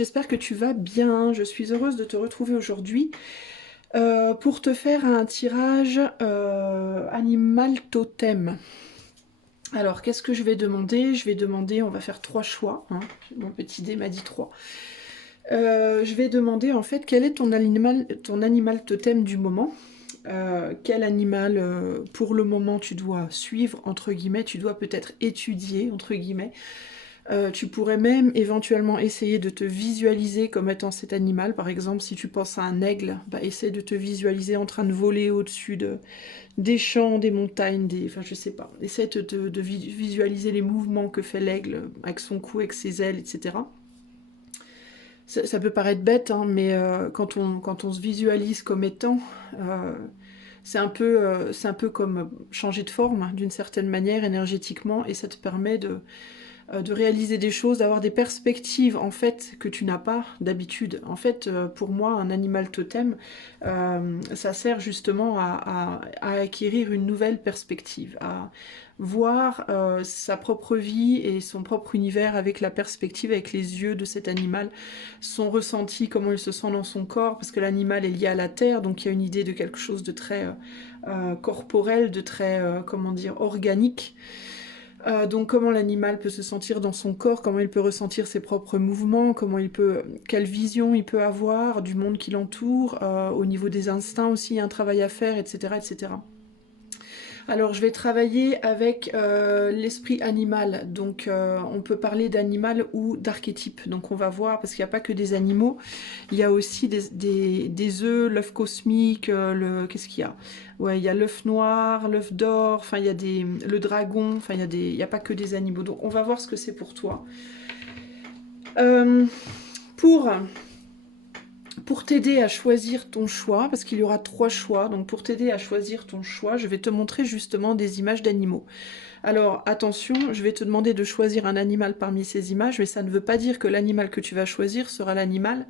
j'espère que tu vas bien. Je suis heureuse de te retrouver aujourd'hui pour te faire un tirage animal totem. Alors, qu'est-ce que je vais demander? Je vais demander, on va faire 3 choix. Hein. Mon petit dé m'a dit 3. Je vais demander en fait quel est ton animal totem du moment. Quel animal pour le moment tu dois suivre, entre guillemets, tu dois peut-être étudier, entre guillemets. Tu pourrais même éventuellement essayer de te visualiser comme étant cet animal. Par exemple, si tu penses à un aigle, bah, essaie de te visualiser en train de voler au-dessus des champs, des montagnes, enfin je sais pas. Essaie de visualiser les mouvements que fait l'aigle avec son cou, avec ses ailes, etc. Ça peut paraître bête, hein, mais quand on se visualise comme étant, euh, c'est un peu comme changer de forme d'une certaine manière énergétiquement, et ça te permet de réaliser des choses, d'avoir des perspectives en fait que tu n'as pas d'habitude. En fait, pour moi, un animal totem, ça sert justement à acquérir une nouvelle perspective, à voir sa propre vie et son propre univers avec la perspective, avec les yeux de cet animal, son ressenti, comment il se sent dans son corps, parce que l'animal est lié à la terre, donc il y a une idée de quelque chose de très corporel, de très, comment dire, organique. Donc comment l'animal peut se sentir dans son corps, comment il peut ressentir ses propres mouvements, quelle vision il peut avoir du monde qui l'entoure, au niveau des instincts aussi, il y a un travail à faire, etc. etc. Alors je vais travailler avec l'esprit animal, donc on peut parler d'animal ou d'archétype, donc on va voir, parce qu'il n'y a pas que des animaux, il y a aussi des œufs, l'œuf cosmique, qu'est-ce qu'il y a? Ouais, il y a l'œuf noir, l'œuf d'or, enfin il y a le dragon, enfin il y a pas que des animaux, donc on va voir ce que c'est pour toi. Euh, pour Pour t'aider à choisir ton choix, parce qu'il y aura 3 choix, donc pour t'aider à choisir ton choix, je vais te montrer justement des images d'animaux. Alors attention, je vais te demander de choisir un animal parmi ces images, mais ça ne veut pas dire que l'animal que tu vas choisir sera l'animal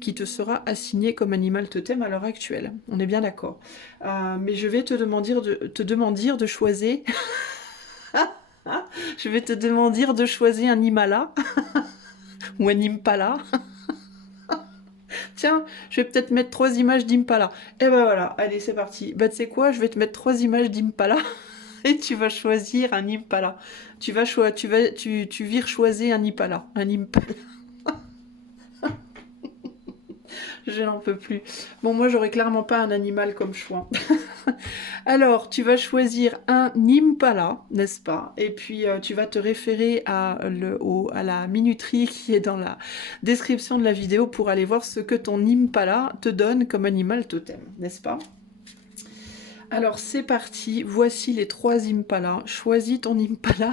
qui te sera assigné comme animal totem à l'heure actuelle. On est bien d'accord. Mais je vais te demander de choisir. Je vais te demander de choisir un Himala ou un Impala. Tiens, je vais peut-être mettre 3 images d'Impala. Et ben voilà, allez, c'est parti. Bah tu sais quoi, je vais te mettre 3 images d'Impala et tu vas choisir un Impala. Tu vires choisir un Impala. Un Impala. Je n'en peux plus. Bon, moi, j'aurais clairement pas un animal comme choix. Alors, tu vas choisir un Impala, n'est-ce pas? Et puis, tu vas te référer à la minuterie qui est dans la description de la vidéo pour aller voir ce que ton Impala te donne comme animal totem, n'est-ce pas? Alors, c'est parti. Voici les 3 Impalas. Choisis ton Impala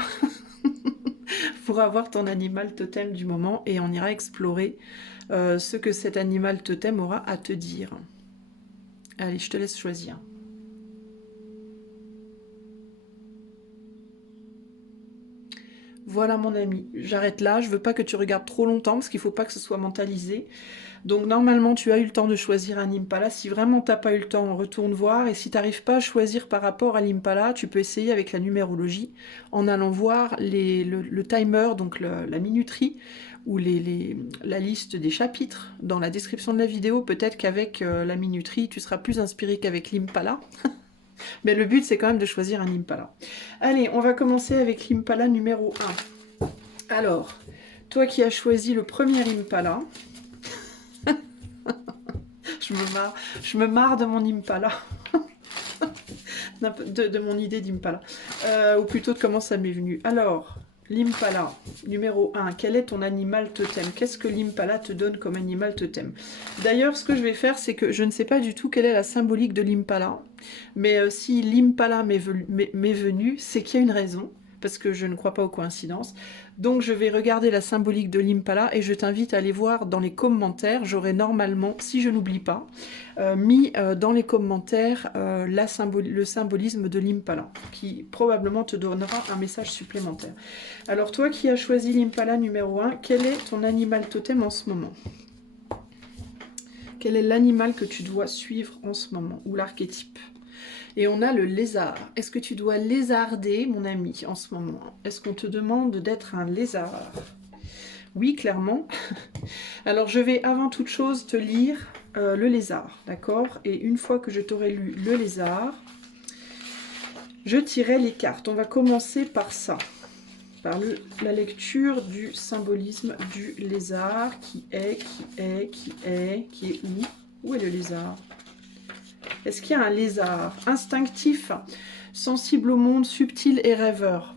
pour avoir ton animal totem du moment et on ira explorer ce que cet animal totem aura à te dire. Allez, je te laisse choisir. Voilà mon ami, j'arrête là, je veux pas que tu regardes trop longtemps parce qu'il faut pas que ce soit mentalisé. Donc normalement tu as eu le temps de choisir un Impala, si vraiment t'as pas eu le temps, retourne voir, et si t'arrives pas à choisir par rapport à l'Impala, tu peux essayer avec la numérologie en allant voir le timer, donc la minuterie ou la liste des chapitres dans la description de la vidéo. Peut-être qu'avec la minuterie tu seras plus inspiré qu'avec l'Impala. Mais le but, c'est quand même de choisir un Impala. Allez, on va commencer avec l'Impala numéro 1. Alors, toi qui as choisi le premier Impala, je me marre de mon Impala, de mon idée d'Impala, ou plutôt de comment ça m'est venu. Alors, l'Impala numéro 1, quel est ton animal totem? Qu'est-ce que l'Impala te donne comme animal totem? D'ailleurs, ce que je vais faire, c'est que je ne sais pas du tout quelle est la symbolique de l'Impala, mais si l'Impala m'est venu, c'est qu'il y a une raison, parce que je ne crois pas aux coïncidences. Donc je vais regarder la symbolique de l'Impala et je t'invite à aller voir dans les commentaires. J'aurai normalement, si je n'oublie pas, mis dans les commentaires le symbolisme de l'Impala, qui probablement te donnera un message supplémentaire. Alors toi qui as choisi l'Impala numéro 1, quel est ton animal totem en ce moment? Quel est l'animal que tu dois suivre en ce moment, ou l'archétype? Et on a le lézard. Est-ce que tu dois lézarder, mon ami, en ce moment? Est-ce qu'on te demande d'être un lézard? Oui, clairement. Alors, je vais avant toute chose te lire le lézard, d'accord? Et une fois que je t'aurai lu le lézard, je tirerai les cartes. On va commencer par ça, par la lecture du symbolisme du lézard. Qui est où? Où est le lézard? Est-ce qu'il y a un lézard? Instinctif, sensible au monde, subtil et rêveur.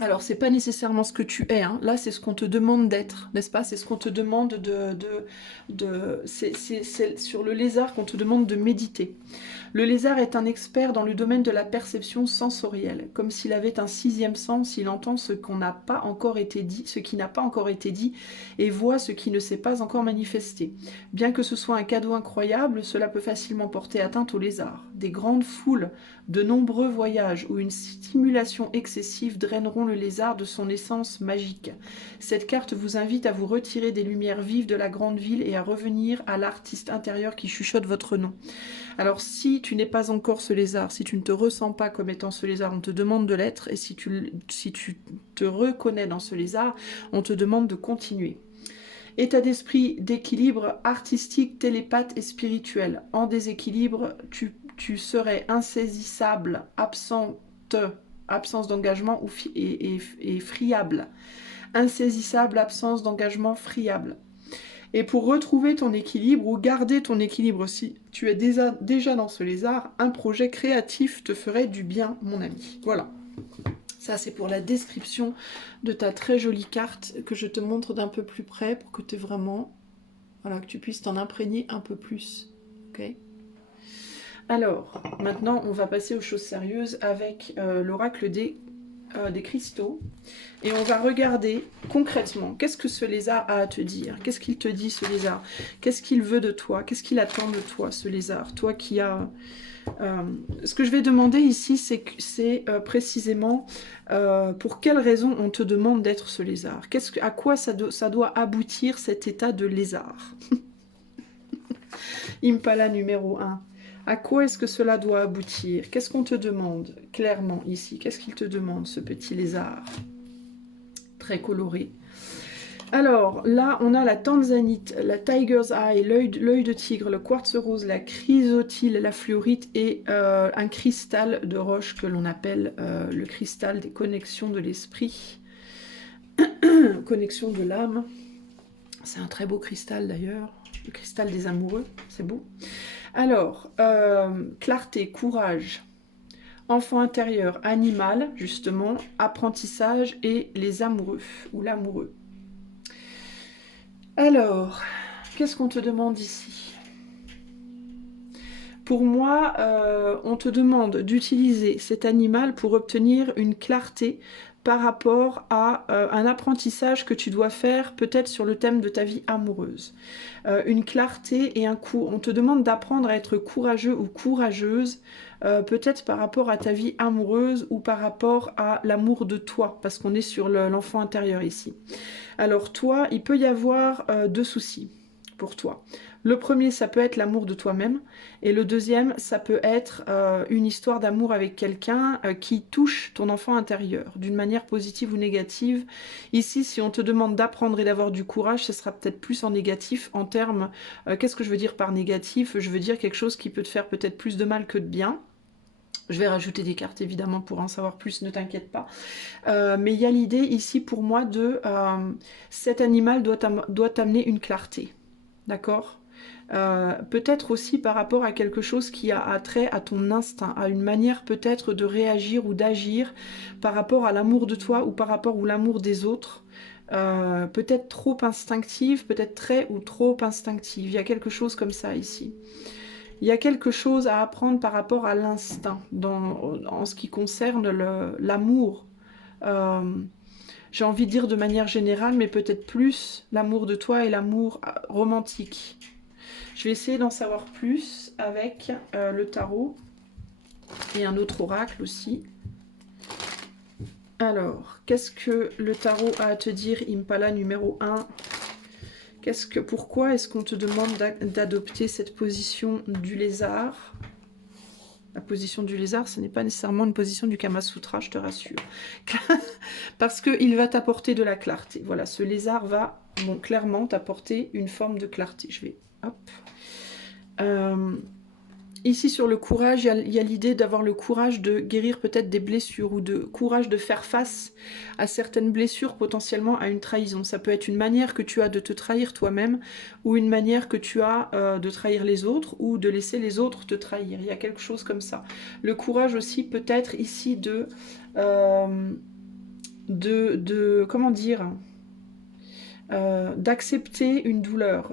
Alors, c'est pas nécessairement ce que tu es, hein. Là, c'est ce qu'on te demande d'être, n'est-ce pas? C'est ce qu'on te demande c'est sur le lézard qu'on te demande de méditer. Le lézard est un expert dans le domaine de la perception sensorielle. Comme s'il avait un sixième sens, il entend ce qu'on n'a pas encore été dit, ce qui n'a pas encore été dit, et voit ce qui ne s'est pas encore manifesté. Bien que ce soit un cadeau incroyable, cela peut facilement porter atteinte au lézard. Des grandes foules, de nombreux voyages ou une stimulation excessive draineront le lézard de son essence magique. Cette carte vous invite à vous retirer des lumières vives de la grande ville et à revenir à l'artiste intérieur qui chuchote votre nom. Alors si tu n'es pas encore ce lézard, si tu ne te ressens pas comme étant ce lézard, on te demande de l'être, et si tu te reconnais dans ce lézard, on te demande de continuer. État d'esprit d'équilibre artistique, télépathe et spirituel. En déséquilibre, tu serais insaisissable, absence d'engagement et friable. Insaisissable, absence d'engagement, friable. Et pour retrouver ton équilibre ou garder ton équilibre si tu es déjà dans ce lézard, un projet créatif te ferait du bien, mon ami. Voilà. Ça, c'est pour la description de ta très jolie carte que je te montre d'un peu plus près pour que tu vraiment... Voilà, que tu puisses t'en imprégner un peu plus. Ok ? Alors, maintenant, on va passer aux choses sérieuses avec l'oracle des cristaux. Et on va regarder concrètement, qu'est-ce que ce lézard a à te dire? Qu'est-ce qu'il te dit, ce lézard? Qu'est-ce qu'il veut de toi? Qu'est-ce qu'il attend de toi, ce lézard? Toi qui as... ce que je vais demander ici, c'est précisément pour quelle raison on te demande d'être ce lézard. À quoi ça doit aboutir cet état de lézard? Impala numéro 1. À quoi est-ce que cela doit aboutir? Qu'est-ce qu'on te demande clairement ici? Qu'est-ce qu'il te demande, ce petit lézard? Très coloré. Alors, là, on a la tanzanite, la tiger's eye, l'œil de tigre, le quartz rose, la chrysotile, la fluorite et un cristal de roche que l'on appelle le cristal des connexions de l'esprit, connexion de l'âme. C'est un très beau cristal d'ailleurs, le cristal des amoureux, c'est beau. Alors, clarté, courage, enfant intérieur, animal, justement, apprentissage et les amoureux ou l'amoureux. Alors, qu'est-ce qu'on te demande ici? Pour moi, on te demande d'utiliser cet animal pour obtenir une clarté par rapport à un apprentissage que tu dois faire peut-être sur le thème de ta vie amoureuse. Une clarté et un coup. On te demande d'apprendre à être courageux ou courageuse, peut-être par rapport à ta vie amoureuse ou par rapport à l'amour de toi, parce qu'on est sur l'enfant intérieur ici. Alors toi, il peut y avoir deux soucis pour toi. Le premier, ça peut être l'amour de toi-même, et le deuxième, ça peut être une histoire d'amour avec quelqu'un qui touche ton enfant intérieur, d'une manière positive ou négative. Ici, si on te demande d'apprendre et d'avoir du courage, ce sera peut-être plus en négatif, en termes... qu'est-ce que je veux dire par négatif? Je veux dire quelque chose qui peut te faire peut-être plus de mal que de bien. Je vais rajouter des cartes évidemment pour en savoir plus, ne t'inquiète pas. Mais il y a l'idée ici pour moi de cet animal doit t'amener une clarté. D'accord? Peut-être aussi par rapport à quelque chose qui a trait à ton instinct, à une manière peut-être de réagir ou d'agir par rapport à l'amour de toi ou par rapport à l'amour des autres. Peut-être trop instinctive, peut-être très ou trop instinctive. Il y a quelque chose comme ça ici. Il y a quelque chose à apprendre par rapport à l'instinct en ce qui concerne l'amour. J'ai envie de dire de manière générale, mais peut-être plus l'amour de toi et l'amour romantique. Je vais essayer d'en savoir plus avec le tarot et un autre oracle aussi. Alors, qu'est-ce que le tarot a à te dire, Impala numéro 1? Pourquoi est-ce qu'on te demande d'adopter cette position du lézard? La position du lézard, ce n'est pas nécessairement une position du Kama Sutra, je te rassure. Parce qu'il va t'apporter de la clarté. Voilà, ce lézard va, bon, clairement t'apporter une forme de clarté. Je vais, hop. Ici, sur le courage, il y a l'idée d'avoir le courage de guérir peut-être des blessures ou de courage de faire face à certaines blessures, potentiellement à une trahison. Ça peut être une manière que tu as de te trahir toi-même ou une manière que tu as de trahir les autres ou de laisser les autres te trahir. Il y a quelque chose comme ça. Le courage aussi peut être ici comment dire, d'accepter une douleur,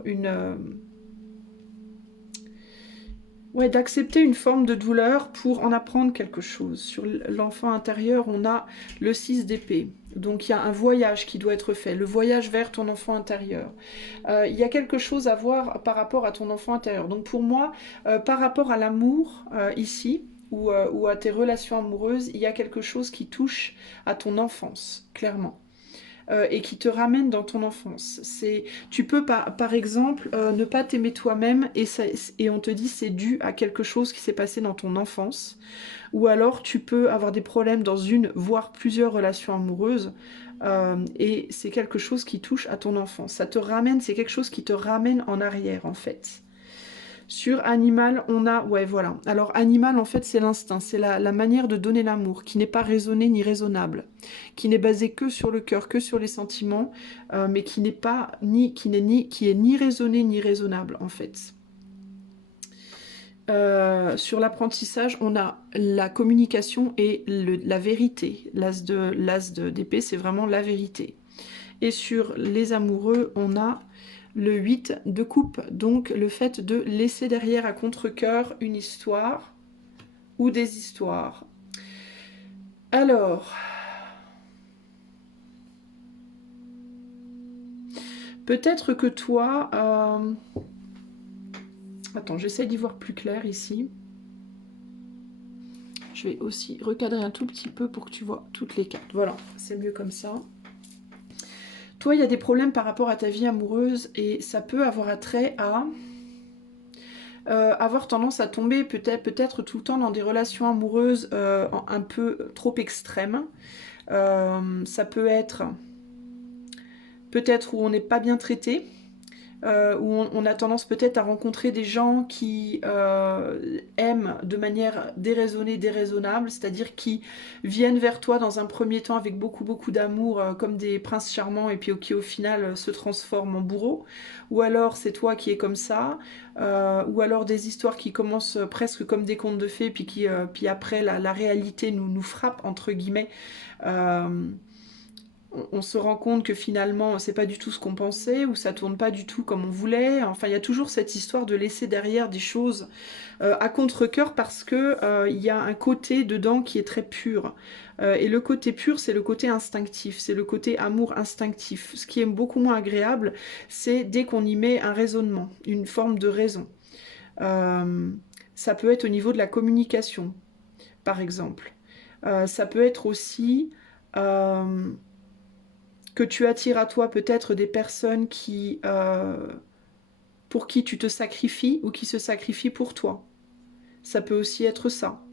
ouais, d'accepter une forme de douleur pour en apprendre quelque chose. Sur l'enfant intérieur, on a le 6 d'épée. Donc il y a un voyage qui doit être fait, le voyage vers ton enfant intérieur. Il y a quelque chose à voir par rapport à ton enfant intérieur. Donc pour moi, par rapport à l'amour, ici, ou à tes relations amoureuses, il y a quelque chose qui touche à ton enfance, clairement. Et qui te ramène dans ton enfance. Tu peux par exemple ne pas t'aimer toi-même et on te dit c'est dû à quelque chose qui s'est passé dans ton enfance. Ou alors tu peux avoir des problèmes dans une, voire plusieurs relations amoureuses et c'est quelque chose qui touche à ton enfance. Ça te ramène, c'est quelque chose qui te ramène en arrière en fait. Sur animal, on a... Ouais, voilà. Alors, animal, en fait, c'est l'instinct. C'est la manière de donner l'amour, qui n'est pas raisonnée ni raisonnable, qui n'est basée que sur le cœur, que sur les sentiments, mais qui n'est pas qui est ni raisonné ni raisonnable, en fait. Sur l'apprentissage, on a la communication et la vérité. L'as d'épée, c'est vraiment la vérité. Et sur les amoureux, on a le 8 de coupe, donc le fait de laisser derrière à contre-cœur une histoire ou des histoires. Alors, peut-être que toi... Attends, j'essaie d'y voir plus clair ici. Je vais aussi recadrer un tout petit peu pour que tu vois toutes les cartes. Voilà, c'est mieux comme ça. Toi, il y a des problèmes par rapport à ta vie amoureuse et ça peut avoir attrait à... avoir tendance à tomber peut-être tout le temps dans des relations amoureuses un peu trop extrêmes. Ça peut être peut-être où on n'est pas bien traité, où on a tendance peut-être à rencontrer des gens qui aiment de manière déraisonnée, déraisonnable, c'est-à-dire qui viennent vers toi dans un premier temps avec beaucoup d'amour, comme des princes charmants, et puis qui au final se transforment en bourreaux, ou alors c'est toi qui es comme ça, ou alors des histoires qui commencent presque comme des contes de fées, puis après la réalité nous frappe, entre guillemets, on se rend compte que finalement c'est pas du tout ce qu'on pensait ou ça tourne pas du tout comme on voulait. Enfin, il y a toujours cette histoire de laisser derrière des choses à contre-cœur parce que il y a un côté dedans qui est très pur. Et le côté pur, c'est le côté instinctif, c'est le côté amour instinctif. Ce qui est beaucoup moins agréable, c'est dès qu'on y met un raisonnement, une forme de raison. Ça peut être au niveau de la communication, par exemple. Ça peut être aussi... que tu attires à toi peut-être des personnes pour qui tu te sacrifies ou qui se sacrifient pour toi. Ça peut aussi être ça.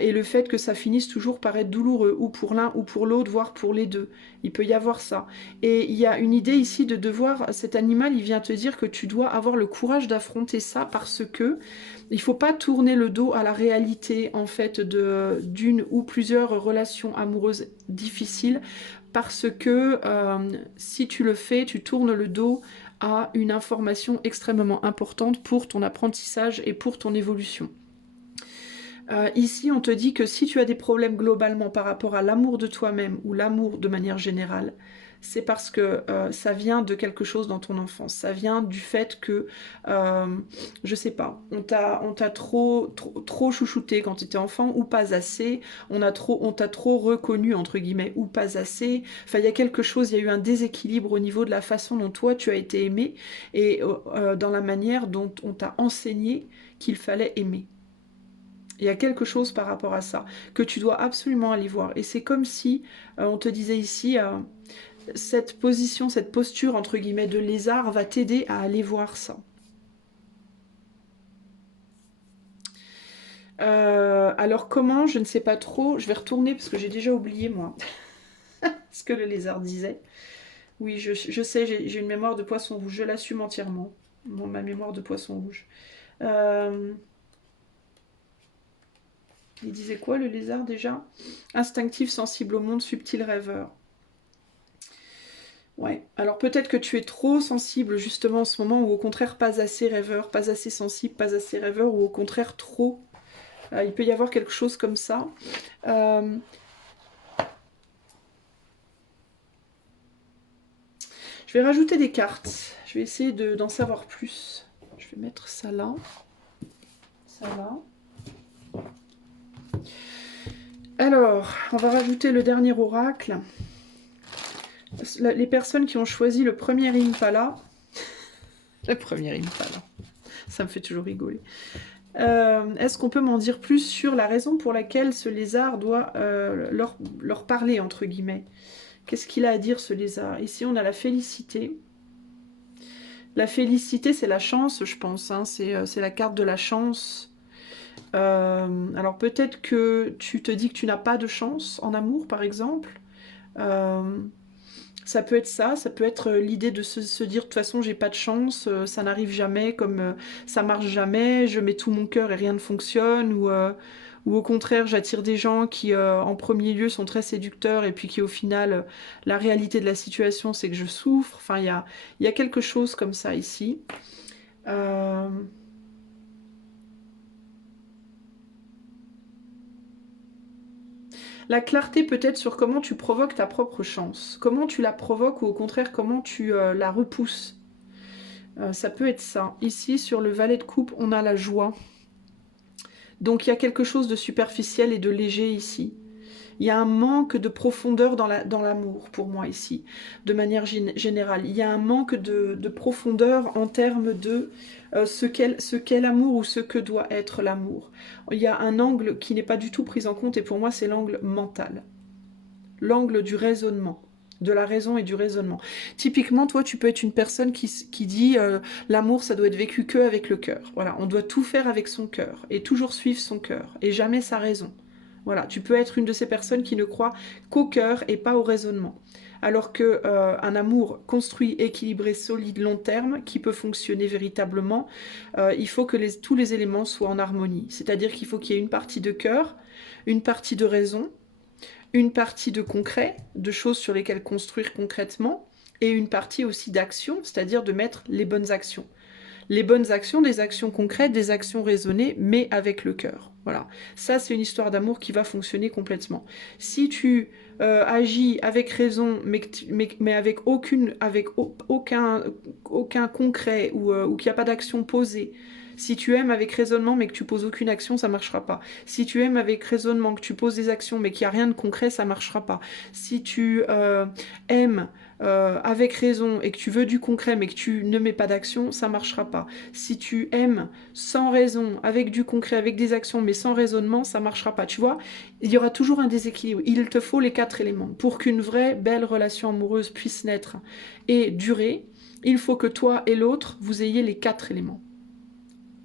Et le fait que ça finisse toujours par être douloureux, ou pour l'un ou pour l'autre, voire pour les deux. Il peut y avoir ça. Et il y a une idée ici de devoir, cet animal, il vient te dire que tu dois avoir le courage d'affronter ça parce que il faut pas tourner le dos à la réalité, en fait, d'une ou plusieurs relations amoureuses difficiles, parce que si tu le fais, tu tournes le dos à une information extrêmement importante pour ton apprentissage et pour ton évolution. Ici, on te dit que si tu as des problèmes globalement par rapport à l'amour de toi-même ou l'amour de manière générale, c'est parce que ça vient de quelque chose dans ton enfance. Ça vient du fait que, je sais pas, on t'a trop chouchouté quand tu étais enfant ou pas assez. On t'a trop reconnu, entre guillemets, ou pas assez. Enfin, il y a quelque chose, il y a eu un déséquilibre au niveau de la façon dont toi tu as été aimé et dans la manière dont on t'a enseigné qu'il fallait aimer. Il y a quelque chose par rapport à ça que tu dois absolument aller voir. Et c'est comme si, on te disait ici, cette position, cette posture entre guillemets de lézard va t'aider à aller voir ça. Alors comment, je ne sais pas trop. Je vais retourner parce que j'ai déjà oublié moi ce que le lézard disait. Oui, je sais, j'ai une mémoire de poisson rouge, je l'assume entièrement. Bon, ma mémoire de poisson rouge. Euh, il disait quoi le lézard déjà? Instinctif, sensible au monde, subtil rêveur. Ouais, alors peut-être que tu es trop sensible justement en ce moment, ou au contraire pas assez rêveur, pas assez sensible, pas assez rêveur, ou au contraire trop. Il peut y avoir quelque chose comme ça. Euh, je vais rajouter des cartes. Je vais essayer d'en savoir plus. Je vais mettre ça là. Ça là. Alors, on va rajouter le dernier oracle. Les personnes qui ont choisi le premier Impala. Le premier Impala. Ça me fait toujours rigoler. Est-ce qu'on peut m'en dire plus sur la raison pour laquelle ce lézard doit leur parler, entre guillemets? Qu'est-ce qu'il a à dire, ce lézard? Ici, on a la félicité. La félicité, c'est la chance, je pense. Hein. C'est la carte de la chance. Alors peut-être que tu te dis que tu n'as pas de chance en amour, par exemple. Ça peut être ça peut être l'idée de se dire de toute façon j'ai pas de chance, ça n'arrive jamais, comme ça marche jamais, je mets tout mon cœur et rien ne fonctionne, ou au contraire j'attire des gens qui en premier lieu sont très séducteurs et puis qui au final la réalité de la situation c'est que je souffre, enfin il y a quelque chose comme ça ici. Euh, La clarté peut-être sur comment tu provoques ta propre chance, comment tu la provoques ou au contraire comment tu la repousses. Ça peut être ça. Ici, sur le valet de coupe, on a la joie. Donc il y a quelque chose de superficiel et de léger ici. Il y a un manque de profondeur dans l'amour pour moi ici, de manière générale. Il y a un manque de profondeur en termes de ce qu'est l'amour ou ce que doit être l'amour. Il y a un angle qui n'est pas du tout pris en compte et pour moi c'est l'angle mental. L'angle du raisonnement, de la raison et du raisonnement. Typiquement, toi, tu peux être une personne qui dit l'amour, ça doit être vécu que avec le cœur. Voilà, on doit tout faire avec son cœur et toujours suivre son cœur et jamais sa raison. Voilà, tu peux être une de ces personnes qui ne croient qu'au cœur et pas au raisonnement. Alors que un amour construit, équilibré, solide, long terme, qui peut fonctionner véritablement, il faut que tous les éléments soient en harmonie. C'est-à-dire qu'il faut qu'il y ait une partie de cœur, une partie de raison, une partie de concret, de choses sur lesquelles construire concrètement, et une partie aussi d'action, c'est-à-dire de mettre les bonnes actions. Les bonnes actions, des actions concrètes, des actions raisonnées, mais avec le cœur. Voilà. Ça, c'est une histoire d'amour qui va fonctionner complètement. Si tu agis avec raison, mais avec aucun concret, ou qu'il n'y a pas d'action posée, si tu aimes avec raisonnement mais que tu poses aucune action, ça ne marchera pas. Si tu aimes avec raisonnement que tu poses des actions mais qu'il n'y a rien de concret, ça ne marchera pas. Si tu aimes avec raison et que tu veux du concret mais que tu ne mets pas d'action, ça ne marchera pas. Si tu aimes sans raison, avec du concret, avec des actions mais sans raisonnement, ça ne marchera pas. Tu vois, il y aura toujours un déséquilibre. Il te faut les 4 éléments. Pour qu'une vraie belle relation amoureuse puisse naître et durer, il faut que toi et l'autre, vous ayez les 4 éléments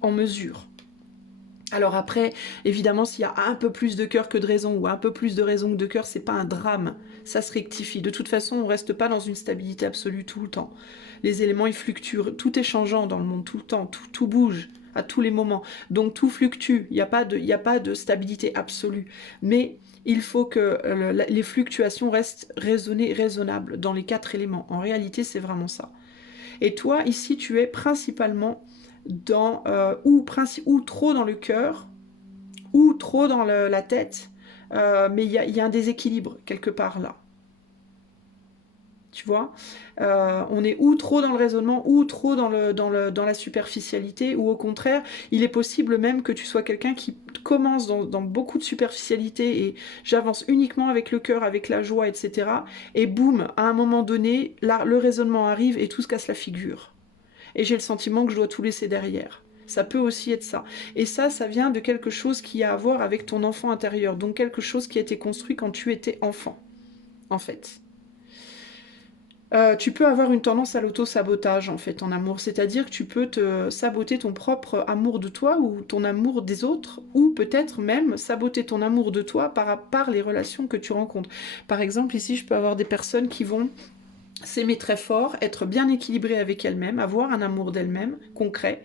en mesure. Alors après, évidemment, s'il y a un peu plus de cœur que de raison, ou un peu plus de raison que de cœur, c'est pas un drame, ça se rectifie. De toute façon, on reste pas dans une stabilité absolue tout le temps. Les éléments, ils fluctuent, tout est changeant dans le monde tout le temps, tout bouge à tous les moments. Donc tout fluctue, il n'y a pas de stabilité absolue. Mais il faut que les fluctuations restent raisonnées et raisonnables dans les 4 éléments. En réalité, c'est vraiment ça. Et toi, ici, tu es principalement ou trop dans le cœur, ou trop dans la tête, mais il y a un déséquilibre quelque part là. Tu vois, on est ou trop dans le raisonnement, ou trop dans la superficialité, ou au contraire, il est possible même que tu sois quelqu'un qui commence dans beaucoup de superficialité et j'avance uniquement avec le cœur, avec la joie, etc. Et boum, à un moment donné, là, le raisonnement arrive et tout se casse la figure. Et j'ai le sentiment que je dois tout laisser derrière. Ça peut aussi être ça. Et ça vient de quelque chose qui a à voir avec ton enfant intérieur. Donc quelque chose qui a été construit quand tu étais enfant, en fait. Tu peux avoir une tendance à l'auto-sabotage en fait en amour, c'est-à-dire que tu peux te saboter ton propre amour de toi ou ton amour des autres, ou peut-être même saboter ton amour de toi par les relations que tu rencontres. Par exemple, ici, je peux avoir des personnes qui vont s'aimer très fort, être bien équilibrées avec elles-mêmes, avoir un amour d'elles-mêmes concret,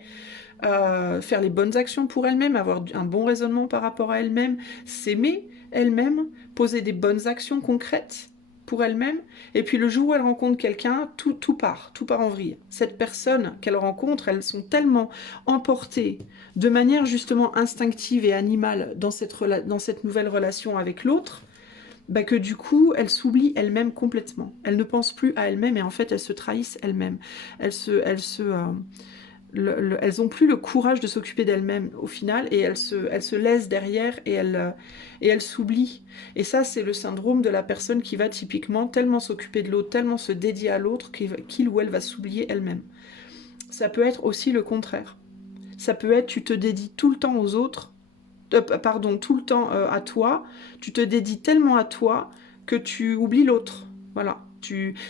faire les bonnes actions pour elles-mêmes, avoir un bon raisonnement par rapport à elles-mêmes, s'aimer elles-mêmes, poser des bonnes actions concrètes pour elles-mêmes, et puis le jour où elles rencontrent quelqu'un, tout part en vrille. Cette personne qu'elles rencontrent, elles sont tellement emportées de manière justement instinctive et animale dans cette nouvelle relation avec l'autre, bah que du coup, elles s'oublient elles-mêmes complètement. Elles ne pensent plus à elles-mêmes et en fait, elles se trahissent elles-mêmes. Elles n'ont plus le courage de s'occuper d'elles-mêmes au final et elles se laissent derrière et elles s'oublient. Et ça, c'est le syndrome de la personne qui va typiquement tellement s'occuper de l'autre, tellement se dédier à l'autre qu'il ou elle va s'oublier elle-même. Ça peut être aussi le contraire. Ça peut être tu te dédies tout le temps aux autres, tout le temps à toi, tu te dédies tellement à toi que tu oublies l'autre. Voilà.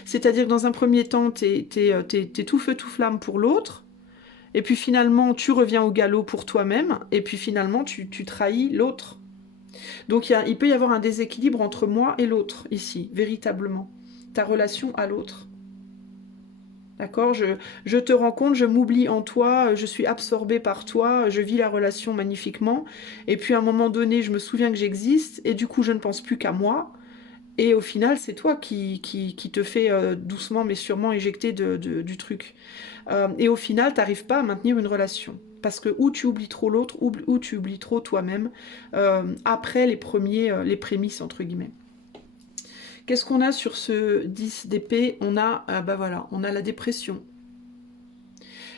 C'est-à-dire que dans un premier temps, t'es tout feu tout flamme pour l'autre, et puis finalement, tu reviens au galop pour toi-même, et puis finalement, tu trahis l'autre. Donc il peut y avoir un déséquilibre entre moi et l'autre, ici, véritablement. Ta relation à l'autre. D'accord, je te rencontre, je m'oublie en toi, je suis absorbée par toi, je vis la relation magnifiquement, et puis à un moment donné, je me souviens que j'existe, et du coup, je ne pense plus qu'à moi, et au final, c'est toi qui te fais doucement mais sûrement éjecter du truc. Et au final, tu n'arrives pas à maintenir une relation. Parce que ou tu oublies trop l'autre, ou tu oublies trop toi-même, après les prémices, entre guillemets. Qu'est-ce qu'on a sur ce 10 d'épée? On a, bah voilà, on a la dépression.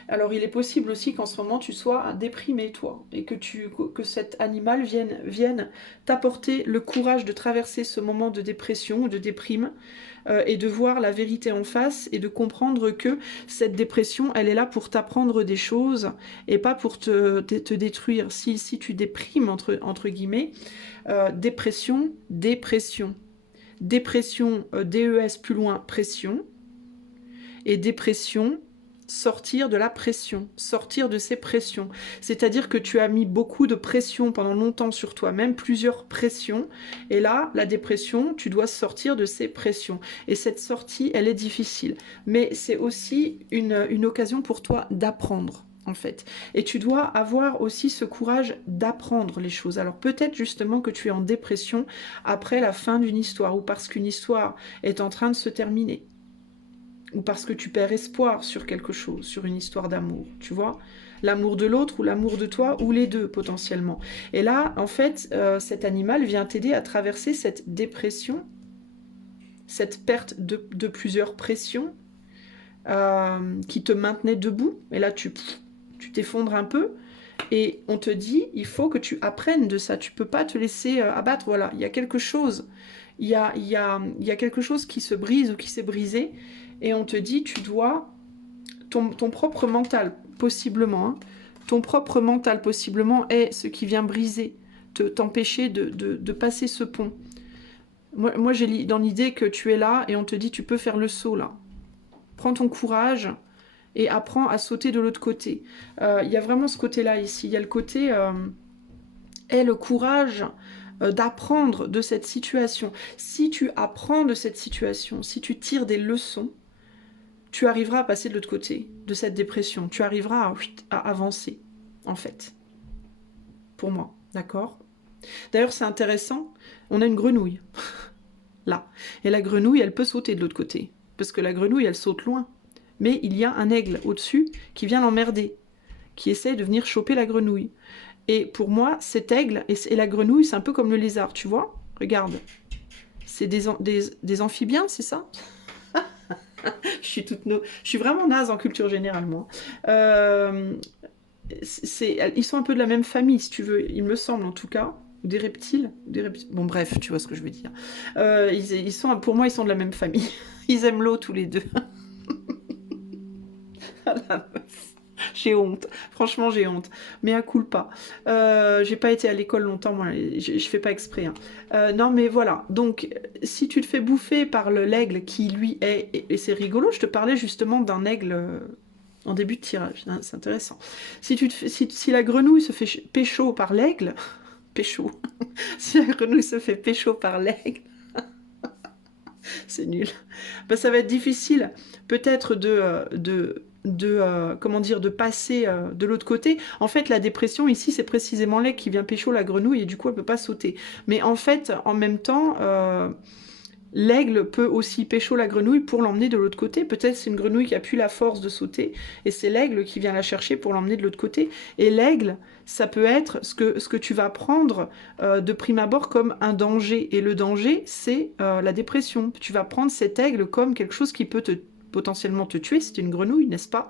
Alors il est possible aussi qu'en ce moment tu sois déprimé toi et que cet animal vienne t'apporter le courage de traverser ce moment de dépression ou de déprime et de voir la vérité en face et de comprendre que cette dépression elle est là pour t'apprendre des choses et pas pour te détruire. Si tu déprimes entre guillemets, dépression, DES plus loin, pression, et dépression, sortir de la pression, sortir de ces pressions. C'est-à-dire que tu as mis beaucoup de pression pendant longtemps sur toi-même, plusieurs pressions, et là, la dépression, tu dois sortir de ces pressions. Et cette sortie, elle est difficile. Mais c'est aussi une occasion pour toi d'apprendre. En fait. Et tu dois avoir aussi ce courage d'apprendre les choses. Alors peut-être justement que tu es en dépression après la fin d'une histoire ou parce qu'une histoire est en train de se terminer ou parce que tu perds espoir sur quelque chose, sur une histoire d'amour, tu vois, l'amour de l'autre ou l'amour de toi, ou les deux potentiellement. Et là, en fait, cet animal vient t'aider à traverser cette dépression, cette perte de plusieurs pressions qui te maintenaient debout. Et là, tu t'effondres un peu. Et on te dit, il faut que tu apprennes de ça. Tu peux pas te laisser abattre. Voilà, il y a quelque chose. Il y a quelque chose qui se brise ou qui s'est brisé. Et on te dit, tu dois... Ton propre mental, possiblement, hein, ton propre mental, possiblement, est ce qui vient briser, t'empêcher de passer ce pont. Moi j'ai dans l'idée que tu es là et on te dit, tu peux faire le saut, là. Prends ton courage et apprends à sauter de l'autre côté. Il y a vraiment ce côté-là ici. Il y a le côté... aie le courage d'apprendre de cette situation. Si tu apprends de cette situation, si tu tires des leçons, tu arriveras à passer de l'autre côté de cette dépression. Tu arriveras à avancer, en fait. Pour moi, d'accord? D'ailleurs, c'est intéressant, on a une grenouille, là. Et la grenouille, elle peut sauter de l'autre côté. Parce que la grenouille, elle saute loin. Mais il y a un aigle au-dessus qui vient l'emmerder, qui essaie de venir choper la grenouille. Et pour moi, cet aigle et la grenouille, c'est un peu comme le lézard, tu vois? Regarde. C'est des amphibiens, c'est ça? Je suis vraiment naze en culture générale, moi. Ils sont un peu de la même famille, si tu veux, il me semble en tout cas. Des reptiles, Bon, bref, tu vois ce que je veux dire. Pour moi, ils sont de la même famille. Ils aiment l'eau tous les deux. J'ai honte, franchement j'ai honte, mais à culpa. J'ai pas été à l'école longtemps, moi, je fais pas exprès. Hein. Non mais voilà, donc si tu te fais bouffer par l'aigle qui lui est, et c'est rigolo, je te parlais justement d'un aigle en début de tirage, hein, c'est intéressant. Si la grenouille se fait pécho par l'aigle, pécho, si la grenouille se fait pécho par l'aigle, c'est nul. Ben, ça va être difficile, peut-être comment dire, de passer de l'autre côté. En fait, la dépression ici, c'est précisément l'aigle qui vient pécho la grenouille et du coup, elle peut pas sauter. Mais en fait, en même temps, l'aigle peut aussi pécho la grenouille pour l'emmener de l'autre côté. Peut-être c'est une grenouille qui a plus la force de sauter et c'est l'aigle qui vient la chercher pour l'emmener de l'autre côté. Et l'aigle, ça peut être ce que tu vas prendre de prime abord comme un danger. Et le danger, c'est la dépression. Tu vas prendre cet aigle comme quelque chose qui peut potentiellement te tuer, c'est une grenouille, n'est-ce pas?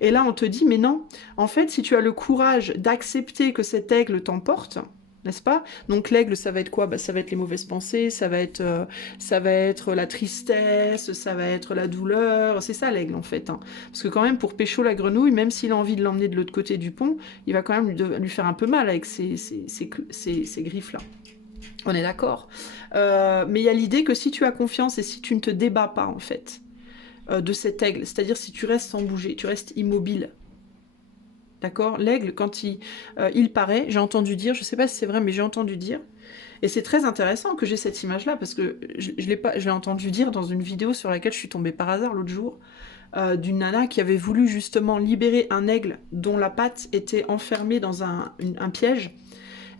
Et là, on te dit, mais non, en fait, si tu as le courage d'accepter que cet aigle t'emporte, n'est-ce pas? Donc l'aigle, ça va être quoi? Bah, ça va être les mauvaises pensées, ça va être la tristesse, ça va être la douleur. C'est ça l'aigle en fait. Hein. Parce que quand même, pour pécho la grenouille, même s'il a envie de l'emmener de l'autre côté du pont, il va quand même lui faire un peu mal avec ces griffes-là. On est d'accord. Mais il y a l'idée que si tu as confiance et si tu ne te débats pas en fait de cet aigle, c'est-à-dire si tu restes sans bouger, tu restes immobile, d'accord? L'aigle, quand il paraît, j'ai entendu dire, je sais pas si c'est vrai, mais j'ai entendu dire, et c'est très intéressant que j'ai cette image-là, parce que je l'ai entendu dire dans une vidéo sur laquelle je suis tombée par hasard l'autre jour, d'une nana qui avait voulu justement libérer un aigle dont la patte était enfermée dans un piège.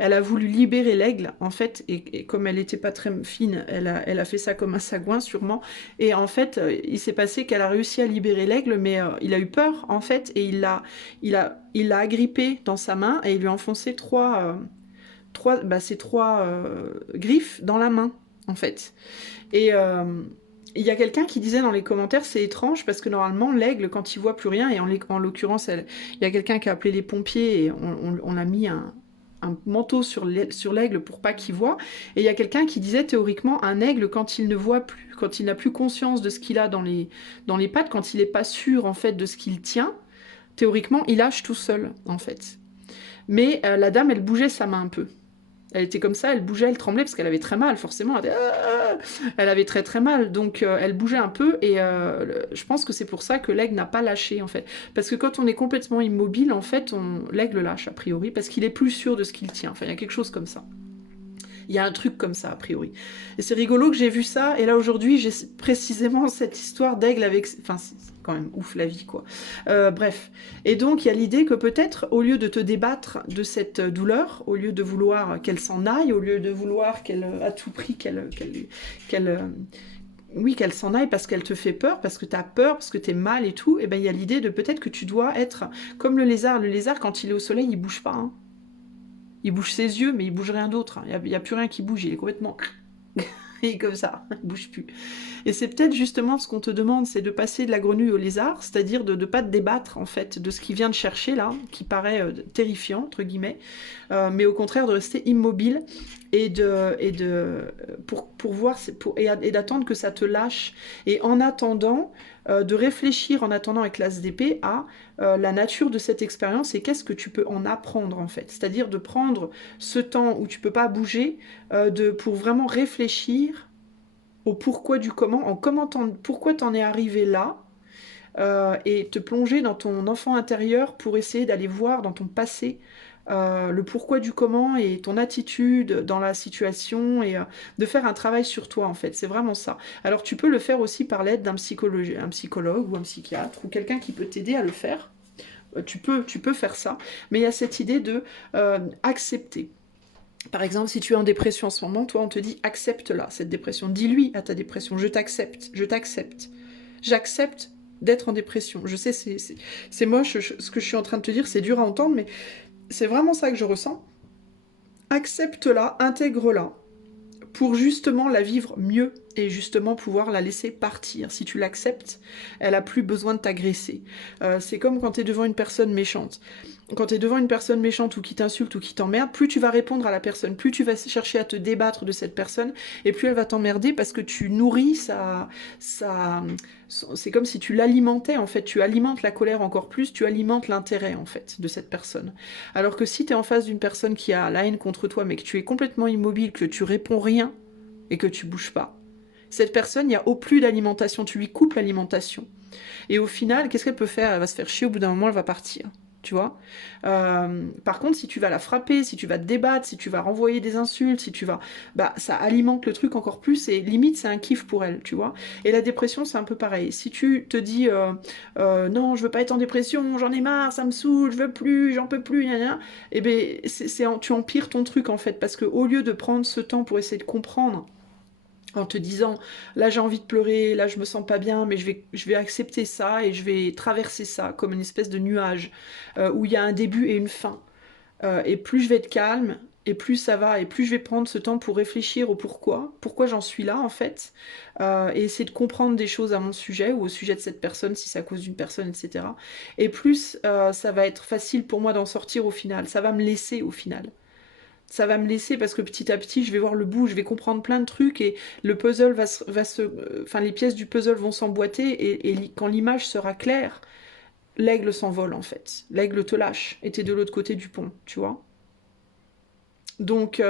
Elle a voulu libérer l'aigle, en fait, et comme elle n'était pas très fine, elle a fait ça comme un sagouin, sûrement. Et en fait, il s'est passé qu'elle a réussi à libérer l'aigle, mais il a eu peur, en fait, et il l'a agrippé dans sa main, et il lui a enfoncé ses trois griffes dans la main, en fait. Et il y a quelqu'un qui disait dans les commentaires, c'est étrange, parce que normalement, l'aigle, quand il voit plus rien, et en l'occurrence, il y a quelqu'un qui a appelé les pompiers, et on a mis un manteau sur l'aigle pour pas qu'il voit. Et il y a quelqu'un qui disait théoriquement un aigle quand il ne voit plus, quand il n'a plus conscience de ce qu'il a dans les pattes, quand il n'est pas sûr en fait de ce qu'il tient, théoriquement il lâche tout seul en fait. Mais la dame elle bougeait sa main un peu. Elle était comme ça, elle bougeait, elle tremblait parce qu'elle avait très mal, forcément. Elle avait très très mal, donc elle bougeait un peu et je pense que c'est pour ça que l'aigle n'a pas lâché en fait. Parce que quand on est complètement immobile, en fait, l'aigle lâche a priori parce qu'il est plus sûr de ce qu'il tient. Enfin, il y a quelque chose comme ça. Il y a un truc comme ça, a priori. Et c'est rigolo que j'ai vu ça, et là, aujourd'hui, j'ai précisément cette histoire d'aigle avec... Enfin, c'est quand même ouf, la vie, quoi. Bref. Et donc, il y a l'idée que peut-être, au lieu de te débattre de cette douleur, au lieu de vouloir qu'elle s'en aille, au lieu de vouloir qu'elle, à tout prix, oui, qu'elle s'en aille parce qu'elle te fait peur, parce que t'as peur, parce que t'es mal et tout, et ben il y a l'idée de peut-être que tu dois être comme le lézard. Le lézard, quand il est au soleil, il bouge pas, hein. Il bouge ses yeux, mais il bouge rien d'autre. Il n'y a plus rien qui bouge, il est complètement... il est comme ça, il bouge plus. Et c'est peut-être justement ce qu'on te demande, c'est de passer de la grenouille au lézard, c'est-à-dire de ne pas te débattre, en fait, de ce qui vient de chercher, là, qui paraît terrifiant, entre guillemets, mais au contraire de rester immobile et pour voir, et d'attendre que ça te lâche. Et en attendant, de réfléchir en attendant avec l'as d'épée à la nature de cette expérience et qu'est-ce que tu peux en apprendre en fait. C'est-à-dire de prendre ce temps où tu peux pas bouger pour vraiment réfléchir au pourquoi du comment, pourquoi t'en es arrivé là, et te plonger dans ton enfant intérieur pour essayer d'aller voir dans ton passé le pourquoi du comment et ton attitude dans la situation et de faire un travail sur toi en fait, c'est vraiment ça. Alors tu peux le faire aussi par l'aide d'un psychologue ou un psychiatre ou quelqu'un qui peut t'aider à le faire. Tu peux faire ça, mais il y a cette idée de accepter. Par exemple, si tu es en dépression en ce moment, toi on te dit accepte-la, cette dépression. Dis-lui à ta dépression, je t'accepte, j'accepte d'être en dépression. Je sais, c'est moche, ce que je suis en train de te dire, c'est dur à entendre, mais c'est vraiment ça que je ressens. Accepte-la, intègre-la, pour justement la vivre mieux et justement pouvoir la laisser partir. Si tu l'acceptes, elle a plus besoin de t'agresser. C'est comme quand tu es devant une personne méchante. quand tu es devant une personne méchante ou qui t'insulte ou qui t'emmerde, plus tu vas répondre à la personne, plus tu vas chercher à te débattre de cette personne, et plus elle va t'emmerder parce que tu nourris c'est comme si tu l'alimentais, en fait. Tu alimentes la colère encore plus, tu alimentes l'intérêt, en fait, de cette personne. Alors que si tu es en face d'une personne qui a la haine contre toi, mais que tu es complètement immobile, que tu réponds rien, et que tu bouges pas, cette personne, il n'y a au plus d'alimentation, tu lui coupes l'alimentation. Et au final, qu'est-ce qu'elle peut faire? Elle va se faire chier, au bout d'un moment, elle va partir. Tu vois. Par contre, si tu vas la frapper, si tu vas te débattre, si tu vas renvoyer des insultes, si tu vas... Bah, ça alimente le truc encore plus et limite, c'est un kiff pour elle, tu vois. Et la dépression, c'est un peu pareil. Si tu te dis non, je veux pas être en dépression, j'en ai marre, ça me saoule, je veux plus, j'en peux plus, et ben, tu empires ton truc, en fait, parce que au lieu de prendre ce temps pour essayer de comprendre en te disant, là j'ai envie de pleurer, là je me sens pas bien, mais je vais accepter ça et je vais traverser ça comme une espèce de nuage où il y a un début et une fin. Et plus je vais être calme, et plus ça va, et plus je vais prendre ce temps pour réfléchir au pourquoi j'en suis là en fait, et essayer de comprendre des choses à mon sujet ou au sujet de cette personne, si c'est à cause d'une personne, etc. Et plus ça va être facile pour moi d'en sortir au final, ça va me laisser au final. Ça va me laisser parce que petit à petit, je vais voir le bout, je vais comprendre plein de trucs et le puzzle enfin, les pièces du puzzle vont s'emboîter et quand l'image sera claire, l'aigle s'envole en fait. L'aigle te lâche et t'es de l'autre côté du pont, tu vois. Donc,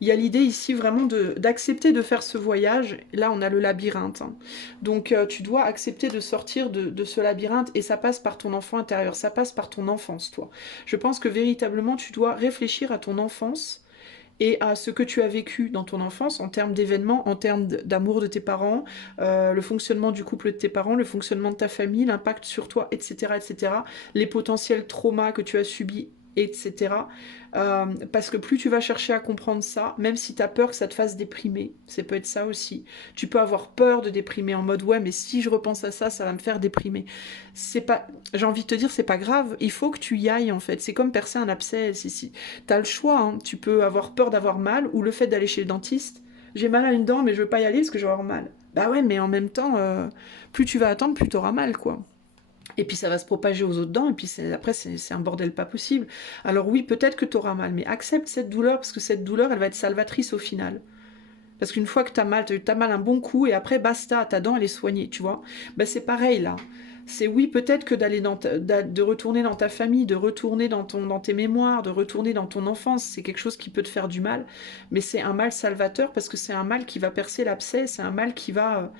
il y a l'idée ici vraiment d'accepter de faire ce voyage. Là, on a le labyrinthe, hein. Donc, tu dois accepter de sortir de ce labyrinthe et ça passe par ton enfant intérieur, ça passe par ton enfance, toi. Je pense que véritablement, tu dois réfléchir à ton enfance et à ce que tu as vécu dans ton enfance en termes d'événements, en termes d'amour de tes parents, le fonctionnement du couple de tes parents, le fonctionnement de ta famille, l'impact sur toi, etc., etc., les potentiels traumas que tu as subis, etc. Parce que plus tu vas chercher à comprendre ça, même si tu as peur que ça te fasse déprimer, ça peut être ça aussi. Tu peux avoir peur de déprimer en mode ouais, mais si je repense à ça, ça va me faire déprimer. C'est pas, j'ai envie de te dire, c'est pas grave. Il faut que tu y ailles en fait. C'est comme percer un abcès. Si. T'as le choix. Hein. Tu peux avoir peur d'avoir mal ou le fait d'aller chez le dentiste. J'ai mal à une dent, mais je veux pas y aller parce que je vais avoir mal. Bah ouais, mais en même temps, plus tu vas attendre, plus t'auras mal, quoi. Et puis ça va se propager aux autres dents, et puis après c'est un bordel pas possible. Alors oui, peut-être que tu auras mal, mais accepte cette douleur, parce que cette douleur, elle va être salvatrice au final. Parce qu'une fois que t'as mal un bon coup, et après basta, ta dent elle est soignée, tu vois. Ben, c'est pareil là. C'est oui, peut-être que de retourner dans ta famille, de retourner dans tes mémoires, de retourner dans ton enfance, c'est quelque chose qui peut te faire du mal, mais c'est un mal salvateur parce que c'est un mal qui va percer l'abcès, c'est un mal qui va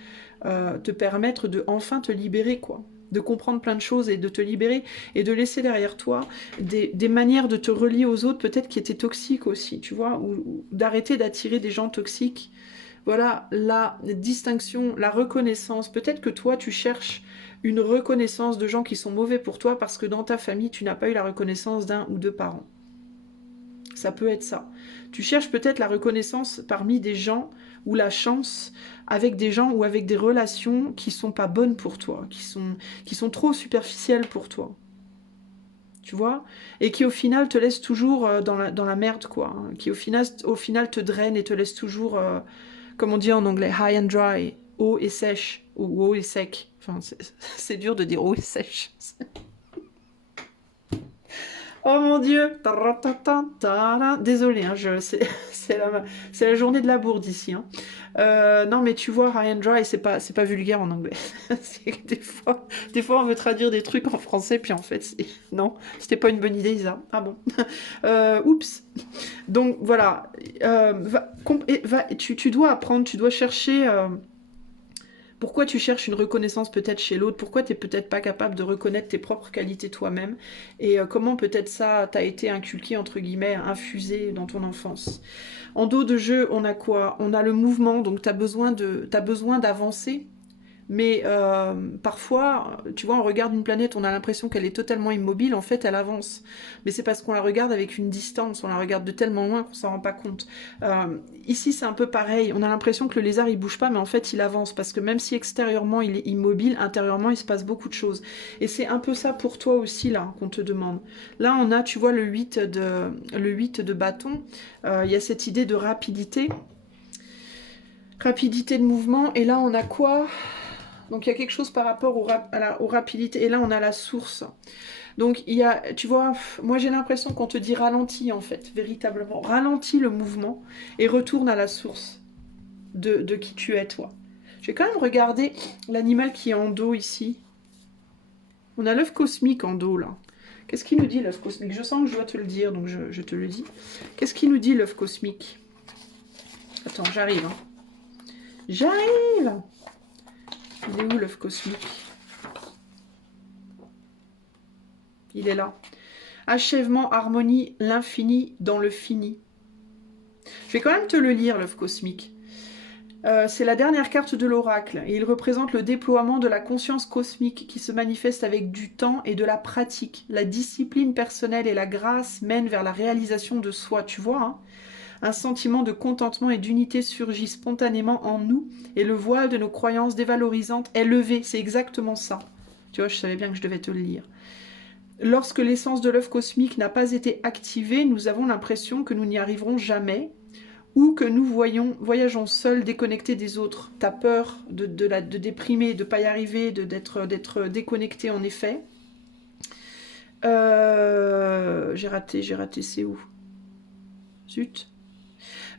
te permettre de enfin te libérer, quoi. De comprendre plein de choses et de te libérer et de laisser derrière toi des manières de te relier aux autres, peut-être qui étaient toxiques aussi, tu vois, ou d'arrêter d'attirer des gens toxiques. Voilà, la distinction, la reconnaissance. Peut-être que toi, tu cherches une reconnaissance de gens qui sont mauvais pour toi parce que dans ta famille, tu n'as pas eu la reconnaissance d'un ou deux parents. Ça peut être ça. Tu cherches peut-être la reconnaissance parmi des gens ou la chance avec des gens ou avec des relations qui sont pas bonnes pour toi, qui sont trop superficielles pour toi. Tu vois, et qui au final te laissent toujours dans la merde, quoi, hein, qui au final te drainent et te laissent toujours, comme on dit en anglais, high and dry, haut et sèche, ou haut et sec. Enfin, c'est dur de dire haut et sèche. Oh mon Dieu! Désolée, hein, c'est la journée de la bourde ici. Hein. Non, mais tu vois, high and dry, c'est pas vulgaire en anglais. Des fois, on veut traduire des trucs en français, puis en fait, non, c'était pas une bonne idée, Isa. Ah bon. Oups. Donc voilà, tu dois apprendre, tu dois chercher. Pourquoi tu cherches une reconnaissance peut-être chez l'autre? Pourquoi tu n'es peut-être pas capable de reconnaître tes propres qualités toi-même? Et comment peut-être ça t'a été inculqué, entre guillemets, infusé dans ton enfance? En dos de jeu, on a quoi? On a le mouvement, donc t'as besoin d'avancer. Mais parfois, tu vois, on regarde une planète, on a l'impression qu'elle est totalement immobile, en fait, elle avance. Mais c'est parce qu'on la regarde avec une distance, on la regarde de tellement loin qu'on s'en rend pas compte. Ici, c'est un peu pareil, on a l'impression que le lézard, il bouge pas, mais en fait, il avance, parce que même si extérieurement, il est immobile, intérieurement, il se passe beaucoup de choses. Et c'est un peu ça pour toi aussi, là, qu'on te demande. Là, on a, tu vois, le 8 de bâton, il y a cette idée de rapidité de mouvement, et là, on a quoi? Donc il y a quelque chose par rapport aux rapidités. Et là, on a la source. Donc, il y a, tu vois, moi j'ai l'impression qu'on te dit ralentis en fait, véritablement. Ralentis le mouvement et retourne à la source de qui tu es, toi. Je vais quand même regarder l'animal qui est en dos ici. On a l'œuf cosmique en dos, là. Qu'est-ce qu'il nous dit, l'œuf cosmique? Je sens que je dois te le dire, donc je te le dis. Qu'est-ce qu'il nous dit, l'œuf cosmique? Attends, j'arrive. Hein. J'arrive! Il est où, l'œuf cosmique? Il est là. Achèvement, harmonie, l'infini dans le fini. Je vais quand même te le lire, l'œuf cosmique. C'est la dernière carte de l'oracle et il représente le déploiement de la conscience cosmique qui se manifeste avec du temps et de la pratique. La discipline personnelle et la grâce mènent vers la réalisation de soi, tu vois, hein. Un sentiment de contentement et d'unité surgit spontanément en nous et le voile de nos croyances dévalorisantes est levé, c'est exactement ça. Tu vois, je savais bien que je devais te le lire. Lorsque l'essence de l'œuf cosmique n'a pas été activée, nous avons l'impression que nous n'y arriverons jamais ou que nous voyageons seuls, déconnectés des autres. T'as peur de déprimer, de ne pas y arriver, d'être déconnecté en effet. J'ai raté, c'est où? Zut.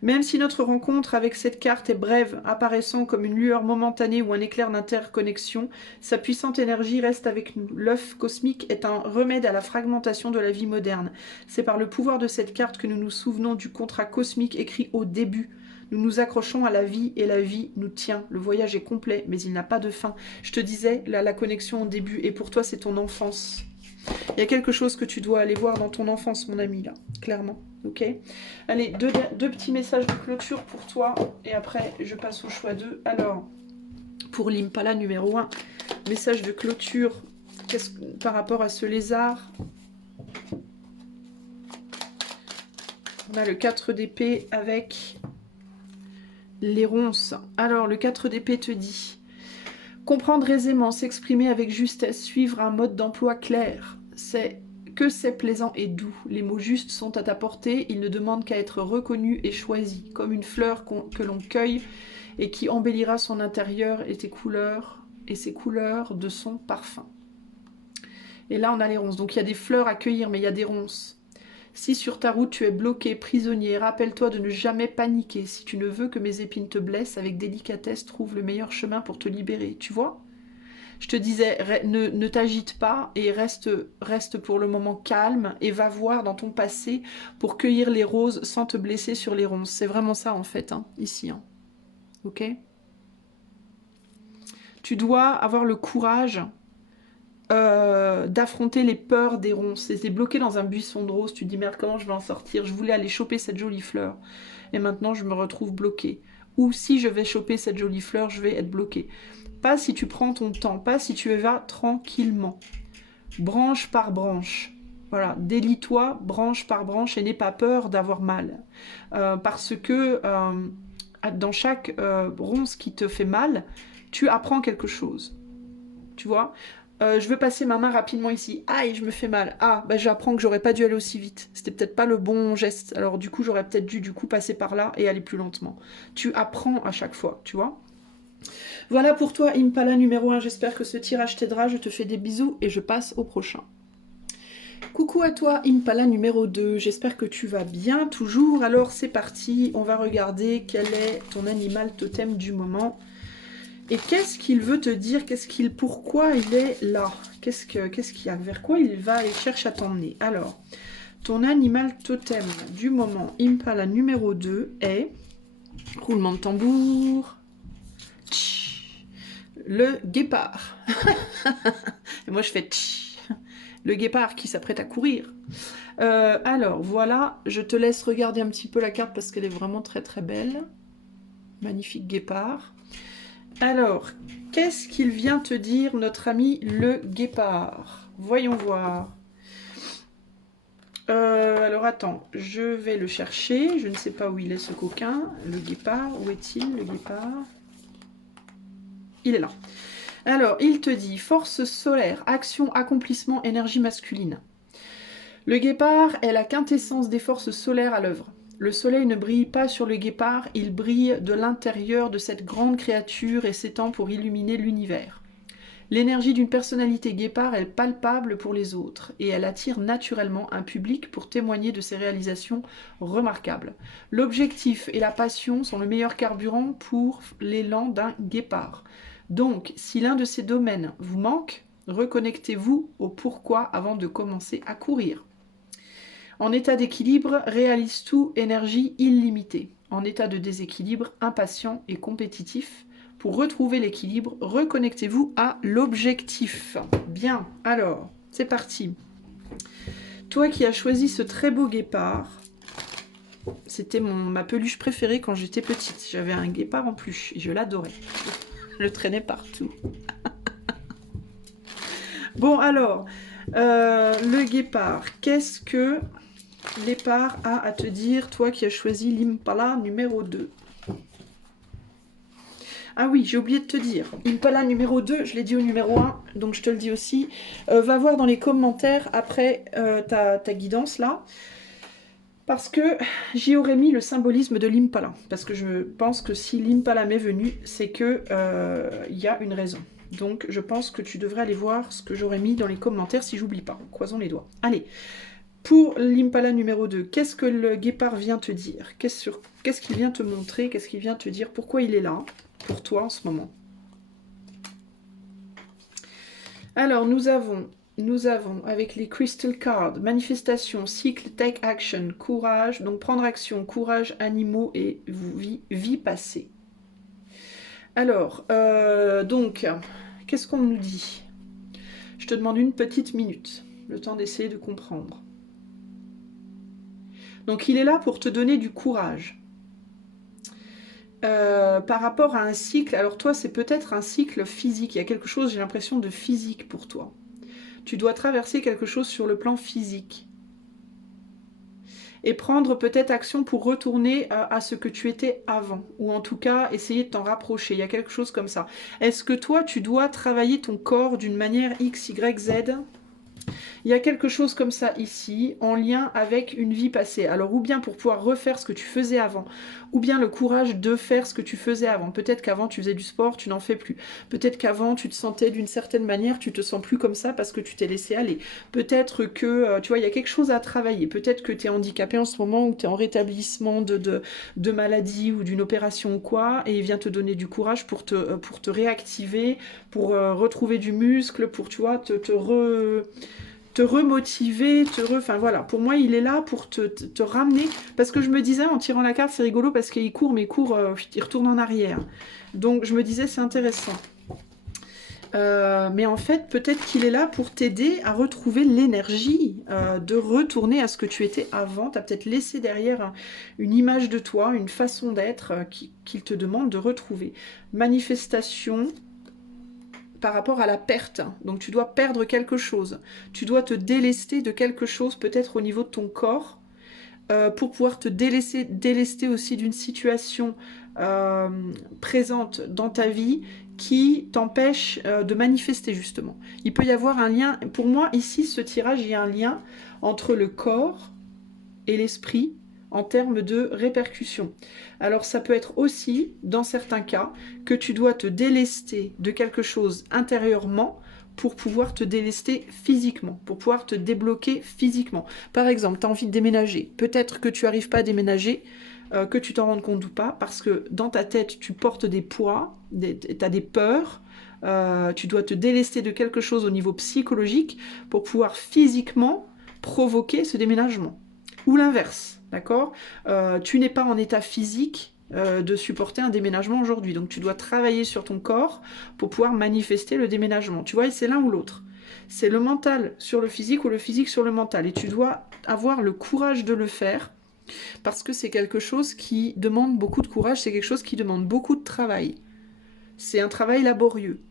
Même si notre rencontre avec cette carte est brève, apparaissant comme une lueur momentanée ou un éclair d'interconnexion, sa puissante énergie reste avec nous. L'œuf cosmique est un remède à la fragmentation de la vie moderne. C'est par le pouvoir de cette carte que nous nous souvenons du contrat cosmique écrit au début. Nous nous accrochons à la vie et la vie nous tient. Le voyage est complet, mais il n'a pas de fin. Je te disais, là, la connexion au début, et pour toi, c'est ton enfance. Il y a quelque chose que tu dois aller voir dans ton enfance, mon ami, là, clairement. Ok. Allez, deux petits messages de clôture pour toi, et après, je passe au choix 2. Alors, pour l'Impala numéro 1, message de clôture par rapport à ce lézard. On a le 4 d'épée avec les ronces. Alors, le 4 d'épée te dit... Comprendre aisément, s'exprimer avec justesse, suivre un mode d'emploi clair, c'est plaisant et doux. Les mots justes sont à ta portée, ils ne demandent qu'à être reconnus et choisis, comme une fleur que l'on cueille et qui embellira son intérieur et ses couleurs de son parfum. Et là, on a les ronces. Donc, il y a des fleurs à cueillir, mais il y a des ronces. Si sur ta route tu es bloqué, prisonnier, rappelle-toi de ne jamais paniquer. Si tu ne veux que mes épines te blessent, avec délicatesse, trouve le meilleur chemin pour te libérer. Tu vois? Je te disais, ne t'agite pas et reste pour le moment calme et va voir dans ton passé pour cueillir les roses sans te blesser sur les ronces. C'est vraiment ça en fait, hein, ici. Hein. Ok? Tu dois avoir le courage d'affronter les peurs des ronces. T'es bloqué dans un buisson de roses, tu te dis merde, comment je vais en sortir? Je voulais aller choper cette jolie fleur et maintenant je me retrouve bloqué. Ou si je vais choper cette jolie fleur, je vais être bloqué. Pas si tu prends ton temps, pas si tu vas tranquillement. Branche par branche. Voilà, délie-toi branche par branche et n'aie pas peur d'avoir mal. Parce que dans chaque ronce qui te fait mal, tu apprends quelque chose. Tu vois? Je veux passer ma main rapidement ici. Aïe, je me fais mal. Ah, bah j'apprends que j'aurais pas dû aller aussi vite. C'était peut-être pas le bon geste. Alors du coup, j'aurais peut-être dû passer par là et aller plus lentement. Tu apprends à chaque fois, tu vois. Voilà pour toi, Impala numéro 1. J'espère que ce tirage t'aidera. Je te fais des bisous et je passe au prochain. Coucou à toi, Impala numéro 2. J'espère que tu vas bien toujours. Alors c'est parti. On va regarder quel est ton animal totem du moment. Et qu'est-ce qu'il veut te dire? Pourquoi il est là? Qu'est-ce qu'il y a? Vers quoi il va? Il cherche à t'emmener. Alors, ton animal totem du moment, Impala numéro 2, est... Roulement de tambour. Le guépard. Et moi, je fais... Le guépard qui s'apprête à courir. Alors, voilà. Je te laisse regarder un petit peu la carte parce qu'elle est vraiment très très belle. Magnifique guépard. Alors, qu'est-ce qu'il vient te dire, notre ami le guépard? Voyons voir. Alors, attends, je vais le chercher. Je ne sais pas où il est, ce coquin. Le guépard, où est-il, le guépard? Il est là. Alors, il te dit, force solaire, action, accomplissement, énergie masculine. Le guépard est la quintessence des forces solaires à l'œuvre. Le soleil ne brille pas sur le guépard, il brille de l'intérieur de cette grande créature et s'étend pour illuminer l'univers. L'énergie d'une personnalité guépard est palpable pour les autres et elle attire naturellement un public pour témoigner de ses réalisations remarquables. L'objectif et la passion sont le meilleur carburant pour l'élan d'un guépard. Donc, si l'un de ces domaines vous manque, reconnectez-vous au pourquoi avant de commencer à courir. En état d'équilibre, réalise tout, énergie illimitée. En état de déséquilibre, impatient et compétitif. Pour retrouver l'équilibre, reconnectez-vous à l'objectif. Bien, alors, c'est parti. Toi qui as choisi ce très beau guépard, c'était ma peluche préférée quand j'étais petite. J'avais un guépard en peluche et je l'adorais. Je le traînais partout. Bon, alors, le guépard, qu'est-ce que Lépard a à te dire, toi qui as choisi l'Impala numéro 2. Ah oui, j'ai oublié de te dire, Impala numéro 2, je l'ai dit au numéro 1, donc je te le dis aussi. Va voir dans les commentaires après ta guidance là, parce que j'y aurais mis le symbolisme de l'Impala. Parce que je pense que si l'Impala m'est venu, c'est que y a une raison. Donc je pense que tu devrais aller voir ce que j'aurais mis dans les commentaires si j'oublie pas. Croisons les doigts. Allez. Pour l'Impala numéro 2, qu'est-ce que le guépard vient te dire? Qu'est-ce qu'il vient te montrer? Qu'est-ce qu'il vient te dire? Pourquoi il est là, pour toi, en ce moment? Alors, nous avons, avec les Crystal Cards, manifestation, cycle, take action, courage, donc prendre action, courage, animaux et vie passée. Alors, donc, qu'est-ce qu'on nous dit? Je te demande une petite minute, le temps d'essayer de comprendre. Donc il est là pour te donner du courage. Par rapport à un cycle, alors toi c'est peut-être un cycle physique, il y a quelque chose, j'ai l'impression, de physique pour toi. Tu dois traverser quelque chose sur le plan physique. Et prendre peut-être action pour retourner à ce que tu étais avant. Ou en tout cas, essayer de t'en rapprocher. Il y a quelque chose comme ça. Est-ce que toi, tu dois travailler ton corps d'une manière X, Y, Z ? Il y a quelque chose comme ça ici, en lien avec une vie passée. Alors, ou bien pour pouvoir refaire ce que tu faisais avant, ou bien le courage de faire ce que tu faisais avant. Peut-être qu'avant, tu faisais du sport, tu n'en fais plus. Peut-être qu'avant, tu te sentais d'une certaine manière, tu te sens plus comme ça parce que tu t'es laissé aller. Peut-être que, tu vois, il y a quelque chose à travailler. Peut-être que tu es handicapé en ce moment ou tu es en rétablissement de maladie ou d'une opération ou quoi, et il vient te donner du courage pour te réactiver, pour retrouver du muscle, pour, tu vois, te remotiver, enfin voilà, pour moi il est là pour te ramener, parce que je me disais en tirant la carte, c'est rigolo parce qu'il court, mais il retourne en arrière, donc je me disais c'est intéressant. Mais en fait, peut-être qu'il est là pour t'aider à retrouver l'énergie, de retourner à ce que tu étais avant. Tu as peut-être laissé derrière une image de toi, une façon d'être qu'il te demande de retrouver. Manifestation par rapport à la perte. Donc tu dois perdre quelque chose. Tu dois te délester de quelque chose, peut-être au niveau de ton corps, pour pouvoir te délester aussi d'une situation présente dans ta vie qui t'empêche de manifester justement. Il peut y avoir un lien, pour moi ici ce tirage, il y a un lien entre le corps et l'esprit en termes de répercussions. Alors ça peut être aussi, dans certains cas, que tu dois te délester de quelque chose intérieurement pour pouvoir te délester physiquement, pour pouvoir te débloquer physiquement. Par exemple, tu as envie de déménager. Peut-être que tu n'arrives pas à déménager, que tu t'en rendes compte ou pas, parce que dans ta tête, tu portes des poids, tu as des peurs, tu dois te délester de quelque chose au niveau psychologique pour pouvoir physiquement provoquer ce déménagement. Ou l'inverse, d'accord ? Tu n'es pas en état physique de supporter un déménagement aujourd'hui. Donc tu dois travailler sur ton corps pour pouvoir manifester le déménagement. Tu vois, et c'est l'un ou l'autre. C'est le mental sur le physique ou le physique sur le mental. Et tu dois avoir le courage de le faire parce que c'est quelque chose qui demande beaucoup de courage, c'est quelque chose qui demande beaucoup de travail. C'est un travail laborieux.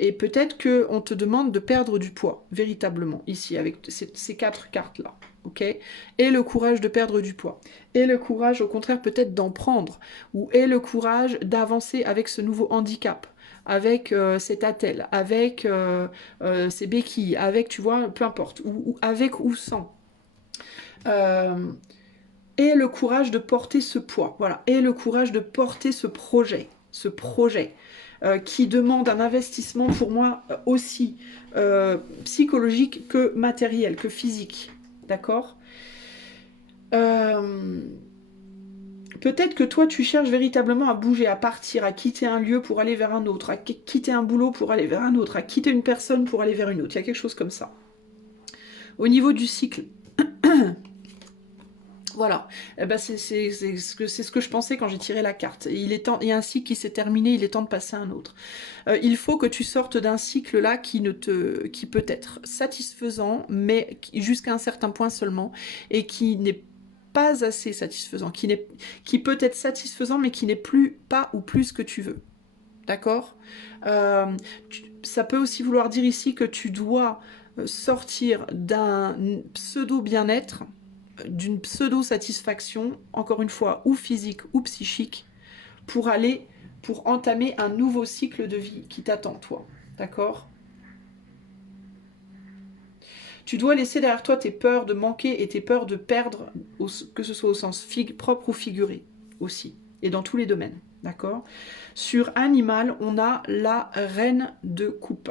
Et peut-être qu'on te demande de perdre du poids, véritablement, ici, avec ces 4 cartes-là. Okay, et le courage de perdre du poids, et le courage au contraire peut-être d'en prendre, ou et le courage d'avancer avec ce nouveau handicap, avec cet attelle, avec ces béquilles, avec, tu vois, peu importe, ou avec ou sans. Et le courage de porter ce poids, voilà, et le courage de porter ce projet. ce projet, qui demande un investissement pour moi aussi psychologique que matériel, que physique. D'accord? Peut-être que toi, tu cherches véritablement à bouger, à partir, à quitter un lieu pour aller vers un autre, à quitter un boulot pour aller vers un autre, à quitter une personne pour aller vers une autre. Il y a quelque chose comme ça. Au niveau du cycle, voilà, eh ben c'est ce que je pensais quand j'ai tiré la carte. Il y a un cycle qui s'est terminé, il est temps de passer à un autre. Il faut que tu sortes d'un cycle là qui peut être satisfaisant, mais jusqu'à un certain point seulement, et qui n'est pas assez satisfaisant, qui peut être satisfaisant, mais qui n'est pas ou plus que tu veux. D'accord? Ça peut aussi vouloir dire ici que tu dois sortir d'un pseudo bien-être, d'une pseudo-satisfaction, encore une fois, ou physique ou psychique, pour entamer un nouveau cycle de vie qui t'attend, toi. D'accord? Tu dois laisser derrière toi tes peurs de manquer et tes peurs de perdre, que ce soit au sens propre ou figuré aussi, et dans tous les domaines. D'accord? Sur animal, on a la reine de coupe.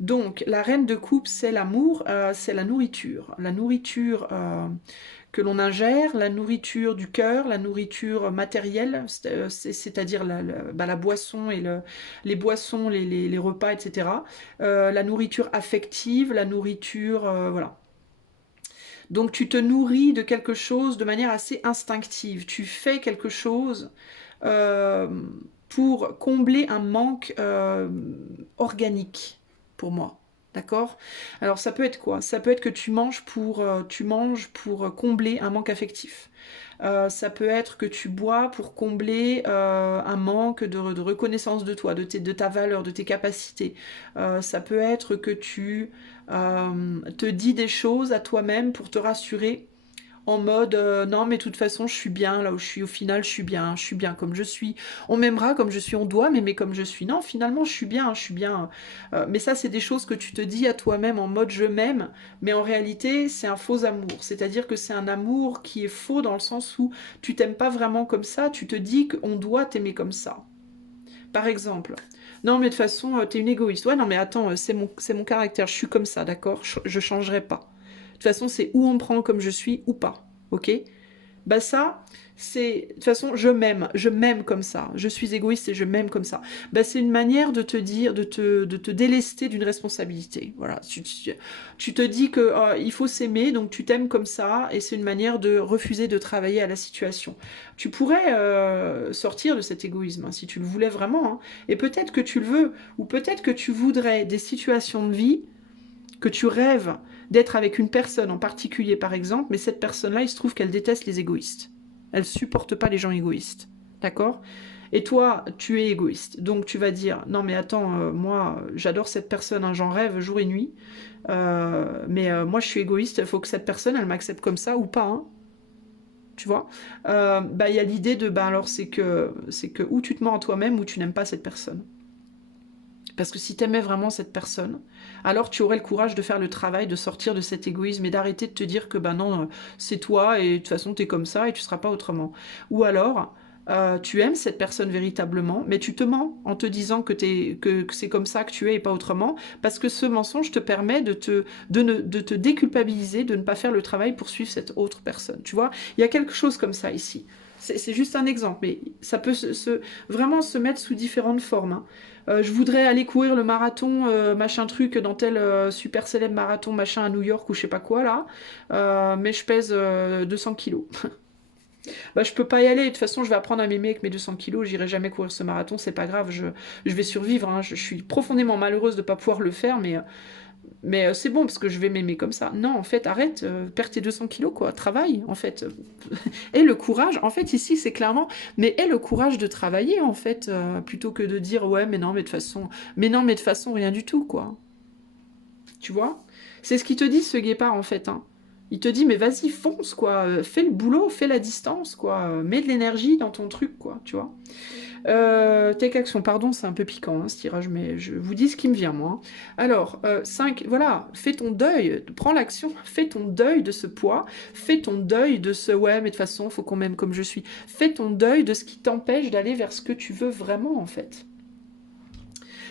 Donc, la reine de coupe, c'est l'amour, c'est la nourriture. La nourriture que l'on ingère, la nourriture du cœur, la nourriture matérielle, c'est-à-dire la boisson et les boissons, les repas, etc. La nourriture affective, la nourriture, voilà. Donc tu te nourris de quelque chose de manière assez instinctive. Tu fais quelque chose euh, pour combler un manque organique, pour moi. D'accord? Alors ça peut être quoi? Ça peut être que tu manges pour combler un manque affectif. Ça peut être que tu bois pour combler un manque de reconnaissance de toi, de ta valeur, de tes capacités. Ça peut être que tu te dis des choses à toi-même pour te rassurer en mode non mais de toute façon je suis bien là où je suis, au final je suis bien comme je suis, on m'aimera comme je suis, on doit m'aimer comme je suis, non finalement je suis bien. Mais ça c'est des choses que tu te dis à toi-même en mode je m'aime, mais en réalité c'est un faux amour, c'est-à-dire que c'est un amour qui est faux dans le sens où tu t'aimes pas vraiment comme ça, tu te dis qu'on doit t'aimer comme ça. Par exemple, non mais de toute façon t'es une égoïste, ouais non mais attends c'est mon caractère, je suis comme ça, d'accord, je changerai pas. De toute façon, c'est où on me prend comme je suis ou pas. Ok? Bah ça, c'est... De toute façon, je m'aime comme ça. Je suis égoïste et je m'aime comme ça. Bah c'est une manière de te dire, de te délester d'une responsabilité. Voilà. Tu te dis que il faut s'aimer, donc tu t'aimes comme ça, et c'est une manière de refuser de travailler à la situation. Tu pourrais sortir de cet égoïsme, hein, si tu le voulais vraiment. Hein. Et peut-être que tu le veux, ou peut-être que tu voudrais des situations de vie que tu rêves d'être avec une personne en particulier, par exemple, mais cette personne-là, il se trouve qu'elle déteste les égoïstes. Elle supporte pas les gens égoïstes. D'accord? Et toi, tu es égoïste. Donc tu vas dire, non mais attends, moi, j'adore cette personne, hein, j'en rêve jour et nuit, mais moi je suis égoïste, il faut que cette personne, elle m'accepte comme ça ou pas, hein. Tu vois? Bah il y a l'idée de, bah alors c'est que ou tu te mens à toi-même ou tu n'aimes pas cette personne. Parce que si tu aimais vraiment cette personne, alors tu aurais le courage de faire le travail, de sortir de cet égoïsme et d'arrêter de te dire que ben non, c'est toi et de toute façon tu es comme ça et tu ne seras pas autrement. Ou alors, tu aimes cette personne véritablement, mais tu te mens en te disant que c'est comme ça que tu es et pas autrement, parce que ce mensonge te permet de te déculpabiliser, de ne pas faire le travail pour suivre cette autre personne. Tu vois, il y a quelque chose comme ça ici. C'est juste un exemple, mais ça peut vraiment se mettre sous différentes formes. Hein. Je voudrais aller courir le marathon, machin truc, dans tel super célèbre marathon, machin à New York ou je sais pas quoi là, mais je pèse 200 kilos. Bah, je peux pas y aller, de toute façon je vais apprendre à m'aimer avec mes 200 kilos, j'irai jamais courir ce marathon, c'est pas grave, je vais survivre, hein. Je suis profondément malheureuse de pas pouvoir le faire, mais c'est bon parce que je vais m'aimer comme ça. Non, en fait, arrête, perds tes 200 kilos, quoi, travaille, en fait. Et le courage, en fait, ici, c'est clairement, mais aie le courage de travailler, en fait, plutôt que de dire, ouais, mais non, mais de façon, mais non, mais de façon, rien du tout, quoi. Tu vois? C'est ce qu'il te dit, ce guépard, en fait, hein. Il te dit, mais vas-y, fonce, quoi, fais le boulot, fais la distance, quoi, mets de l'énergie dans ton truc, quoi, tu vois? Take action, pardon, c'est un peu piquant hein, ce tirage, mais je vous dis ce qui me vient moi. Alors, 5, voilà, fais ton deuil, prends l'action, fais ton deuil de ce poids, fais ton deuil de ce ouais, mais de toute façon, faut qu'on m'aime comme je suis. Fais ton deuil de ce qui t'empêche d'aller vers ce que tu veux vraiment en fait.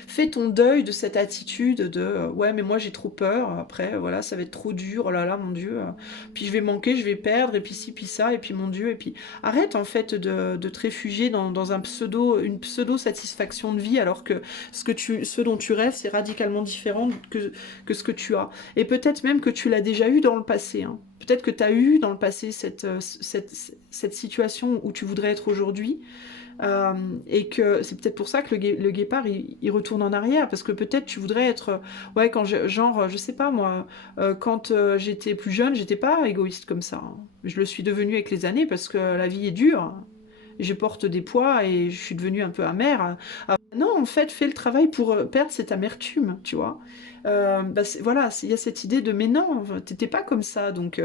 Fais ton deuil de cette attitude de ouais mais moi j'ai trop peur, après voilà ça va être trop dur, oh là là mon Dieu, puis je vais manquer, je vais perdre, et puis ci, puis ça, et puis mon Dieu, et puis arrête en fait de te réfugier dans une pseudo satisfaction de vie alors que ce dont tu rêves c'est radicalement différent que ce que tu as. Et peut-être même que tu l'as déjà eu dans le passé, hein. Peut-être que tu as eu dans le passé cette situation où tu voudrais être aujourd'hui, et que c'est peut-être pour ça que le guépard il retourne en arrière, parce que peut-être tu voudrais être ouais quand genre je sais pas moi, quand j'étais plus jeune j'étais pas égoïste comme ça, hein. Je le suis devenue avec les années parce que la vie est dure, je porte des poids et je suis devenue un peu amère. Non, en fait, fais le travail pour perdre cette amertume, tu vois. Bah, voilà, il y a cette idée de mais non, t'étais pas comme ça, donc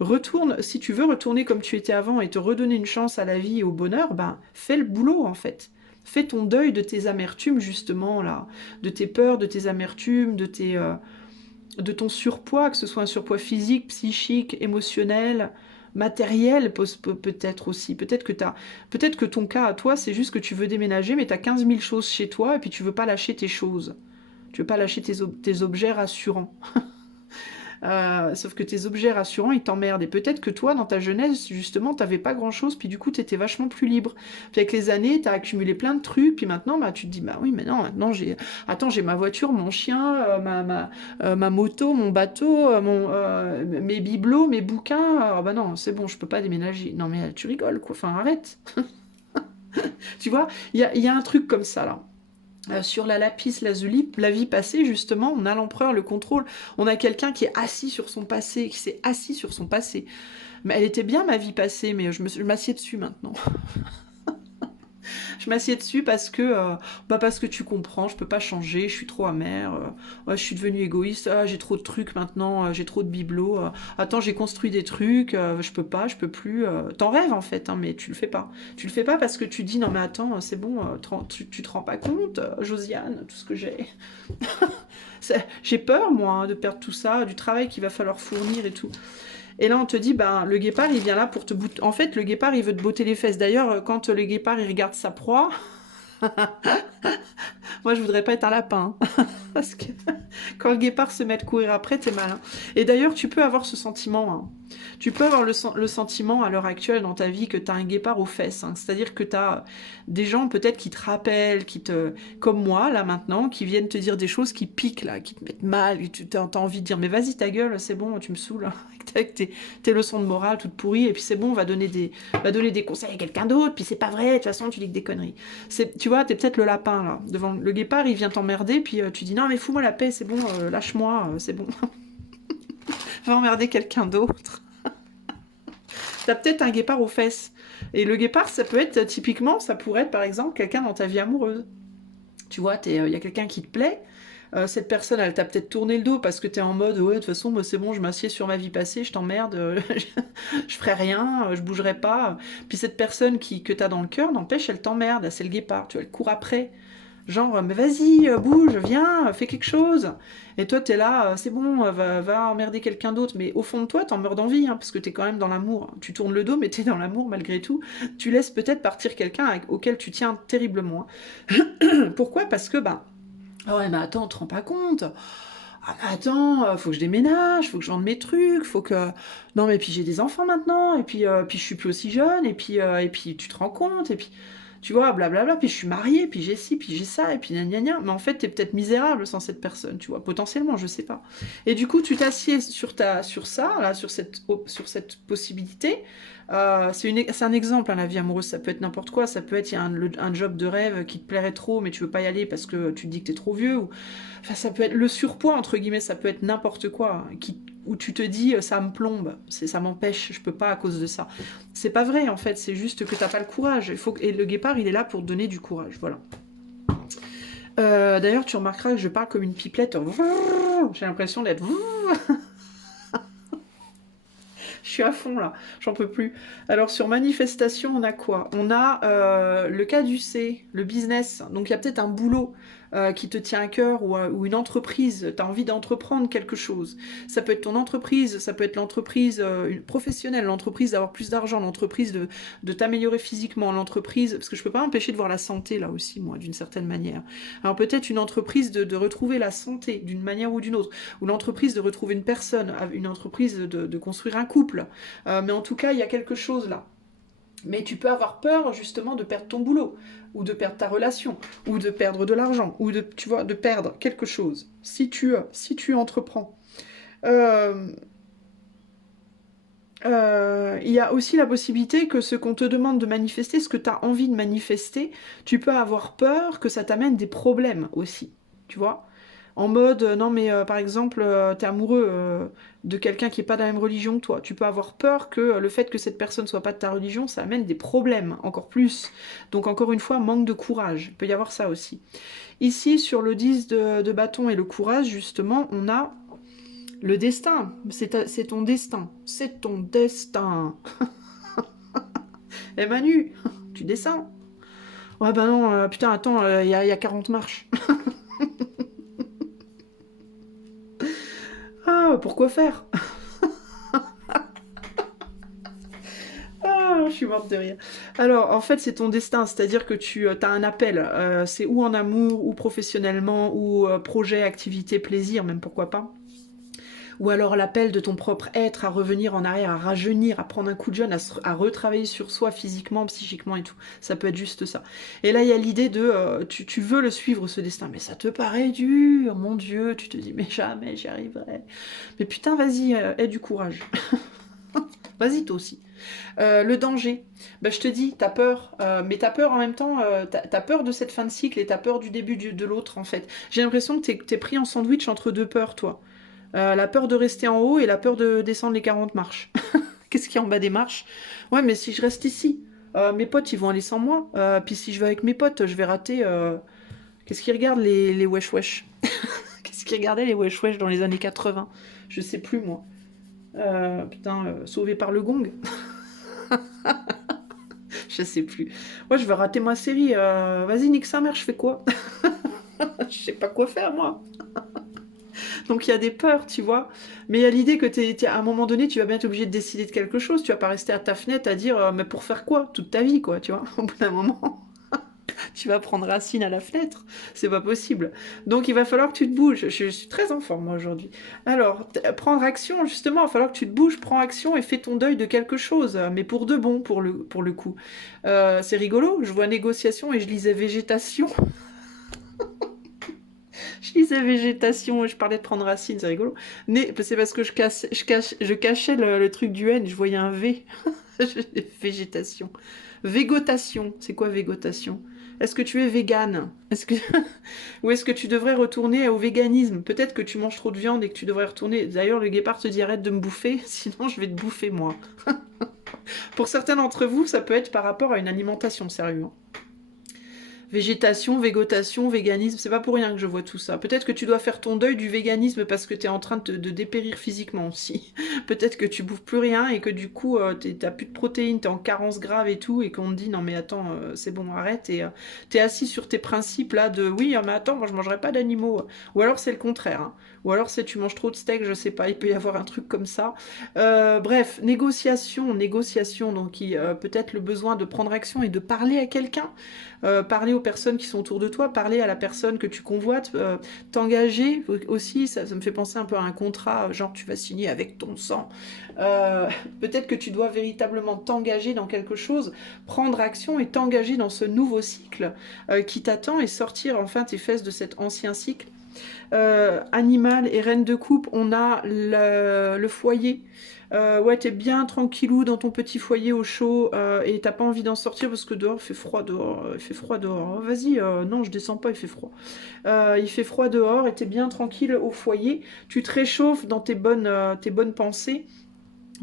retourne, si tu veux retourner comme tu étais avant et te redonner une chance à la vie et au bonheur, ben fais le boulot en fait. Fais ton deuil de tes amertumes justement là, de tes peurs, de tes amertumes, de ton surpoids, que ce soit un surpoids physique, psychique, émotionnel, matériel peut-être aussi. Peut-être que ton cas à toi, c'est juste que tu veux déménager, mais tu as 15 000 choses chez toi et puis tu veux pas lâcher tes choses. Tu veux pas lâcher tes objets rassurants. Sauf que tes objets rassurants, ils t'emmerdent. Et peut-être que toi, dans ta jeunesse, justement, t'avais pas grand-chose, puis du coup, t'étais vachement plus libre. Puis avec les années, t'as accumulé plein de trucs, puis maintenant, bah, tu te dis, bah oui, mais non, maintenant, j'ai ma voiture, mon chien, ma moto, mon bateau, mes bibelots, mes bouquins. Ah bah non, c'est bon, je peux pas déménager. Non mais tu rigoles, quoi. Enfin, arrête. Tu vois, il y a un truc comme ça, là. Sur la lapis lazuli, la vie passée, justement, on a l'empereur, le contrôle. On a quelqu'un qui est assis sur son passé, qui s'est assis sur son passé. Mais elle était bien ma vie passée, mais je m'assieds dessus maintenant. Je m'assieds dessus parce que tu comprends, je peux pas changer, je suis trop amère, ouais, je suis devenue égoïste, j'ai trop de trucs maintenant, j'ai trop de bibelots, attends, j'ai construit des trucs, je peux plus. T'en rêves en fait, hein, mais tu le fais pas. Tu le fais pas parce que tu dis non mais attends, c'est bon, tu te rends pas compte, Josiane, tout ce que j'ai. J'ai peur moi hein, de perdre tout ça, du travail qu'il va falloir fournir et tout. Et là, on te dit, ben, le guépard, il vient là pour te botter. En fait, le guépard, il veut te botter les fesses. D'ailleurs, quand le guépard, il regarde sa proie, moi, je voudrais pas être un lapin. Parce que quand le guépard se met à courir après, t'es malin. Et d'ailleurs, tu peux avoir ce sentiment. Hein. Tu peux avoir le sentiment à l'heure actuelle dans ta vie que t'as un guépard aux fesses. Hein. C'est-à-dire que t'as des gens peut-être qui te rappellent, comme moi, là maintenant, qui viennent te dire des choses qui piquent, là, qui te mettent mal. Et tu as envie de dire, mais vas-y, ta gueule, c'est bon, tu me saoules. Hein, avec tes leçons de morale toutes pourries. Et puis c'est bon, on va donner des conseils à quelqu'un d'autre. Puis c'est pas vrai, de toute façon, tu dis que des conneries. Tu vois, t'es peut-être le lapin, là. Devant le guépard, il vient t'emmerder. Puis tu dis, non, mais fous-moi la paix, c'est bon, lâche-moi, c'est bon. Va emmerder quelqu'un d'autre. T'as peut-être un guépard aux fesses. Et le guépard, ça peut être, typiquement, ça pourrait être, par exemple, quelqu'un dans ta vie amoureuse. Tu vois, il y a quelqu'un qui te plaît, cette personne, elle t'a peut-être tourné le dos parce que t'es en mode, ouais, de toute façon, moi, c'est bon, je m'assieds sur ma vie passée, je t'emmerde, je ferai rien, je bougerai pas. Puis cette personne que t'as dans le cœur, n'empêche, elle t'emmerde, c'est le guépard, tu vois, elle court après. Genre, mais vas-y, bouge, viens, fais quelque chose. Et toi, t'es là, c'est bon, va emmerder quelqu'un d'autre. Mais au fond de toi, t'en meurs d'envie, hein, parce que t'es quand même dans l'amour. Tu tournes le dos, mais t'es dans l'amour malgré tout. Tu laisses peut-être partir quelqu'un auquel tu tiens terriblement. Pourquoi? Parce que, bah, ah ouais, mais attends, on te rend pas compte. Ah, mais attends, faut que je déménage, faut que je vende mes trucs, faut que... Non, mais puis j'ai des enfants maintenant, puis je suis plus aussi jeune, et puis tu te rends compte, et puis... Tu vois, blablabla, puis je suis mariée, puis j'ai ci, puis j'ai ça, et puis gna gna gna. Mais en fait, t'es peut-être misérable sans cette personne, tu vois, potentiellement, je sais pas. Et du coup, tu t'assieds sur ça, là, sur cette possibilité. C'est un exemple, hein, la vie amoureuse, ça peut être n'importe quoi, ça peut être, il y a un job de rêve qui te plairait trop, mais tu veux pas y aller parce que tu te dis que t'es trop vieux, enfin, ça peut être le surpoids, entre guillemets, ça peut être n'importe quoi, hein, où tu te dis, ça me plombe, ça m'empêche, je peux pas à cause de ça. C'est pas vrai, en fait, c'est juste que t'as pas le courage. Et le guépard, il est là pour te donner du courage, voilà. D'ailleurs, tu remarqueras que je parle comme une pipelette. J'ai l'impression d'être... Je suis à fond là, j'en peux plus. Alors sur manifestation, on a quoi? On a le caducée, le business. Donc il y a peut-être un boulot qui te tient à cœur ou une entreprise, tu as envie d'entreprendre quelque chose. Ça peut être ton entreprise, ça peut être l'entreprise professionnelle, l'entreprise d'avoir plus d'argent, l'entreprise de t'améliorer physiquement, l'entreprise, parce que je peux pas m'empêcher de voir la santé là aussi, moi, d'une certaine manière. Alors peut-être une entreprise de retrouver la santé d'une manière ou d'une autre, ou l'entreprise de retrouver une personne, une entreprise de construire un couple. Mais en tout cas, il y a quelque chose là. Mais tu peux avoir peur justement de perdre ton boulot, ou de perdre ta relation, ou de perdre de l'argent, ou tu vois, de perdre quelque chose, si tu entreprends. Euh, il y a aussi la possibilité que ce qu'on te demande de manifester, ce que tu as envie de manifester, tu peux avoir peur que ça t'amène des problèmes aussi, tu vois. En mode, non mais par exemple, t'es amoureux de quelqu'un qui n'est pas de la même religion que toi. Tu peux avoir peur que le fait que cette personne soit pas de ta religion, ça amène des problèmes, encore plus. Donc encore une fois, manque de courage. Il peut y avoir ça aussi. Ici, sur le 10 de bâton et le courage, justement, on a le destin. C'est ton destin. C'est ton destin. Eh Manu, tu descends. Ouais bah non, putain, attends, il y a 40 marches. Ah, pourquoi faire? Ah, je suis morte de rire. Alors, en fait, c'est ton destin, c'est-à-dire que tu as un appel. C'est ou en amour, ou professionnellement, ou projet, activité, plaisir, même pourquoi pas. Ou alors l'appel de ton propre être à revenir en arrière, à rajeunir, à prendre un coup de jeune, à retravailler sur soi physiquement, psychiquement et tout. Ça peut être juste ça. Et là, il y a l'idée de tu veux le suivre, ce destin, mais ça te paraît dur, mon Dieu, tu te dis, mais jamais j'y arriverai. Mais putain, vas-y, aie du courage. Vas-y, toi aussi. Le danger, ben, je te dis, t'as peur, mais t'as peur en même temps, t'as peur de cette fin de cycle et t'as peur du début de l'autre en fait. J'ai l'impression que t'es pris en sandwich entre deux peurs, toi. La peur de rester en haut et la peur de descendre les 40 marches. Qu'est-ce qu'il y a en bas des marches? Ouais, mais si je reste ici, mes potes ils vont aller sans moi. Puis si je vais avec mes potes, je vais rater. Qu'est-ce qu'ils regardent les wesh wesh? Qu'est-ce qu'ils regardaient les wesh wesh dans les années 80? Je sais plus moi. Putain, sauvé par le gong. Je sais plus. Moi, je vais rater ma série. Vas-y, nique sa mère, je fais quoi? Je sais pas quoi faire, moi. Donc, il y a des peurs, tu vois. Mais il y a l'idée que à un moment donné, tu vas bien être obligé de décider de quelque chose. Tu vas pas rester à ta fenêtre à dire, mais pour faire quoi? Toute ta vie, quoi, tu vois. Au bout d'un moment, tu vas prendre racine à la fenêtre. C'est pas possible. Donc, il va falloir que tu te bouges. Je suis très en forme, moi, aujourd'hui. Alors, prendre action, justement, il va falloir que tu te bouges, prends action et fais ton deuil de quelque chose. Mais pour de bon, pour le coup. C'est rigolo. Je vois négociation et je lisais végétation. Je disais végétation, je parlais de prendre racine, c'est rigolo. C'est parce que je cachais le truc du N, je voyais un V. Végétation. Végotation, c'est quoi végotation? Est-ce que tu es végane? Ou est-ce que tu devrais retourner au véganisme? Peut-être que tu manges trop de viande et que tu devrais retourner. D'ailleurs, le guépard te dit arrête de me bouffer, sinon je vais te bouffer moi. Pour certains d'entre vous, ça peut être par rapport à une alimentation, sérieux. Végétation, végotation, véganisme, c'est pas pour rien que je vois tout ça. Peut-être que tu dois faire ton deuil du véganisme parce que tu es en train de dépérir physiquement aussi. Peut-être que tu bouffes plus rien et que du coup t'as plus de protéines, t'es en carence grave et tout, et qu'on te dit non mais attends, c'est bon, arrête, et t'es assis sur tes principes là de oui, mais attends, moi je mangerai pas d'animaux. Ou alors c'est le contraire, hein. Ou alors c'est tu manges trop de steak, je sais pas, il peut y avoir un truc comme ça. Bref, négociation, donc peut-être le besoin de prendre action et de parler à quelqu'un. Parler aux personnes qui sont autour de toi, parler à la personne que tu convoites, t'engager aussi, ça me fait penser un peu à un contrat, genre tu vas signer avec ton sang. Peut-être que tu dois véritablement t'engager dans quelque chose, prendre action et t'engager dans ce nouveau cycle qui t'attend et sortir enfin tes fesses de cet ancien cycle. Animal et reine de coupe, on a le foyer. Ouais, t'es bien tranquillou dans ton petit foyer au chaud et t'as pas envie d'en sortir parce que dehors il fait froid dehors. Il fait froid dehors. Oh, vas-y, non, je descends pas, il fait froid. Il fait froid dehors et t'es bien tranquille au foyer. Tu te réchauffes dans tes bonnes pensées.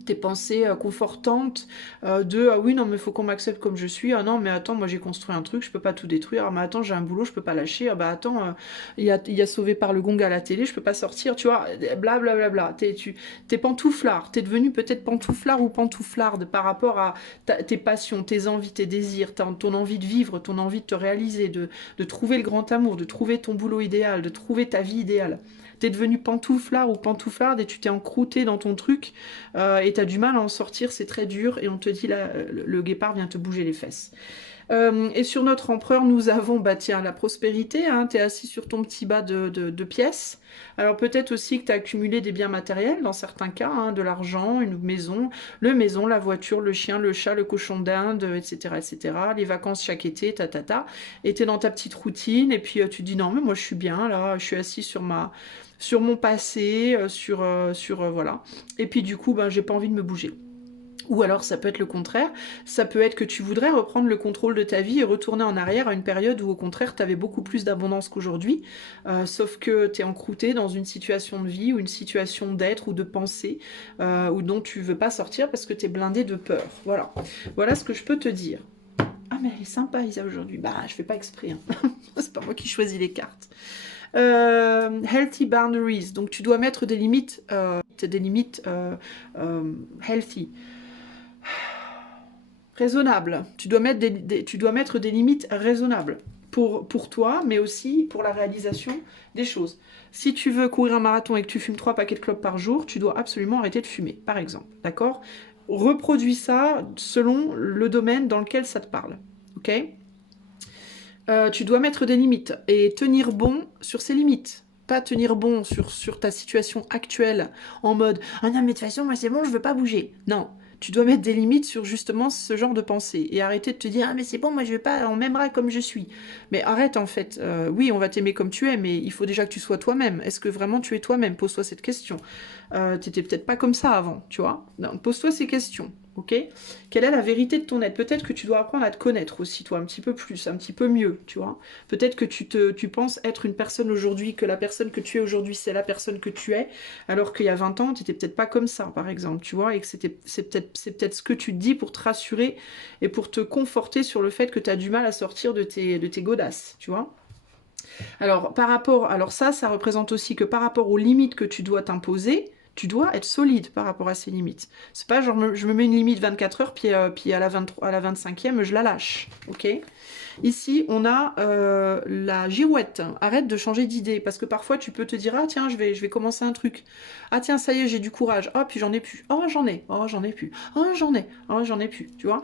tes pensées confortantes de ah oui non mais il faut qu'on m'accepte comme je suis, ah non mais attends moi j'ai construit un truc, je peux pas tout détruire, ah mais attends j'ai un boulot, je peux pas lâcher, ah bah attends il y a Sauvé par le Gong à la télé, je peux pas sortir, tu vois, blablabla, bla, bla. T'es pantouflard, t'es devenu peut-être pantouflard ou pantouflarde par rapport à tes passions, tes envies, tes désirs, ton envie de vivre, ton envie de te réaliser, de trouver le grand amour, de trouver ton boulot idéal, de trouver ta vie idéale. T'es devenu pantouflard ou pantouflarde et tu t'es encrouté dans ton truc et t'as du mal à en sortir, c'est très dur et on te dit là, le guépard vient te bouger les fesses. Et sur notre empereur, nous avons, bah tiens, la prospérité, hein, t'es assis sur ton petit bas de pièces. Alors peut-être aussi que t'as accumulé des biens matériels, dans certains cas, hein, de l'argent, une maison, la voiture, le chien, le chat, le cochon d'Inde, etc., etc., les vacances chaque été, et t'es dans ta petite routine, et puis tu te dis non mais moi je suis bien, là, je suis assis sur mon passé, voilà. Et puis du coup, ben, j'ai pas envie de me bouger. Ou alors ça peut être le contraire, ça peut être que tu voudrais reprendre le contrôle de ta vie et retourner en arrière à une période où au contraire tu avais beaucoup plus d'abondance qu'aujourd'hui, sauf que tu es encrouté dans une situation de vie ou une situation d'être ou de pensée ou dont tu veux pas sortir parce que tu es blindé de peur. Voilà. Voilà ce que je peux te dire. Ah mais elle est sympa Isa aujourd'hui. Bah je fais pas exprès, hein. C'est pas moi qui choisis les cartes. Healthy boundaries, donc tu dois mettre des limites healthy. Raisonnable. Tu dois mettre des limites raisonnables pour toi, mais aussi pour la réalisation des choses. Si tu veux courir un marathon et que tu fumes 3 paquets de clopes par jour, tu dois absolument arrêter de fumer, par exemple. D'accord? Reproduis ça selon le domaine dans lequel ça te parle. Ok? Tu dois mettre des limites et tenir bon sur ces limites. Pas tenir bon sur ta situation actuelle en mode « Ah non, mais de toute façon, moi c'est bon, je veux pas bouger. » Non, tu dois mettre des limites sur justement ce genre de pensée et arrêter de te dire « Ah mais c'est bon, moi je veux pas, on m'aimera comme je suis. » Mais arrête en fait. Oui, on va t'aimer comme tu es, mais il faut déjà que tu sois toi-même. Est-ce que vraiment tu es toi-même? Pose-toi cette question. T'étais peut-être pas comme ça avant, tu vois. Pose-toi ces questions. Ok? Quelle est la vérité de ton être? Peut-être que tu dois apprendre à te connaître aussi, toi, un petit peu plus, un petit peu mieux, tu vois. Peut-être que tu penses être une personne aujourd'hui, que la personne que tu es aujourd'hui, c'est la personne que tu es, alors qu'il y a 20 ans, tu n'étais peut-être pas comme ça, par exemple, tu vois, et que c'est peut-être ce que tu te dis pour te rassurer et pour te conforter sur le fait que tu as du mal à sortir de tes godasses, tu vois. Alors, ça représente aussi que par rapport aux limites que tu dois t'imposer, tu dois être solide par rapport à ces limites. C'est pas genre je me mets une limite 24 heures, puis à la 25e, je la lâche. Ok? Ici, on a la girouette. Arrête de changer d'idée, parce que parfois tu peux te dire ah tiens, je vais commencer un truc. Ah tiens, ça y est, j'ai du courage. Oh, puis j'en ai plus. Oh, j'en ai. Oh, j'en ai plus. Oh, j'en ai. Oh, j'en ai plus. Tu vois?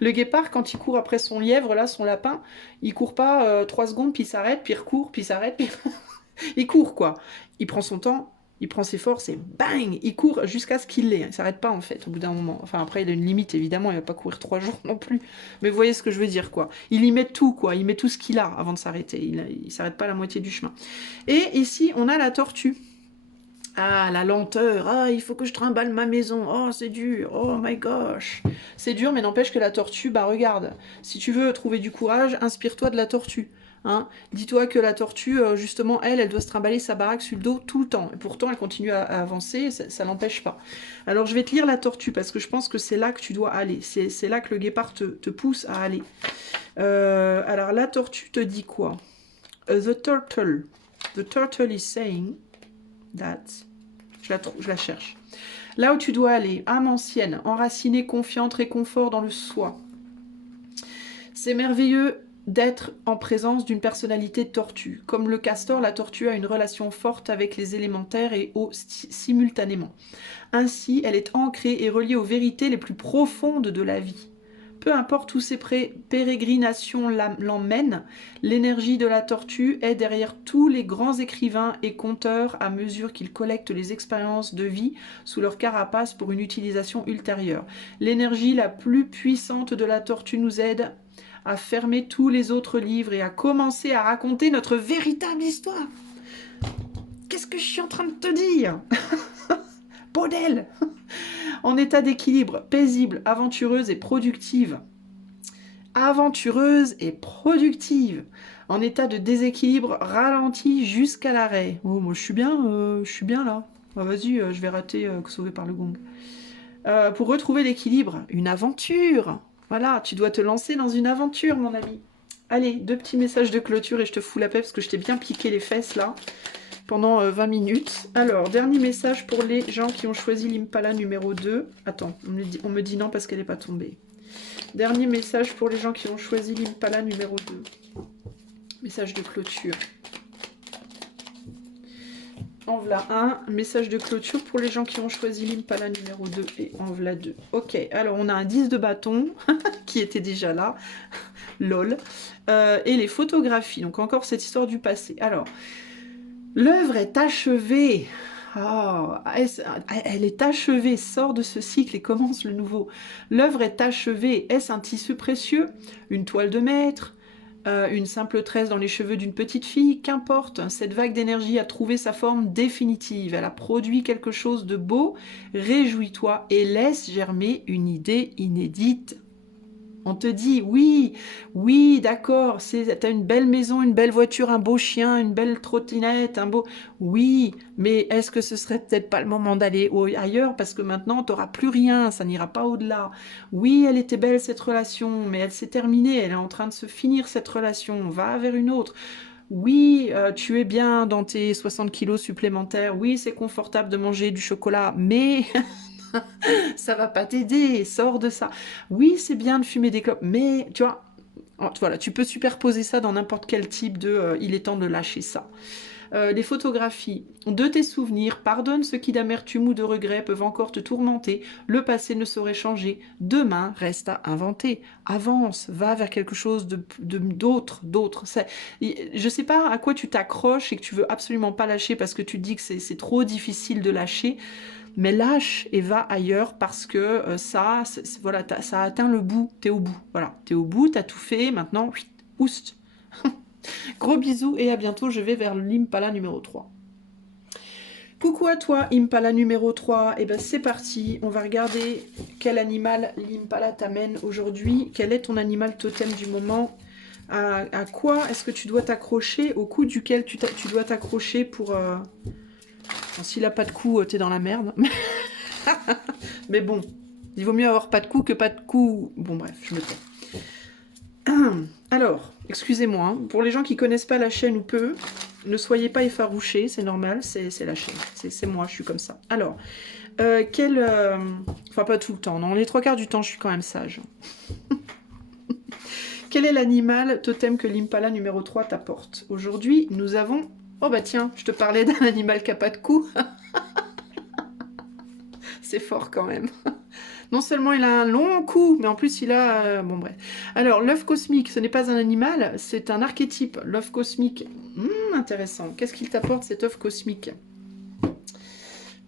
Le guépard, quand il court après son lièvre, là, son lapin, il court pas 3 secondes, puis il s'arrête, puis il recourt, puis il s'arrête, puis il court, quoi. Il prend son temps, il prend ses forces et bang, il court jusqu'à ce qu'il l'ait. Il s'arrête pas, en fait, au bout d'un moment. Enfin, après, il a une limite, évidemment, il va pas courir 3 jours non plus. Mais vous voyez ce que je veux dire, quoi. Il y met tout, quoi. Il met tout ce qu'il a avant de s'arrêter. Il s'arrête pas à la moitié du chemin. Et ici, on a la tortue. Ah, la lenteur. Ah, il faut que je trimballe ma maison. Oh, c'est dur. Oh my gosh. C'est dur, mais n'empêche que la tortue, bah regarde. Si tu veux trouver du courage, inspire-toi de la tortue. Hein. Dis-toi que la tortue, justement, elle doit se trimballer sa baraque sur le dos tout le temps. Et pourtant, elle continue à avancer, ça l'empêche pas. Alors, je vais te lire la tortue, parce que je pense que c'est là que tu dois aller. C'est là que le guépard te pousse à aller. Alors, la tortue te dit quoi? The turtle is saying... That. Je la cherche. Là où tu dois aller, âme ancienne, enracinée, confiante, réconfort dans le soi. C'est merveilleux d'être en présence d'une personnalité de tortue. Comme le castor, la tortue a une relation forte avec les élémentaires et eau simultanément. Ainsi, elle est ancrée et reliée aux vérités les plus profondes de la vie. Peu importe où ces pérégrinations l'emmènent, l'énergie de la tortue est derrière tous les grands écrivains et conteurs à mesure qu'ils collectent les expériences de vie sous leur carapace pour une utilisation ultérieure. L'énergie la plus puissante de la tortue nous aide à fermer tous les autres livres et à commencer à raconter notre véritable histoire. Qu'est-ce que je suis en train de te dire? Bordel! En état d'équilibre, paisible, aventureuse et productive. Aventureuse et productive. En état de déséquilibre, ralenti jusqu'à l'arrêt. Oh, moi je suis bien là. Oh, vas-y, je vais rater Sauvé par le gong. Pour retrouver l'équilibre, une aventure. Voilà, tu dois te lancer dans une aventure, mon ami. Allez, 2 petits messages de clôture et je te fous la paix parce que je t'ai bien piqué les fesses là pendant 20 minutes. Alors, dernier message pour les gens qui ont choisi l'Impala numéro 2. Attends, on me dit non parce qu'elle n'est pas tombée. Dernier message pour les gens qui ont choisi l'Impala numéro 2. Message de clôture. En voilà un. Message de clôture pour les gens qui ont choisi l'Impala numéro 2 et en voilà 2. Ok, alors on a un 10 de bâton qui était déjà là. Lol. Et les photographies. Donc encore cette histoire du passé. Alors, l'œuvre est achevée. Oh, elle est achevée, sort de ce cycle et commence le nouveau. L'œuvre est achevée. Est-ce un tissu précieux? Une toile de maître? Une simple tresse dans les cheveux d'une petite fille? Qu'importe, cette vague d'énergie a trouvé sa forme définitive. Elle a produit quelque chose de beau. Réjouis-toi et laisse germer une idée inédite. On te dit, oui, oui, d'accord, t'as une belle maison, une belle voiture, un beau chien, une belle trottinette, un beau... Oui, mais est-ce que ce serait peut-être pas le moment d'aller ailleurs parce que maintenant, t'auras plus rien, ça n'ira pas au-delà. Oui, elle était belle cette relation, mais elle s'est terminée, elle est en train de se finir cette relation, va vers une autre. Oui, tu es bien dans tes 60 kilos supplémentaires, oui, c'est confortable de manger du chocolat, mais... ça va pas t'aider, sors de ça. Oui, c'est bien de fumer des clopes, mais tu vois, voilà, tu peux superposer ça dans n'importe quel type de il est temps de lâcher ça. Les photographies de tes souvenirs, pardonne ce qui d'amertume ou de regret peuvent encore te tourmenter. Le passé ne saurait changer. Demain reste à inventer. Avance, va vers quelque chose d'autre. Je sais pas à quoi tu t'accroches et que tu veux absolument pas lâcher parce que tu te dis que c'est trop difficile de lâcher. Mais lâche et va ailleurs parce que voilà, ça a atteint le bout, t'es au bout. Voilà, t'es au bout, t'as tout fait, maintenant, oust. Gros bisous et à bientôt, je vais vers l'Impala numéro 3. Coucou à toi, Impala numéro 3. Et ben c'est parti, on va regarder quel animal l'Impala t'amène aujourd'hui. Quel est ton animal totem du moment? À quoi est-ce que tu dois t'accrocher? Au cou duquel tu dois t'accrocher pour... Bon, s'il a pas de cou, t'es dans la merde. Mais bon, il vaut mieux avoir pas de cou que pas de cou. Bon bref, je me tais. Alors, excusez-moi, hein, pour les gens qui connaissent pas la chaîne ou peu, ne soyez pas effarouchés, c'est normal, c'est la chaîne. C'est moi, je suis comme ça. Alors, enfin pas tout le temps, non, les 3/4 du temps, je suis quand même sage. Quel est l'animal totem que l'Impala numéro 3 t'apporte? Aujourd'hui, nous avons... Oh bah tiens, je te parlais d'un animal qui a pas de cou. C'est fort quand même. Non seulement il a un long cou, mais en plus il a... bon bref. Alors, l'œuf cosmique, ce n'est pas un animal, c'est un archétype. L'œuf cosmique, intéressant. Qu'est-ce qu'il t'apporte cet œuf cosmique?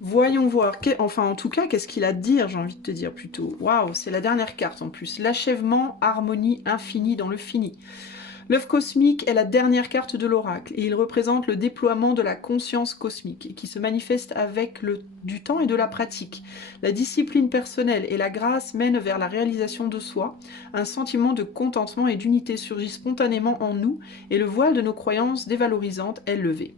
Voyons voir. Enfin, en tout cas, qu'est-ce qu'il a à dire, j'ai envie de te dire plutôt. Waouh, c'est la dernière carte en plus. L'achèvement, harmonie infinie dans le fini. L'œuf cosmique est la dernière carte de l'oracle et il représente le déploiement de la conscience cosmique qui se manifeste avec du temps et de la pratique. La discipline personnelle et la grâce mènent vers la réalisation de soi. Un sentiment de contentement et d'unité surgit spontanément en nous et le voile de nos croyances dévalorisantes est levé.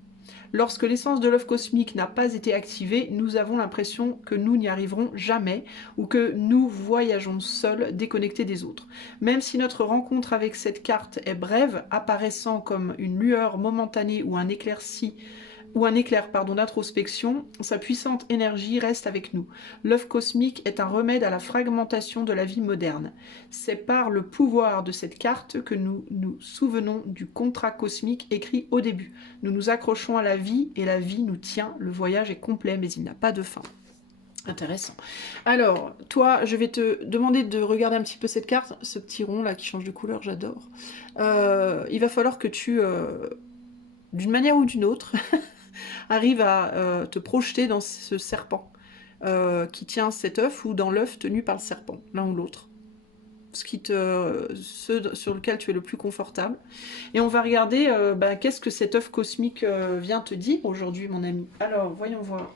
Lorsque l'essence de l'œuf cosmique n'a pas été activée, nous avons l'impression que nous n'y arriverons jamais ou que nous voyageons seuls, déconnectés des autres. Même si notre rencontre avec cette carte est brève, apparaissant comme une lueur momentanée ou un éclair d'introspection, sa puissante énergie reste avec nous. L'œuf cosmique est un remède à la fragmentation de la vie moderne. C'est par le pouvoir de cette carte que nous nous souvenons du contrat cosmique écrit au début. Nous nous accrochons à la vie et la vie nous tient. Le voyage est complet mais il n'a pas de fin. Intéressant. Alors, toi, je vais te demander de regarder un petit peu cette carte, ce petit rond là qui change de couleur, j'adore. Il va falloir que tu, d'une manière ou d'une autre, arrive à te projeter dans ce serpent qui tient cet œuf ou dans l'œuf tenu par le serpent, l'un ou l'autre. Ce sur lequel tu es le plus confortable. Et on va regarder qu'est-ce que cet œuf cosmique vient te dire aujourd'hui, mon ami. Alors, voyons voir.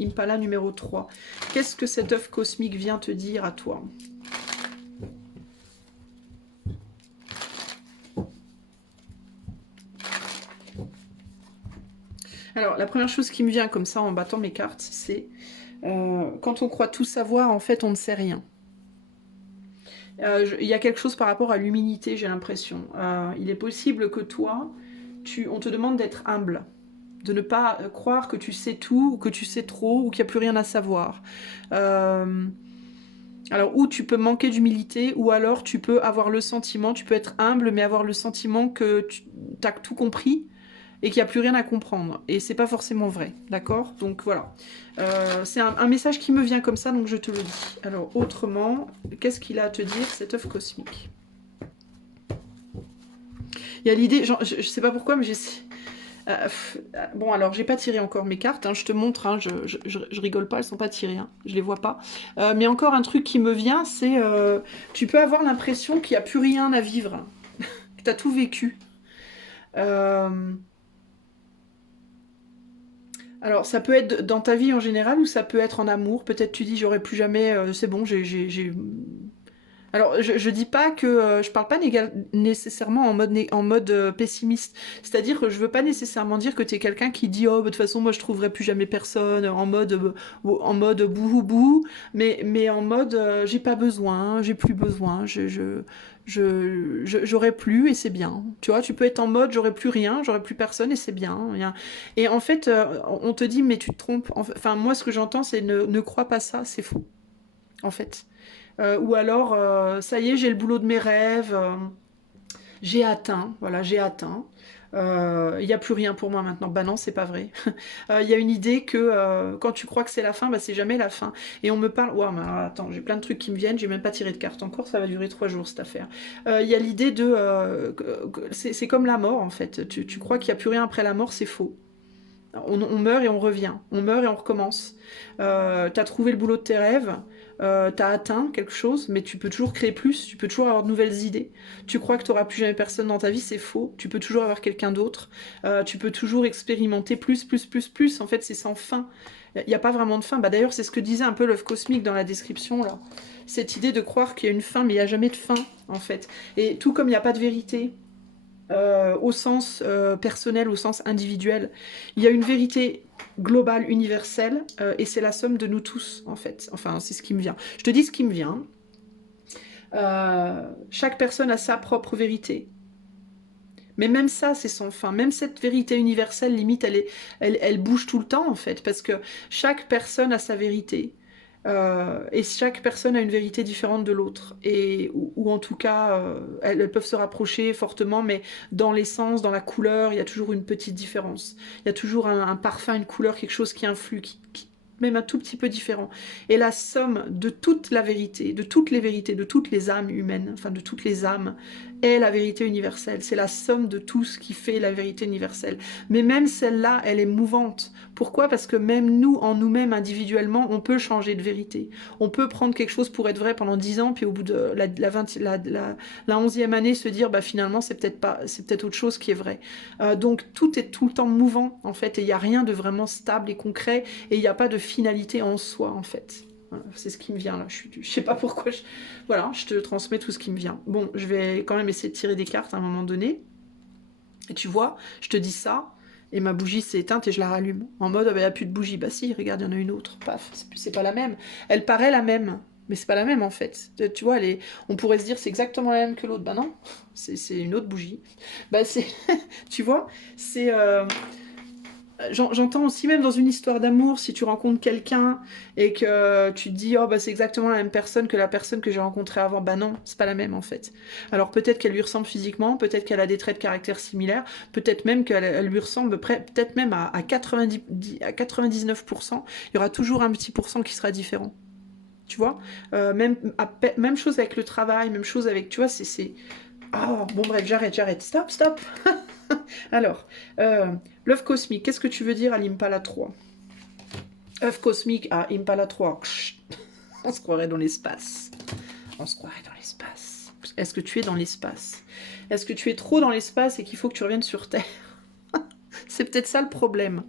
Impala numéro 3. Qu'est-ce que cet œuf cosmique vient te dire à toi? Alors, la première chose qui me vient comme ça en battant mes cartes, c'est quand on croit tout savoir, en fait, on ne sait rien. Il y a quelque chose par rapport à l'humilité, j'ai l'impression. Il est possible que toi, on te demande d'être humble, de ne pas croire que tu sais tout, ou que tu sais trop, ou qu'il n'y a plus rien à savoir. Alors, ou tu peux manquer d'humilité, ou alors tu peux avoir le sentiment, tu peux être humble, mais avoir le sentiment que tu as tout compris, et qu'il n'y a plus rien à comprendre. Et c'est pas forcément vrai, d'accord? Donc voilà. C'est un message qui me vient comme ça, donc je te le dis. Alors, autrement, qu'est-ce qu'il a à te dire, cet œuf cosmique? Il y a l'idée, je sais pas pourquoi, mais bon, alors, j'ai pas tiré encore mes cartes, hein, je te montre, hein, je rigole pas, elles sont pas tirées, hein, je les vois pas. Mais encore un truc qui me vient, c'est tu peux avoir l'impression qu'il n'y a plus rien à vivre, que tu as tout vécu. Alors, ça peut être dans ta vie en général ou ça peut être en amour. Peut-être tu dis, j'aurais plus jamais, c'est bon, Alors, je dis pas que je parle pas nécessairement en mode pessimiste. C'est-à-dire que je veux pas nécessairement dire que tu es quelqu'un qui dit oh, bah, de toute façon, moi je trouverai plus jamais personne en mode bouhou bouhou, mais en mode j'ai pas besoin, j'ai plus besoin, j'aurais plus et c'est bien. Tu vois, tu peux être en mode j'aurais plus rien, j'aurais plus personne et c'est bien. Et en fait, on te dit mais tu te trompes. Enfin, moi ce que j'entends c'est ne crois pas ça, c'est faux. En fait. Ou alors, ça y est, j'ai le boulot de mes rêves, j'ai atteint, voilà, j'ai atteint. Il n'y a plus rien pour moi maintenant. Bah non, c'est pas vrai. Il y a une idée que quand tu crois que c'est la fin, bah c'est jamais la fin. Et on me parle, ouah, mais attends, j'ai plein de trucs qui me viennent, j'ai même pas tiré de carte encore, ça va durer 3 jours cette affaire. Il y a l'idée de, c'est comme la mort en fait. Tu crois qu'il n'y a plus rien après la mort, c'est faux. On meurt et on revient. On meurt et on recommence. T'as trouvé le boulot de tes rêves. T'as atteint quelque chose, mais tu peux toujours créer plus. Tu peux toujours avoir de nouvelles idées. Tu crois que t'auras plus jamais personne dans ta vie, c'est faux. Tu peux toujours avoir quelqu'un d'autre. Tu peux toujours expérimenter plus, plus, plus, plus. En fait, c'est sans fin. Il n'y a pas vraiment de fin. Bah, d'ailleurs, c'est ce que disait un peu l'œuf cosmique dans la description, là. Cette idée de croire qu'il y a une fin, mais il n'y a jamais de fin, en fait. Et tout comme il n'y a pas de vérité, au sens personnel, au sens individuel. Il y a une vérité globale, universelle, et c'est la somme de nous tous, en fait. Enfin, c'est ce qui me vient. Je te dis ce qui me vient. Chaque personne a sa propre vérité. Mais même ça, c'est sans fin. Même cette vérité universelle, limite, elle bouge tout le temps, en fait, parce que chaque personne a sa vérité. Et chaque personne a une vérité différente de l'autre. Ou en tout cas, elles peuvent se rapprocher fortement, mais dans l'essence, dans la couleur, il y a toujours une petite différence. Il y a toujours un parfum, une couleur, quelque chose qui influe, même un tout petit peu différent. Et la somme de toute la vérité, de toutes les vérités, de toutes les âmes humaines, enfin de toutes les âmes, est la vérité universelle. C'est la somme de tout ce qui fait la vérité universelle. Mais même celle-là, elle est mouvante. Pourquoi? Parce que même nous, en nous-mêmes, individuellement, on peut changer de vérité. On peut prendre quelque chose pour être vrai pendant 10 ans, puis au bout de la 11e année, se dire, bah finalement, c'est peut-être autre chose qui est vrai. Donc, tout est tout le temps mouvant, en fait, et il n'y a rien de vraiment stable et concret, et il n'y a pas de finalité en soi, en fait. Voilà, c'est ce qui me vient là. Je sais pas pourquoi. Voilà, je te transmets tout ce qui me vient. Bon, je vais quand même essayer de tirer des cartes à un moment donné. Et tu vois, je te dis ça, et ma bougie s'est éteinte et je la rallume. En mode, il n'y a plus de bougie. Bah si, regarde, il y en a une autre. Paf, c'est pas la même. Elle paraît la même, mais c'est pas la même en fait. Tu vois, on pourrait se dire c'est exactement la même que l'autre. Bah non, c'est une autre bougie. Bah c'est, tu vois, c'est... J'entends aussi même dans une histoire d'amour, si tu rencontres quelqu'un et que tu te dis oh bah c'est exactement la même personne que la personne que j'ai rencontrée avant, bah non, c'est pas la même en fait. Alors peut-être qu'elle lui ressemble physiquement, peut-être qu'elle a des traits de caractère similaires, peut-être même qu'elle lui ressemble peut-être même à 99%, il y aura toujours un petit pourcent qui sera différent. Tu vois, même chose avec le travail, même chose avec, tu vois, c'est... Oh, bon bref, j'arrête, stop. Alors, l'œuf cosmique, qu'est-ce que tu veux dire à l'Impala 3? œuf cosmique à Impala 3. On se croirait dans l'espace. On se croirait dans l'espace. Est-ce que tu es dans l'espace? Est-ce que tu es trop dans l'espace et qu'il faut que tu reviennes sur Terre? C'est peut-être ça le problème.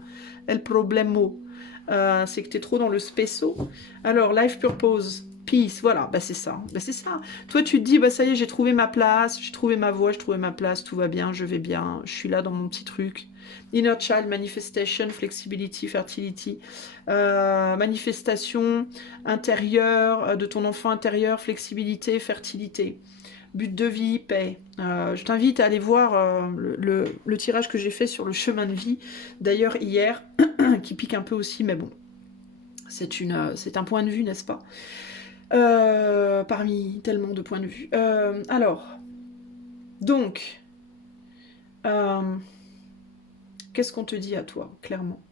El problemo. C'est que tu es trop dans le spécio. Alors, life purpose. Peace, voilà, bah c'est ça. Bah c'est ça. Toi, tu te dis, bah ça y est, j'ai trouvé ma place, j'ai trouvé ma voie, j'ai trouvé ma place, tout va bien, je vais bien, je suis là dans mon petit truc. Inner Child, Manifestation, Flexibility, Fertility. Manifestation intérieure, de ton enfant intérieur, flexibilité, fertilité. But de vie, paix. Je t'invite à aller voir le tirage que j'ai fait sur le chemin de vie, d'ailleurs hier, qui pique un peu aussi, mais bon, c'est un point de vue, n'est-ce pas? Parmi tellement de points de vue. Alors, donc, qu'est-ce qu'on te dit à toi, clairement?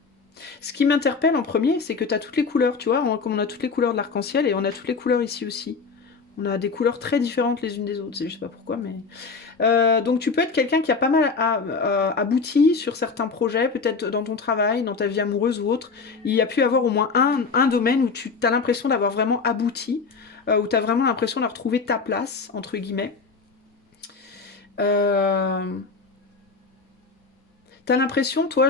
Ce qui m'interpelle en premier, c'est que tu as toutes les couleurs, tu vois, comme on a toutes les couleurs de l'arc-en-ciel, et on a toutes les couleurs ici aussi. On a des couleurs très différentes les unes des autres, je sais pas pourquoi, mais... donc tu peux être quelqu'un qui a pas mal abouti sur certains projets, peut-être dans ton travail, dans ta vie amoureuse ou autre. Il y a pu avoir au moins un domaine où tu as l'impression d'avoir vraiment abouti, où tu as vraiment l'impression d'avoir trouvé ta place, entre guillemets. T'as l'impression, toi,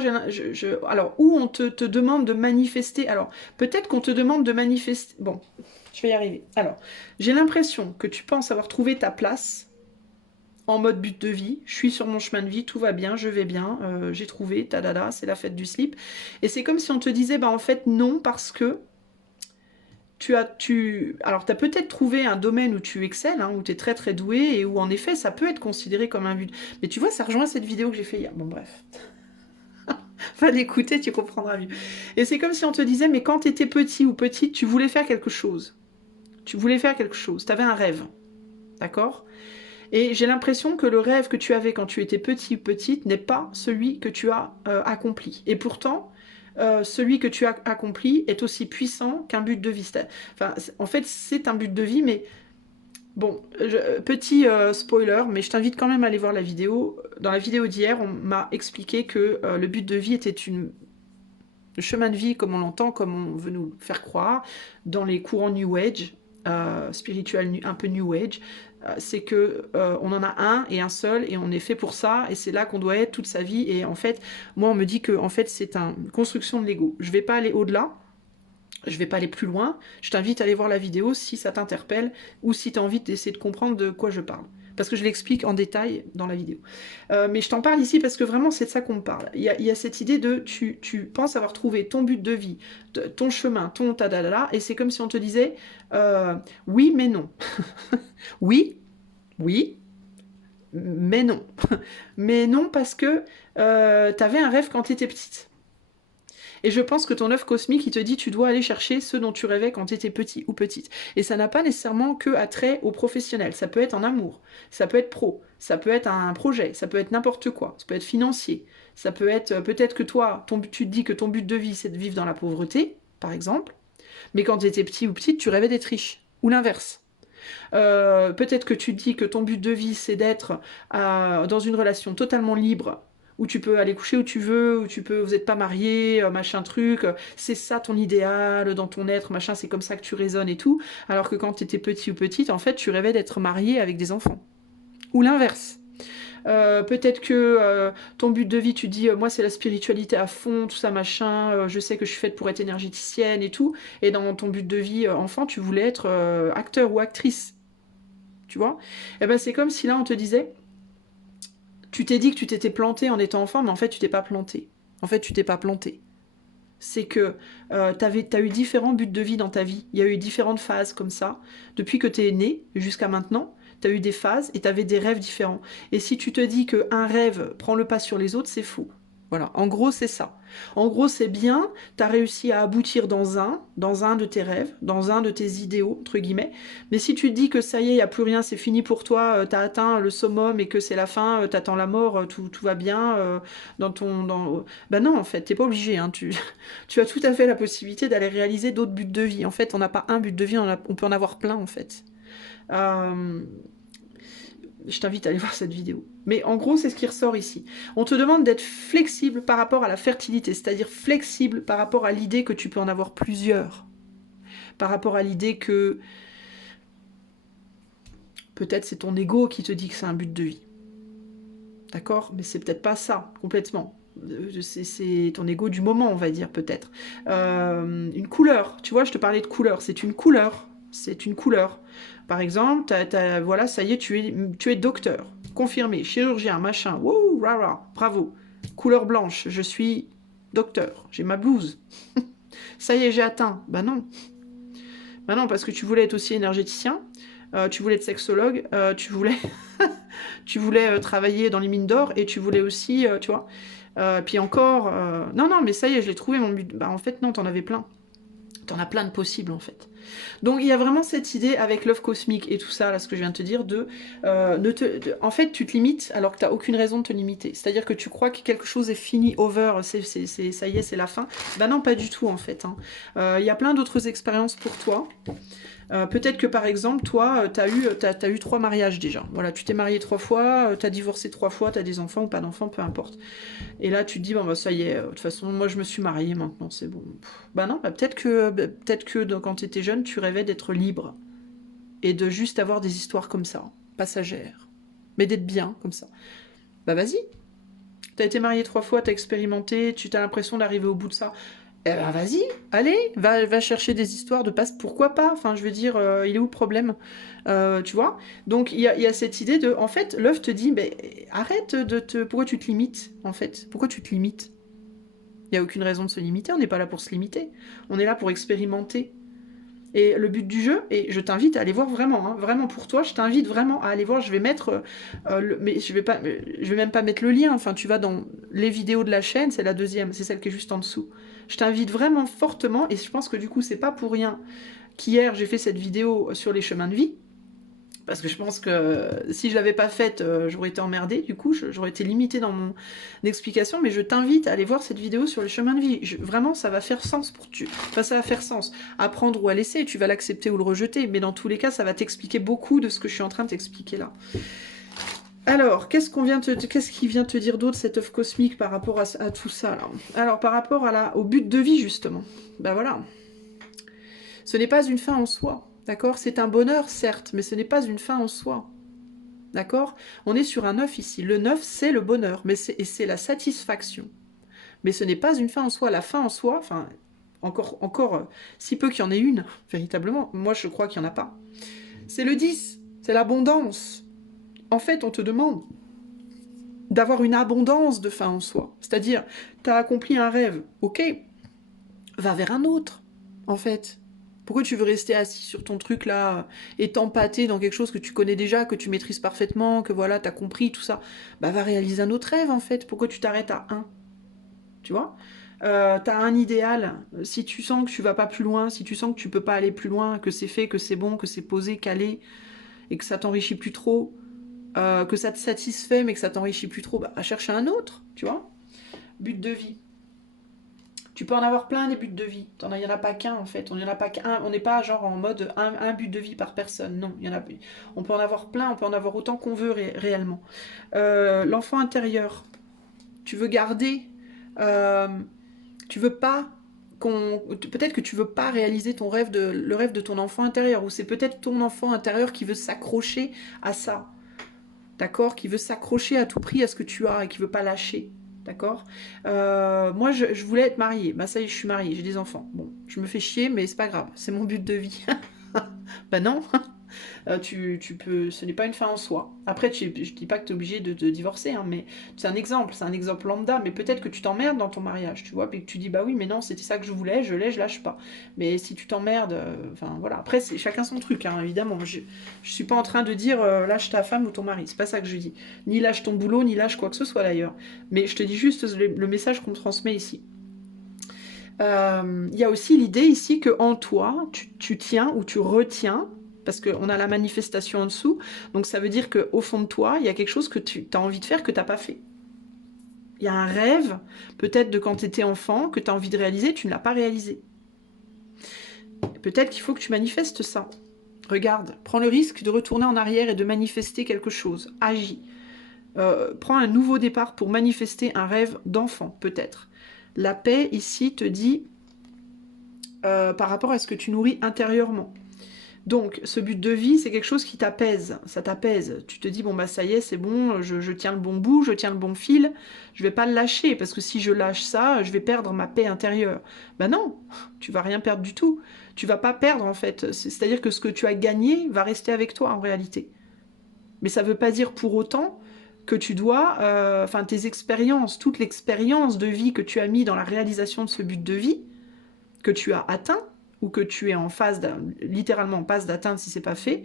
alors, où on te demande de manifester, alors, peut-être qu'on te demande de manifester, bon, je vais y arriver. Alors, j'ai l'impression que tu penses avoir trouvé ta place, en mode but de vie, je suis sur mon chemin de vie, tout va bien, je vais bien, j'ai trouvé, tadada, c'est la fête du slip. Et c'est comme si on te disait, bah en fait non, parce que alors tu as peut-être trouvé un domaine où tu excelles, hein, où tu es très très doué, et où en effet ça peut être considéré comme un but. Mais tu vois, ça rejoint cette vidéo que j'ai fait hier. Bon bref. Va l'écouter, tu comprendras mieux. Et c'est comme si on te disait, mais quand tu étais petit ou petite, tu voulais faire quelque chose. Tu voulais faire quelque chose, tu avais un rêve. D'accord ? Et j'ai l'impression que le rêve que tu avais quand tu étais petit ou petite n'est pas celui que tu as accompli. Et pourtant, celui que tu as accompli est aussi puissant qu'un but de vie. Enfin, en fait, c'est un but de vie, mais bon, petit spoiler, mais je t'invite quand même à aller voir la vidéo. Dans la vidéo d'hier, on m'a expliqué que le but de vie était le chemin de vie comme on l'entend, comme on veut nous faire croire, dans les courants New Age, spirituel un peu New Age, c'est que on en a un et un seul et on est fait pour ça et c'est là qu'on doit être toute sa vie. Et en fait, moi on me dit que en fait c'est une construction de l'ego. Je vais pas aller au-delà, je vais pas aller plus loin. Je t'invite à aller voir la vidéo si ça t'interpelle ou si tu as envie d'essayer de comprendre de quoi je parle. Parce que je l'explique en détail dans la vidéo. Mais je t'en parle ici parce que vraiment c'est de ça qu'on me parle. Il y a cette idée de tu penses avoir trouvé ton but de vie, ton chemin, ton tadadala, et c'est comme si on te disait oui mais non. Oui, oui, mais non. Mais non parce que t'avais un rêve quand t'étais petite. Et je pense que ton œuf cosmique, il te dit tu dois aller chercher ce dont tu rêvais quand tu étais petit ou petite. Et ça n'a pas nécessairement que attrait au professionnel. Ça peut être en amour, ça peut être pro, ça peut être un projet, ça peut être n'importe quoi, ça peut être financier, ça peut être peut-être que toi, tu te dis que ton but de vie, c'est de vivre dans la pauvreté, par exemple, mais quand tu étais petit ou petite, tu rêvais d'être riche. Ou l'inverse. Peut-être que tu te dis que ton but de vie, c'est d'être dans une relation totalement libre, où tu peux aller coucher où tu veux, vous n'êtes pas marié, machin truc, c'est ça ton idéal dans ton être, machin, c'est comme ça que tu raisonnes et tout, alors que quand tu étais petit ou petite, en fait, tu rêvais d'être marié avec des enfants. Ou l'inverse. Peut-être que ton but de vie, tu dis moi c'est la spiritualité à fond, tout ça machin, je sais que je suis faite pour être énergéticienne et tout, et dans ton but de vie enfant, tu voulais être acteur ou actrice, tu vois. Et ben c'est comme si là on te disait, tu t'es dit que tu t'étais planté en étant enfant, mais en fait tu t'es pas planté. En fait tu t'es pas planté. C'est que t'as eu différents buts de vie dans ta vie. Il y a eu différentes phases comme ça. Depuis que t'es né jusqu'à maintenant, t'as eu des phases et t'avais des rêves différents. Et si tu te dis qu'un rêve prend le pas sur les autres, c'est faux. Voilà, en gros c'est ça. En gros c'est bien, t'as réussi à aboutir dans un de tes rêves, dans un de tes idéaux, entre guillemets. Mais si tu te dis que ça y est, il n'y a plus rien, c'est fini pour toi, t'as atteint le summum et que c'est la fin, t'attends la mort, tout va bien, ben non, en fait, t'es pas obligé, hein, tu as tout à fait la possibilité d'aller réaliser d'autres buts de vie. En fait, on n'a pas un but de vie, on peut en avoir plein, en fait. Je t'invite à aller voir cette vidéo. Mais en gros, c'est ce qui ressort ici. On te demande d'être flexible par rapport à la fertilité, c'est-à-dire flexible par rapport à l'idée que tu peux en avoir plusieurs. Par rapport à l'idée que peut-être c'est ton ego qui te dit que c'est un but de vie. D'accord? Mais c'est peut-être pas ça, complètement. C'est ton ego du moment, on va dire, peut-être. Une couleur. Tu vois, je te parlais de couleur. C'est une couleur. c'est une couleur. Par exemple, voilà, ça y est, tu es docteur, confirmé, chirurgien, machin, wouh, rara, bravo. Couleur blanche, je suis docteur, j'ai ma blouse. Ça y est, j'ai atteint. Bah non. Bah non, parce que tu voulais être aussi énergéticien, tu voulais être sexologue, tu voulais, tu voulais travailler dans les mines d'or, et tu voulais aussi, tu vois. Puis encore, non, non, mais ça y est, je l'ai trouvé, mon but. Bah en fait, non, t'en avais plein. T'en as plein de possibles, en fait. Donc, il y a vraiment cette idée, avec l'œuf cosmique et tout ça, là, ce que je viens de te dire, en fait, tu te limites alors que t'as aucune raison de te limiter. C'est-à-dire que tu crois que quelque chose est fini, over, ça y est, c'est la fin. Bah non, pas du tout, en fait. Il y a plein d'autres expériences pour toi. Peut-être que par exemple, toi, t'as eu 3 mariages déjà. Voilà, tu t'es marié 3 fois, t'as divorcé 3 fois, t'as des enfants ou pas d'enfants, peu importe. Et là, tu te dis, bon, bah, ça y est, de toute façon, moi, je me suis mariée, maintenant, c'est bon. Bah non, bah, peut-être que quand t'étais jeune, tu rêvais d'être libre. Et de juste avoir des histoires comme ça, passagères. Mais d'être bien, comme ça. Bah vas-y. T'as été marié 3 fois, t'as expérimenté, tu t'as l'impression d'arriver au bout de ça. Eh ben vas-y, allez, va chercher des histoires de passe, pourquoi pas. Enfin, je veux dire, il est où le problème, tu vois. Donc il y a cette idée de, en fait, l'œuf te dit, mais arrête pourquoi tu te limites, en fait. Pourquoi tu te limites? Il n'y a aucune raison de se limiter, on n'est pas là pour se limiter. On est là pour expérimenter. Et le but du jeu, et je t'invite à aller voir vraiment, hein, vraiment pour toi, je t'invite vraiment à aller voir, je vais mettre, mais je vais même pas mettre le lien, enfin tu vas dans les vidéos de la chaîne, c'est la deuxième, c'est celle qui est juste en dessous. Je t'invite vraiment fortement, et je pense que du coup c'est pas pour rien qu'hier j'ai fait cette vidéo sur les chemins de vie, parce que je pense que si je l'avais pas faite, j'aurais été emmerdée, du coup, j'aurais été limitée dans mon explication, mais je t'invite à aller voir cette vidéo sur les chemins de vie. Vraiment, ça va faire sens pour tu. Enfin, ça va faire sens. À prendre ou à laisser, tu vas l'accepter ou le rejeter, mais dans tous les cas, ça va t'expliquer beaucoup de ce que je suis en train de t'expliquer là. Alors, qu'est-ce qui vient te dire d'autre, cet œuf cosmique, par rapport à tout ça là? Alors, par rapport au but de vie, justement. Ben voilà. Ce n'est pas une fin en soi. D'accord? C'est un bonheur, certes, mais ce n'est pas une fin en soi. D'accord? On est sur un 9 ici. Le 9, c'est le bonheur, et c'est la satisfaction. Mais ce n'est pas une fin en soi. La fin en soi, enfin, encore si peu qu'il y en ait une, véritablement, moi je crois qu'il n'y en a pas. C'est le 10, c'est l'abondance. En fait, on te demande d'avoir une abondance de fin en soi. C'est-à-dire, tu as accompli un rêve, ok, va vers un autre, en fait. Pourquoi tu veux rester assis sur ton truc là et t'empâter dans quelque chose que tu connais déjà, que tu maîtrises parfaitement, que voilà, t'as compris, tout ça? Bah va réaliser un autre rêve en fait. Pourquoi tu t'arrêtes à un? Tu vois? T'as un idéal. Si tu sens que tu vas pas plus loin, si tu sens que tu peux pas aller plus loin, que c'est fait, que c'est bon, que c'est posé, calé, et que ça t'enrichit plus trop, que ça te satisfait mais que ça t'enrichit plus trop, bah va chercher un autre, tu vois? But de vie. Tu peux en avoir plein des buts de vie. Il n'y en a pas qu'un en fait. On n'y en a pas qu'un. On n'est pas genre en mode un but de vie par personne. Non, il y en a. On peut en avoir plein. On peut en avoir autant qu'on veut réellement. L'enfant intérieur. Tu veux garder. Tu veux pas peut-être que tu veux pas réaliser le rêve de ton enfant intérieur. Ou c'est peut-être ton enfant intérieur qui veut s'accrocher à ça. D'accord? Qui veut s'accrocher à tout prix à ce que tu as et qui veut pas lâcher. D'accord? Moi, je voulais être mariée. Bah ça y est, je suis mariée, j'ai des enfants. Bon, je me fais chier, mais c'est pas grave. C'est mon but de vie. Bah non. Tu peux. Ce n'est pas une fin en soi. Après, je dis pas que tu es obligé de divorcer, hein, mais c'est un exemple lambda. Mais peut-être que tu t'emmerdes dans ton mariage, tu vois, puis que tu dis bah oui, mais non, c'était ça que je voulais, je lâche pas. Mais si tu t'emmerdes, enfin voilà. Après, c'est chacun son truc, hein, évidemment. Je suis pas en train de dire lâche ta femme ou ton mari. C'est pas ça que je dis. Ni lâche ton boulot, ni lâche quoi que ce soit d'ailleurs. Mais je te dis juste le message qu'on me transmet ici. Il y a aussi l'idée ici que en toi, tu tiens ou tu retiens, parce qu'on a la manifestation en dessous, donc ça veut dire qu'au fond de toi, il y a quelque chose que tu as envie de faire que tu n'as pas fait. Il y a un rêve, peut-être de quand tu étais enfant, que tu as envie de réaliser, tu ne l'as pas réalisé. Peut-être qu'il faut que tu manifestes ça. Regarde, prends le risque de retourner en arrière et de manifester quelque chose. Agis. Prends un nouveau départ pour manifester un rêve d'enfant, peut-être. La paix, ici, te dit par rapport à ce que tu nourris intérieurement. Donc, ce but de vie, c'est quelque chose qui t'apaise, ça t'apaise. Tu te dis, bon bah ça y est, c'est bon, je tiens le bon bout, je tiens le bon fil, je vais pas le lâcher, parce que si je lâche ça, je vais perdre ma paix intérieure. Ben non, tu vas rien perdre du tout. Tu vas pas perdre en fait, c'est-à-dire que ce que tu as gagné va rester avec toi en réalité. Mais ça veut pas dire pour autant que tu dois, enfin tes expériences, toute l'expérience de vie que tu as mis dans la réalisation de ce but de vie, que tu as atteint, ou que tu es en phase, littéralement en phase d'atteindre si c'est pas fait,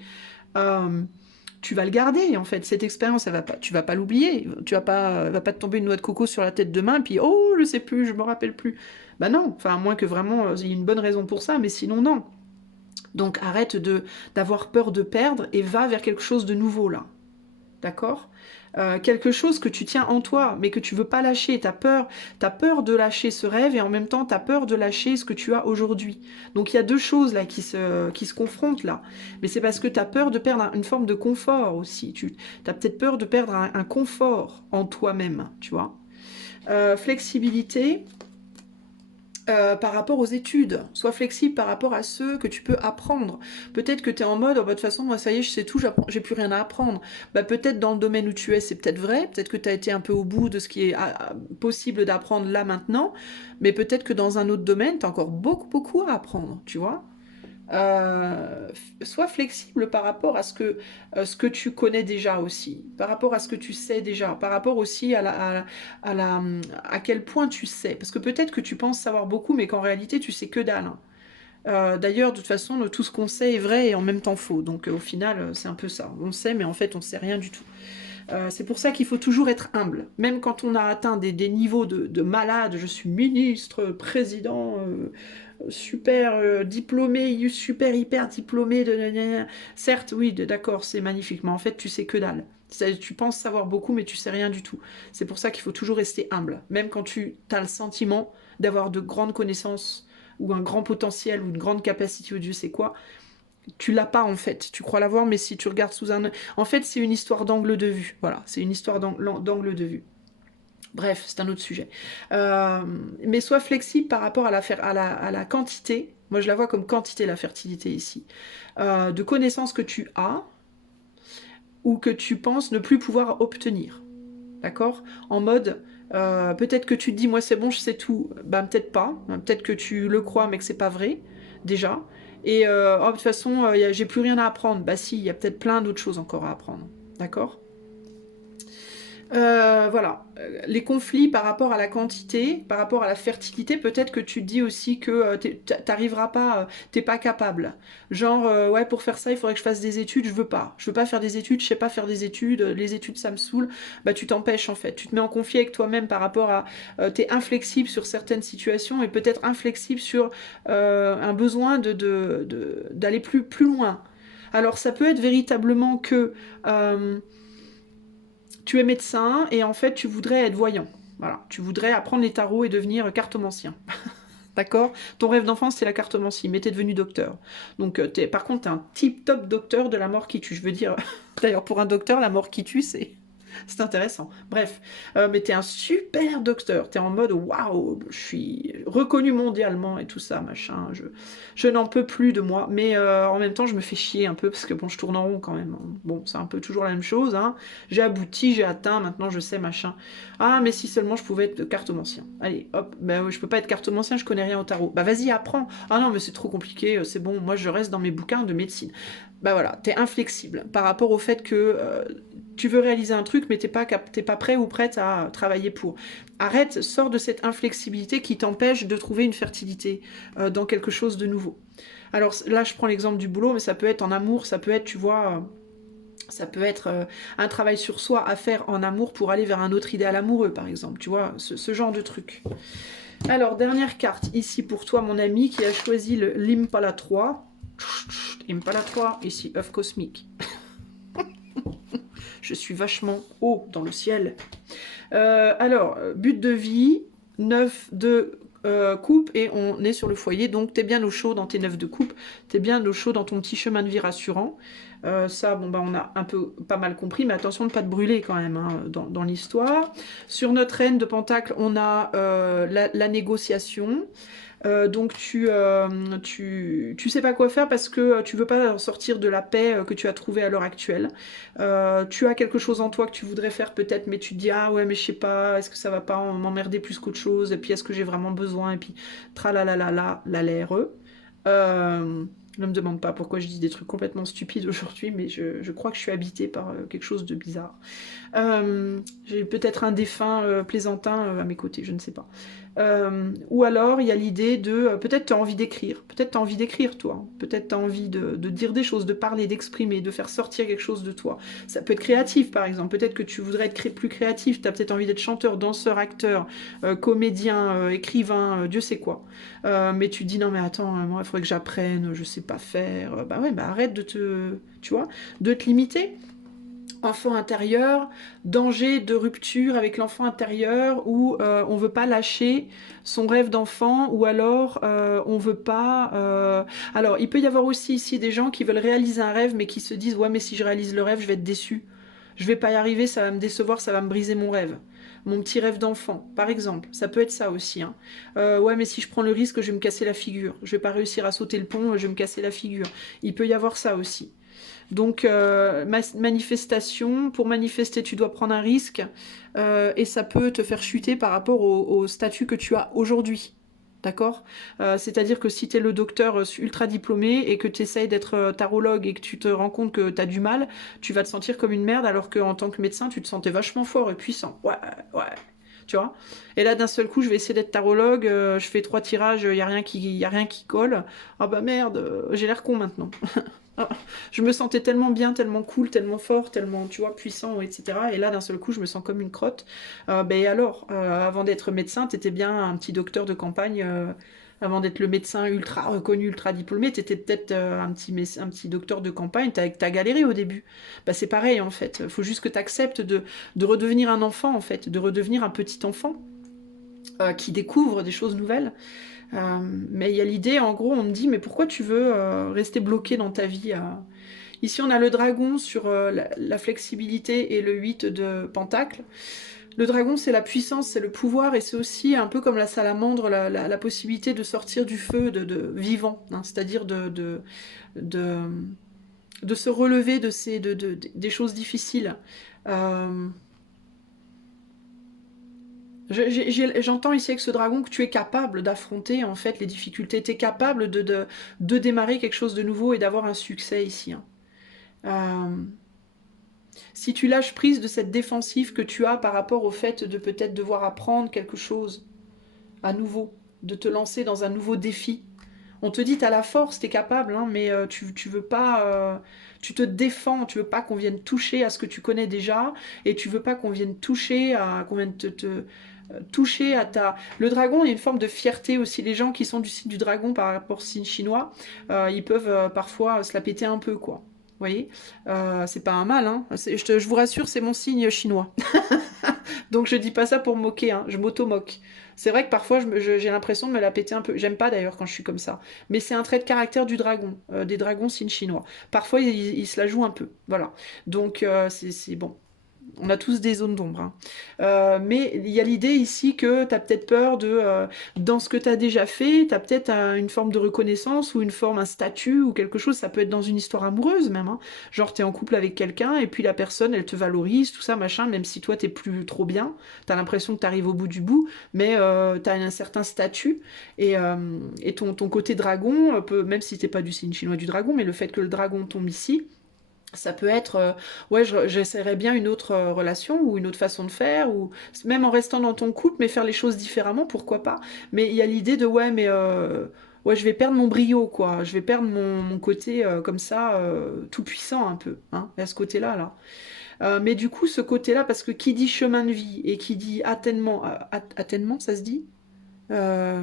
tu vas le garder en fait. Cette expérience, tu vas pas l'oublier. Tu va pas te tomber une noix de coco sur la tête demain, puis oh, je sais plus, je me rappelle plus. Bah non, enfin à moins que vraiment il y ait une bonne raison pour ça, mais sinon non. Donc arrête d'avoir peur de perdre et va vers quelque chose de nouveau là. D'accord, quelque chose que tu tiens en toi, mais que tu veux pas lâcher. T'as peur de lâcher ce rêve et en même temps t'as peur de lâcher ce que tu as aujourd'hui. Donc il y a deux choses là qui se confrontent là. Mais c'est parce que t'as peur de perdre une forme de confort aussi. T'as peut-être peur de perdre un confort en toi-même, tu vois. Flexibilité. Par rapport aux études, sois flexible par rapport à ceux que tu peux apprendre. Peut-être que tu es en mode, oh, bah, de toute façon, moi ça y est, je sais tout, j'ai plus rien à apprendre. Bah, peut-être dans le domaine où tu es, c'est peut-être vrai, peut-être que tu as été un peu au bout de ce qui est possible d'apprendre là maintenant, mais peut-être que dans un autre domaine, tu as encore beaucoup, beaucoup à apprendre, tu vois. Sois flexible par rapport à ce que tu connais déjà aussi, par rapport à ce que tu sais déjà, par rapport aussi à quel point tu sais. Parce que peut-être que tu penses savoir beaucoup, mais qu'en réalité, tu sais que dalle. Hein. D'ailleurs, de toute façon, tout ce qu'on sait est vrai et en même temps faux. Donc au final, c'est un peu ça. On sait, mais en fait, on sait rien du tout. C'est pour ça qu'il faut toujours être humble. Même quand on a atteint des niveaux de malade, je suis ministre, président, super diplômé, super hyper diplômé, certes, oui, d'accord, c'est magnifique, mais en fait, tu sais que dalle. Tu penses savoir beaucoup, mais tu sais rien du tout. C'est pour ça qu'il faut toujours rester humble. Même quand tu as le sentiment d'avoir de grandes connaissances, ou un grand potentiel, ou une grande capacité, ou Dieu sait quoi, tu l'as pas en fait. Tu crois l'avoir, mais si tu regardes sous un... En fait, c'est une histoire d'angle de vue. Voilà, c'est une histoire d'angle de vue. Bref, c'est un autre sujet. Mais sois flexible par rapport à la quantité. Moi, je la vois comme quantité, la fertilité ici. De connaissances que tu as ou que tu penses ne plus pouvoir obtenir. D'accord? En mode, peut-être que tu te dis, moi c'est bon, je sais tout. Ben peut-être pas. Peut-être que tu le crois, mais que c'est pas vrai, déjà. Et oh, de toute façon, j'ai plus rien à apprendre. Bah si, il y a peut-être plein d'autres choses encore à apprendre. D'accord? Voilà, les conflits par rapport à la quantité, par rapport à la fertilité, peut-être que tu te dis aussi que t'arriveras pas, t'es pas capable. Genre, ouais, pour faire ça, il faudrait que je fasse des études, je veux pas. Je veux pas faire des études, je sais pas faire des études, les études ça me saoule. Bah tu t'empêches en fait, tu te mets en conflit avec toi-même par rapport à... t'es inflexible sur certaines situations et peut-être inflexible sur un besoin d'aller plus loin. Alors ça peut être véritablement que... tu es médecin et en fait tu voudrais être voyant. Voilà, tu voudrais apprendre les tarots et devenir cartomancien. D'accord? Ton rêve d'enfance, c'est la cartomancie, mais t'es devenu docteur. Donc, par contre, t'es un tip-top docteur de la mort qui tue. Je veux dire, d'ailleurs, pour un docteur, la mort qui tue, c'est intéressant. Bref, mais t'es un super docteur. T'es en mode waouh, je suis reconnu mondialement et tout ça, machin. Je n'en peux plus de moi. Mais en même temps, je me fais chier un peu parce que bon, je tourne en rond quand même. Bon, c'est un peu toujours la même chose. Hein. J'ai abouti, j'ai atteint, maintenant je sais, machin. Ah, mais si seulement je pouvais être cartomancien. Allez, hop, ben je peux pas être cartomancien, je connais rien au tarot. Bah vas-y, apprends. Ah non, mais c'est trop compliqué, c'est bon, moi je reste dans mes bouquins de médecine. Bah voilà, t'es inflexible par rapport au fait que tu veux réaliser un truc, mais t'es pas prêt ou prête à travailler pour. Arrête, sors de cette inflexibilité qui t'empêche de trouver une fertilité dans quelque chose de nouveau. Alors là, je prends l'exemple du boulot, mais ça peut être en amour, ça peut être, tu vois... ça peut être un travail sur soi à faire en amour pour aller vers un autre idéal amoureux, par exemple. Tu vois, ce genre de truc. Alors, dernière carte ici pour toi, mon ami, qui a choisi l'Impala 3. Impala 3, ici, œuf cosmique. Je suis vachement haut dans le ciel. Alors, but de vie, 9 de coupe, et on est sur le foyer, donc t'es bien au chaud dans tes 9 de coupe, t'es bien au chaud dans ton petit chemin de vie rassurant. Ça, bon, bah, on a un peu pas mal compris, mais attention de ne pas te brûler quand même hein, dans l'histoire. Sur notre reine de Pentacle, on a la négociation. Donc tu sais pas quoi faire parce que tu veux pas sortir de la paix que tu as trouvée à l'heure actuelle. Tu as quelque chose en toi que tu voudrais faire peut-être, mais tu te dis ah ouais mais je sais pas, est-ce que ça va pas m'emmerder plus qu'autre chose, et puis est-ce que j'ai vraiment besoin, et puis tralalalala, la LRE. Ne me demande pas pourquoi je dis des trucs complètement stupides aujourd'hui, mais je crois que je suis habitée par quelque chose de bizarre. J'ai peut-être un défunt plaisantin à mes côtés, je ne sais pas. Ou alors il y a l'idée de peut-être tu as envie d'écrire, peut-être tu as envie d'écrire toi, peut-être tu as envie de dire des choses, de parler, d'exprimer, de faire sortir quelque chose de toi. Ça peut être créatif par exemple, peut-être que tu voudrais être plus créatif, tu as peut-être envie d'être chanteur, danseur, acteur, comédien, écrivain, Dieu sait quoi. Mais tu te dis non mais attends, moi il faudrait que j'apprenne, je sais pas faire. Bah ouais, bah arrête tu vois, de te limiter. Enfant intérieur, danger de rupture avec l'enfant intérieur où on veut pas lâcher son rêve d'enfant, ou alors on veut pas... Alors il peut y avoir aussi ici des gens qui veulent réaliser un rêve mais qui se disent ouais mais si je réalise le rêve je vais être déçu, je vais pas y arriver, ça va me décevoir, ça va me briser mon rêve, mon petit rêve d'enfant par exemple, ça peut être ça aussi, hein. Ouais mais si je prends le risque je vais me casser la figure, je vais pas réussir à sauter le pont, je vais me casser la figure, il peut y avoir ça aussi. Donc, manifestation, pour manifester, tu dois prendre un risque et ça peut te faire chuter par rapport au statut que tu as aujourd'hui. D'accord. C'est-à-dire que si tu es le docteur ultra diplômé et que tu essayes d'être tarologue et que tu te rends compte que tu as du mal, tu vas te sentir comme une merde, alors qu'en tant que médecin, tu te sentais vachement fort et puissant. Ouais, ouais. Tu vois. Et là, d'un seul coup, je vais essayer d'être tarologue, je fais 3 tirages, il n'y a rien qui colle. Ah bah merde, j'ai l'air con maintenant. Ah, je me sentais tellement bien, tellement cool, tellement fort, tellement, tu vois, puissant, etc. Et là, d'un seul coup, je me sens comme une crotte. Ben alors, avant d'être médecin, t'étais bien un petit docteur de campagne. Avant d'être le médecin ultra reconnu, ultra diplômé, t'étais peut-être un petit docteur de campagne. T'as galéré au début. Ben, c'est pareil, en fait. Il faut juste que t'acceptes de redevenir un enfant, en fait. De redevenir un petit enfant qui découvre des choses nouvelles. Mais il y a l'idée, en gros, on me dit, mais pourquoi tu veux rester bloqué dans ta vie Ici, on a le dragon sur la flexibilité et le 8 de pentacle. Le dragon, c'est la puissance, c'est le pouvoir, et c'est aussi un peu comme la salamandre, la possibilité de sortir du feu de vivant, hein, c'est-à-dire de, de se relever des choses difficiles. Euh, J'entends ici avec ce dragon que tu es capable d'affronter en fait les difficultés, tu es capable de démarrer quelque chose de nouveau et d'avoir un succès ici, hein. Euh, Si tu lâches prise de cette défensive que tu as par rapport au fait de peut-être devoir apprendre quelque chose à nouveau, de te lancer dans un nouveau défi, on te dit t'as la force, t'es capable, hein, mais tu veux pas, tu te défends, tu veux pas qu'on vienne toucher à ce que tu connais déjà, et tu veux pas qu'on vienne toucher à, qu'on vienne toucher à ta... Le dragon, il y a une forme de fierté aussi. Les gens qui sont du signe du dragon par rapport au signe chinois, ils peuvent parfois se la péter un peu, quoi. Vous voyez, c'est pas un mal, hein. Je vous rassure, c'est mon signe chinois. Donc je dis pas ça pour me moquer, hein. Je m'auto-moque. C'est vrai que parfois j'ai l'impression de me la péter un peu. J'aime pas d'ailleurs quand je suis comme ça. Mais c'est un trait de caractère du dragon, des dragons signe chinois. Parfois il se la joue un peu. Voilà. Donc c'est bon. On a tous des zones d'ombre, hein. Mais il y a l'idée ici que tu as peut-être peur dans ce que tu as déjà fait, tu as peut-être une forme de reconnaissance ou une forme, un statut ou quelque chose. Ça peut être dans une histoire amoureuse même, hein. Genre, tu es en couple avec quelqu'un et puis la personne, elle te valorise, tout ça, machin, même si toi, t'es plus trop bien. Tu as l'impression que tu arrives au bout du bout, mais tu as un certain statut. Et ton côté dragon, même si t'es pas du signe chinois du dragon, mais le fait que le dragon tombe ici, ça peut être, ouais, j'essaierais bien une autre relation ou une autre façon de faire, ou même en restant dans ton couple, mais faire les choses différemment, pourquoi pas. Mais il y a l'idée de, ouais, mais ouais, je vais perdre mon brio, quoi. Je vais perdre mon côté comme ça, tout puissant un peu, hein, à ce côté-là, là. Mais du coup, ce côté-là, parce que qui dit chemin de vie et qui dit atteinement, ça se dit Euh,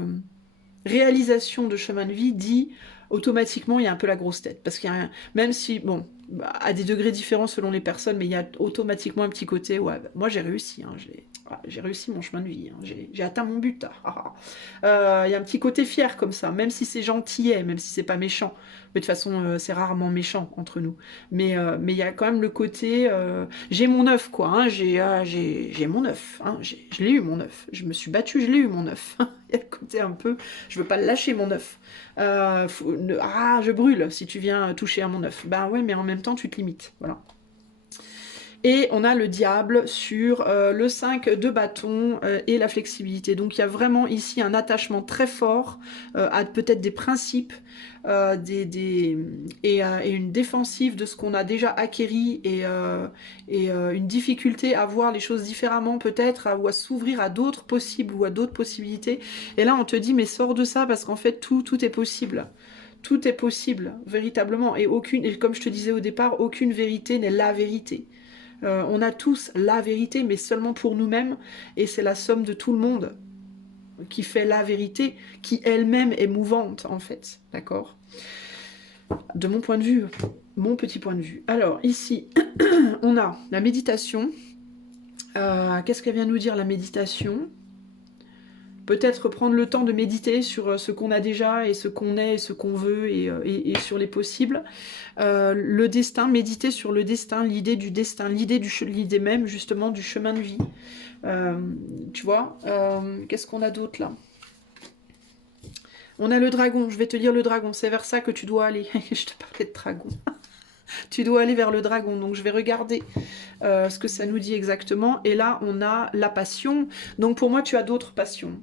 réalisation de chemin de vie dit automatiquement il y a un peu la grosse tête. Parce qu'il y a même si, bon, à des degrés différents selon les personnes, mais il y a automatiquement un petit côté, ouais, bah, moi j'ai réussi, hein, j'ai réussi mon chemin de vie, hein, j'ai atteint mon but. Il y a un petit côté fier comme ça, même si c'est gentillet, même si c'est pas méchant. Mais de toute façon, c'est rarement méchant entre nous. Mais il y a quand même le côté, j'ai mon œuf, quoi, hein, j'ai mon œuf, hein, je l'ai eu mon œuf. Je me suis battue, je l'ai eu mon œuf. Il y a le côté un peu, je veux pas le lâcher mon œuf. Ah, je brûle si tu viens toucher à mon œuf. Ben ouais, mais en même temps, tu te limites. Voilà. Et on a le diable sur le 5 de bâton et la flexibilité. Donc il y a vraiment ici un attachement très fort à peut-être des principes et une défensive de ce qu'on a déjà acquéri et une difficulté à voir les choses différemment peut-être, ou à s'ouvrir à d'autres possibles ou à d'autres possibilités. Et là on te dit mais sors de ça parce qu'en fait tout est possible. Tout est possible, véritablement. Et comme je te disais au départ, aucune vérité n'est la vérité. On a tous la vérité, mais seulement pour nous-mêmes, et c'est la somme de tout le monde qui fait la vérité, qui elle-même est mouvante, en fait, d'accord? De mon point de vue, mon petit point de vue. Alors, ici, on a la méditation. Qu'est-ce qu'elle vient nous dire, la méditation? Peut-être prendre le temps de méditer sur ce qu'on a déjà et ce qu'on est et ce qu'on veut et sur les possibles. Le destin, méditer sur le destin, l'idée du destin, l'idée même justement du chemin de vie. Tu vois, qu'est-ce qu'on a d'autre là? On a le dragon, je vais te lire le dragon, c'est vers ça que tu dois aller. Je te parlais de dragon. Tu dois aller vers le dragon, donc je vais regarder ce que ça nous dit exactement. Et là, on a la passion. Donc pour moi, tu as d'autres passions.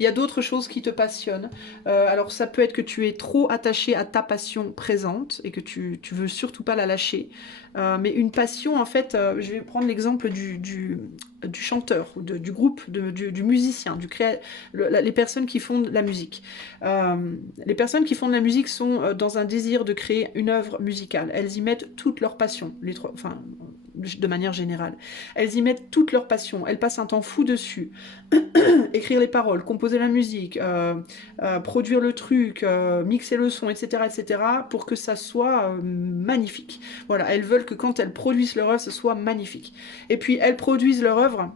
Il y a d'autres choses qui te passionnent. Alors ça peut être que tu es trop attaché à ta passion présente et que tu veux surtout pas la lâcher. Mais une passion, en fait, je vais prendre l'exemple du chanteur, ou du groupe, du musicien, les personnes qui font de la musique. Les personnes qui font de la musique sont dans un désir de créer une œuvre musicale. Elles y mettent toute leur passion, enfin, de manière générale. Elles y mettent toute leur passion. Elles passent un temps fou dessus. Écrire les paroles, composer la musique, produire le truc, mixer le son, etc., etc., pour que ça soit magnifique. Voilà, elles veulent que quand elles produisent leur œuvre, ce soit magnifique. Et puis elles produisent leur œuvre.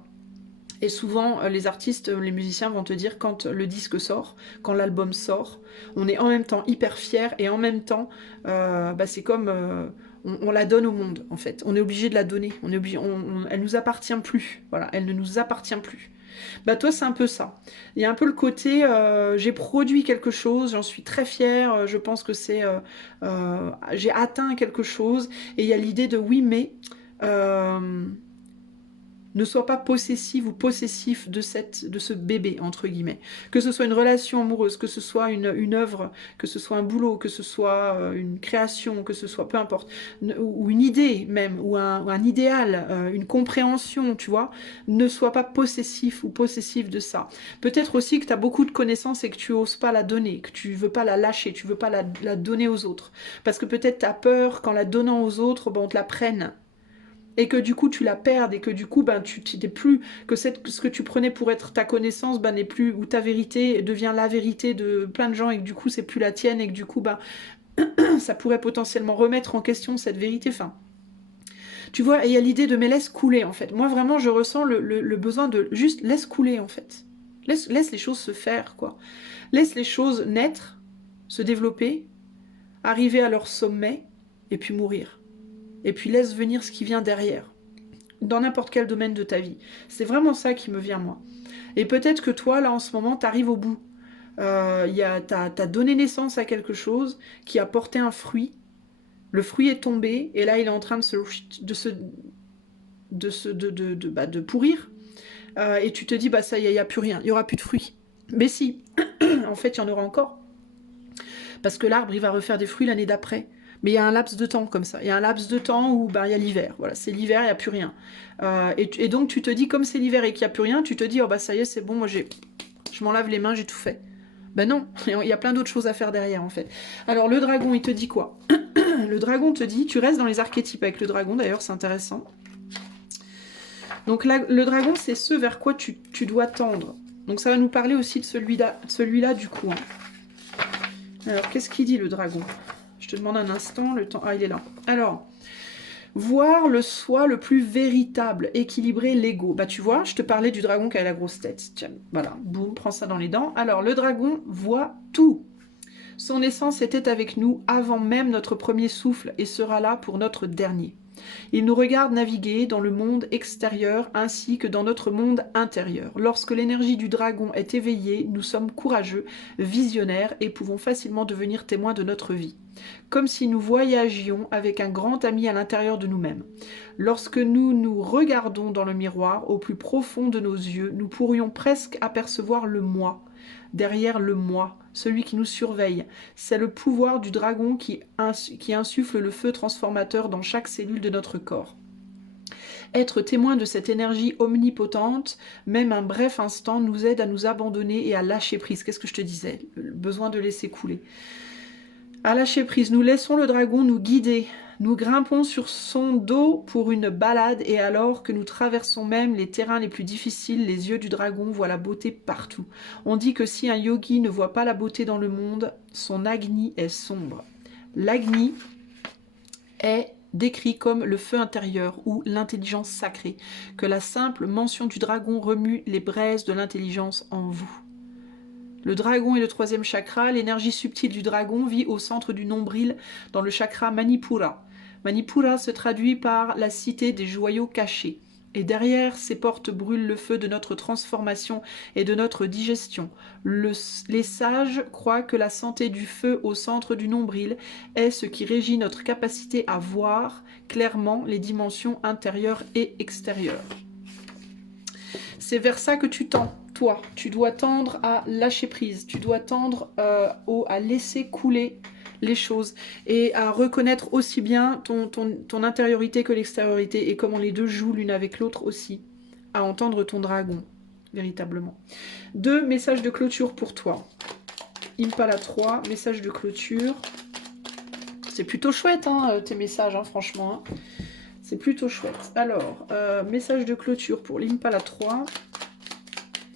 Et souvent, les artistes, les musiciens vont te dire quand le disque sort, quand l'album sort, on est en même temps hyper fiers et en même temps, c'est comme on la donne au monde en fait. On est obligé de la donner. Elle nous appartient plus. Voilà, elle ne nous appartient plus. Bah toi c'est un peu ça. Il y a un peu le côté j'ai produit quelque chose, j'en suis très fière, je pense que c'est j'ai atteint quelque chose et il y a l'idée de oui mais ne sois pas possessive ou possessif de ce bébé, entre guillemets. Que ce soit une relation amoureuse, que ce soit une œuvre, que ce soit un boulot, que ce soit une création, que ce soit peu importe, ou une idée même, ou un idéal, une compréhension, tu vois, ne sois pas possessif ou possessif de ça. Peut-être aussi que tu as beaucoup de connaissances et que tu oses pas la donner, que tu veux pas la lâcher, tu veux pas la donner aux autres. Parce que peut-être tu as peur qu'en la donnant aux autres, on te la prenne. Et que du coup tu la perdes et que du coup tu n'es plus que ce que tu prenais pour être ta connaissance n'est plus, ou ta vérité devient la vérité de plein de gens et que du coup c'est plus la tienne et que du coup ça pourrait potentiellement remettre en question cette vérité. Enfin, tu vois, il y a l'idée de mais laisse couler en fait. Moi vraiment je ressens le besoin de juste laisse couler en fait. Laisse les choses se faire quoi. Laisse les choses naître, se développer, arriver à leur sommet et puis mourir. Et puis laisse venir ce qui vient derrière, dans n'importe quel domaine de ta vie. C'est vraiment ça qui me vient, moi. Et peut-être que toi, là, en ce moment, t'arrives au bout. T'as donné naissance à quelque chose qui a porté un fruit. Le fruit est tombé, et là, il est en train de pourrir. Et tu te dis, ça y est, il n'y a plus rien, il n'y aura plus de fruits. Mais si, en fait, il y en aura encore. Parce que l'arbre, il va refaire des fruits l'année d'après. Mais il y a un laps de temps comme ça. Il y a un laps de temps où il y a l'hiver. Voilà, c'est l'hiver, il n'y a plus rien. Et donc tu te dis, comme c'est l'hiver et qu'il n'y a plus rien, tu te dis, ça y est, c'est bon, moi je m'en lave les mains, j'ai tout fait. Ben non, il y a plein d'autres choses à faire derrière en fait. Alors le dragon, il te dit quoi? Le dragon te dit, tu restes dans les archétypes avec le dragon d'ailleurs, c'est intéressant. Donc là, le dragon, c'est ce vers quoi tu dois tendre. Donc ça va nous parler aussi de celui-là du coup. Hein. Alors qu'est-ce qu'il dit le dragon? Je te demande un instant, le temps... Ah, il est là. Alors, voir le soi le plus véritable, équilibrer l'ego. Bah, tu vois, je te parlais du dragon qui a la grosse tête. Tiens, voilà, boum, prends ça dans les dents. Alors, le dragon voit tout. Son essence était avec nous avant même notre premier souffle et sera là pour notre dernier. Il nous regarde naviguer dans le monde extérieur ainsi que dans notre monde intérieur. Lorsque l'énergie du dragon est éveillée, nous sommes courageux, visionnaires et pouvons facilement devenir témoins de notre vie. Comme si nous voyagions avec un grand ami à l'intérieur de nous-mêmes. Lorsque nous nous regardons dans le miroir, au plus profond de nos yeux, nous pourrions presque apercevoir le moi. Derrière le moi, celui qui nous surveille. C'est le pouvoir du dragon qui insuffle le feu transformateur dans chaque cellule de notre corps. Être témoin de cette énergie omnipotente, même un bref instant, nous aide à nous abandonner et à lâcher prise. Qu'est-ce que je te disais? Le besoin de laisser couler. À lâcher prise, nous laissons le dragon nous guider. Nous grimpons sur son dos pour une balade et alors que nous traversons même les terrains les plus difficiles, les yeux du dragon voient la beauté partout. On dit que si un yogi ne voit pas la beauté dans le monde, son Agni est sombre. L'Agni est décrit comme le feu intérieur ou l'intelligence sacrée, que la simple mention du dragon remue les braises de l'intelligence en vous. Le dragon est le troisième chakra, l'énergie subtile du dragon vit au centre du nombril dans le chakra Manipura. Manipura se traduit par la cité des joyaux cachés. Et derrière ces portes brûle le feu de notre transformation et de notre digestion. Les sages croient que la santé du feu au centre du nombril est ce qui régit notre capacité à voir clairement les dimensions intérieures et extérieures. C'est vers ça que tu tends, toi. Tu dois tendre à lâcher prise, tu dois tendre à laisser couler les choses et à reconnaître aussi bien ton intériorité que l'extériorité et comment les deux jouent l'une avec l'autre aussi, à entendre ton dragon, véritablement. 2 messages de clôture pour toi. Impala 3, message de clôture. C'est plutôt chouette, hein, tes messages, hein, franchement. Hein. C'est plutôt chouette. Alors, message de clôture pour l'Impala 3.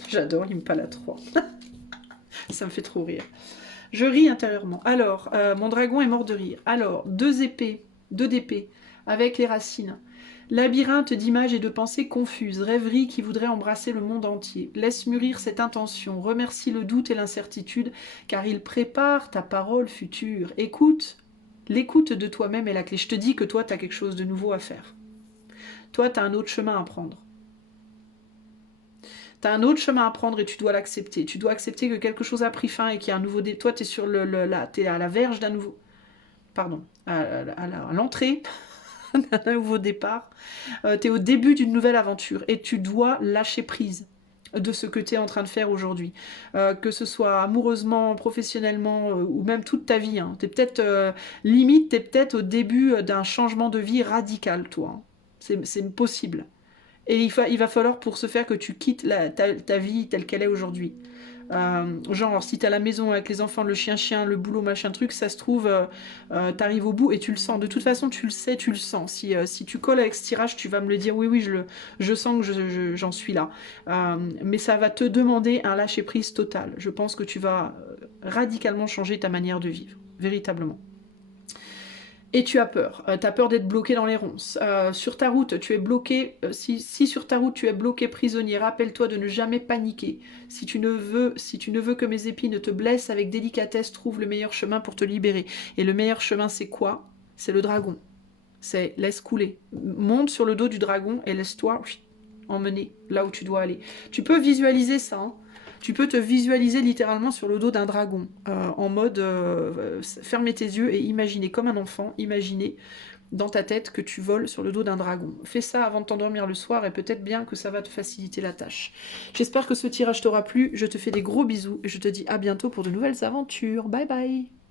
J'adore l'Impala 3. Ça me fait trop rire. Je ris intérieurement. Alors, mon dragon est mort de rire. Alors, 2 épées, 2 d'épée, avec les racines. Labyrinthe d'images et de pensées confuses, rêverie qui voudrait embrasser le monde entier. Laisse mûrir cette intention, remercie le doute et l'incertitude, car il prépare ta parole future. Écoute, l'écoute de toi-même est la clé. Je te dis que toi, tu as quelque chose de nouveau à faire. Toi, tu as un autre chemin à prendre. Tu as un autre chemin à prendre et tu dois l'accepter. Tu dois accepter que quelque chose a pris fin et qu'il y a un nouveau... Toi, tu es sur t'es à la verge d'un nouveau... Pardon, à l'entrée d'un nouveau départ. Tu es au début d'une nouvelle aventure et tu dois lâcher prise de ce que tu es en train de faire aujourd'hui. Que ce soit amoureusement, professionnellement ou même toute ta vie. Hein. Tu es peut-être, limite, tu es peut-être au début d'un changement de vie radical, toi. Hein. C'est possible. Et il va falloir pour ce faire que tu quittes ta vie telle qu'elle est aujourd'hui. Genre, si t'es à la maison avec les enfants, le chien, le boulot, machin truc, ça se trouve, t'arrives au bout et tu le sens. De toute façon, tu le sais, tu le sens. Si tu colles avec ce tirage, tu vas me le dire, oui, je sens que j'en suis là. Mais ça va te demander un lâcher-prise total. Je pense que tu vas radicalement changer ta manière de vivre, véritablement. Et tu as peur d'être bloqué dans les ronces. Sur ta route, tu es bloqué. Si sur ta route tu es bloqué prisonnier, rappelle-toi de ne jamais paniquer. Si tu ne veux que mes épines te blessent avec délicatesse, trouve le meilleur chemin pour te libérer. Et le meilleur chemin, c'est quoi? C'est le dragon. C'est laisse couler. Monte sur le dos du dragon et laisse-toi emmener là où tu dois aller. Tu peux visualiser ça. Hein. Tu peux te visualiser littéralement sur le dos d'un dragon, en mode fermer tes yeux et imaginer comme un enfant, imaginer dans ta tête que tu voles sur le dos d'un dragon. Fais ça avant de t'endormir le soir et peut-être bien que ça va te faciliter la tâche. J'espère que ce tirage t'aura plu, je te fais des gros bisous et je te dis à bientôt pour de nouvelles aventures. Bye bye!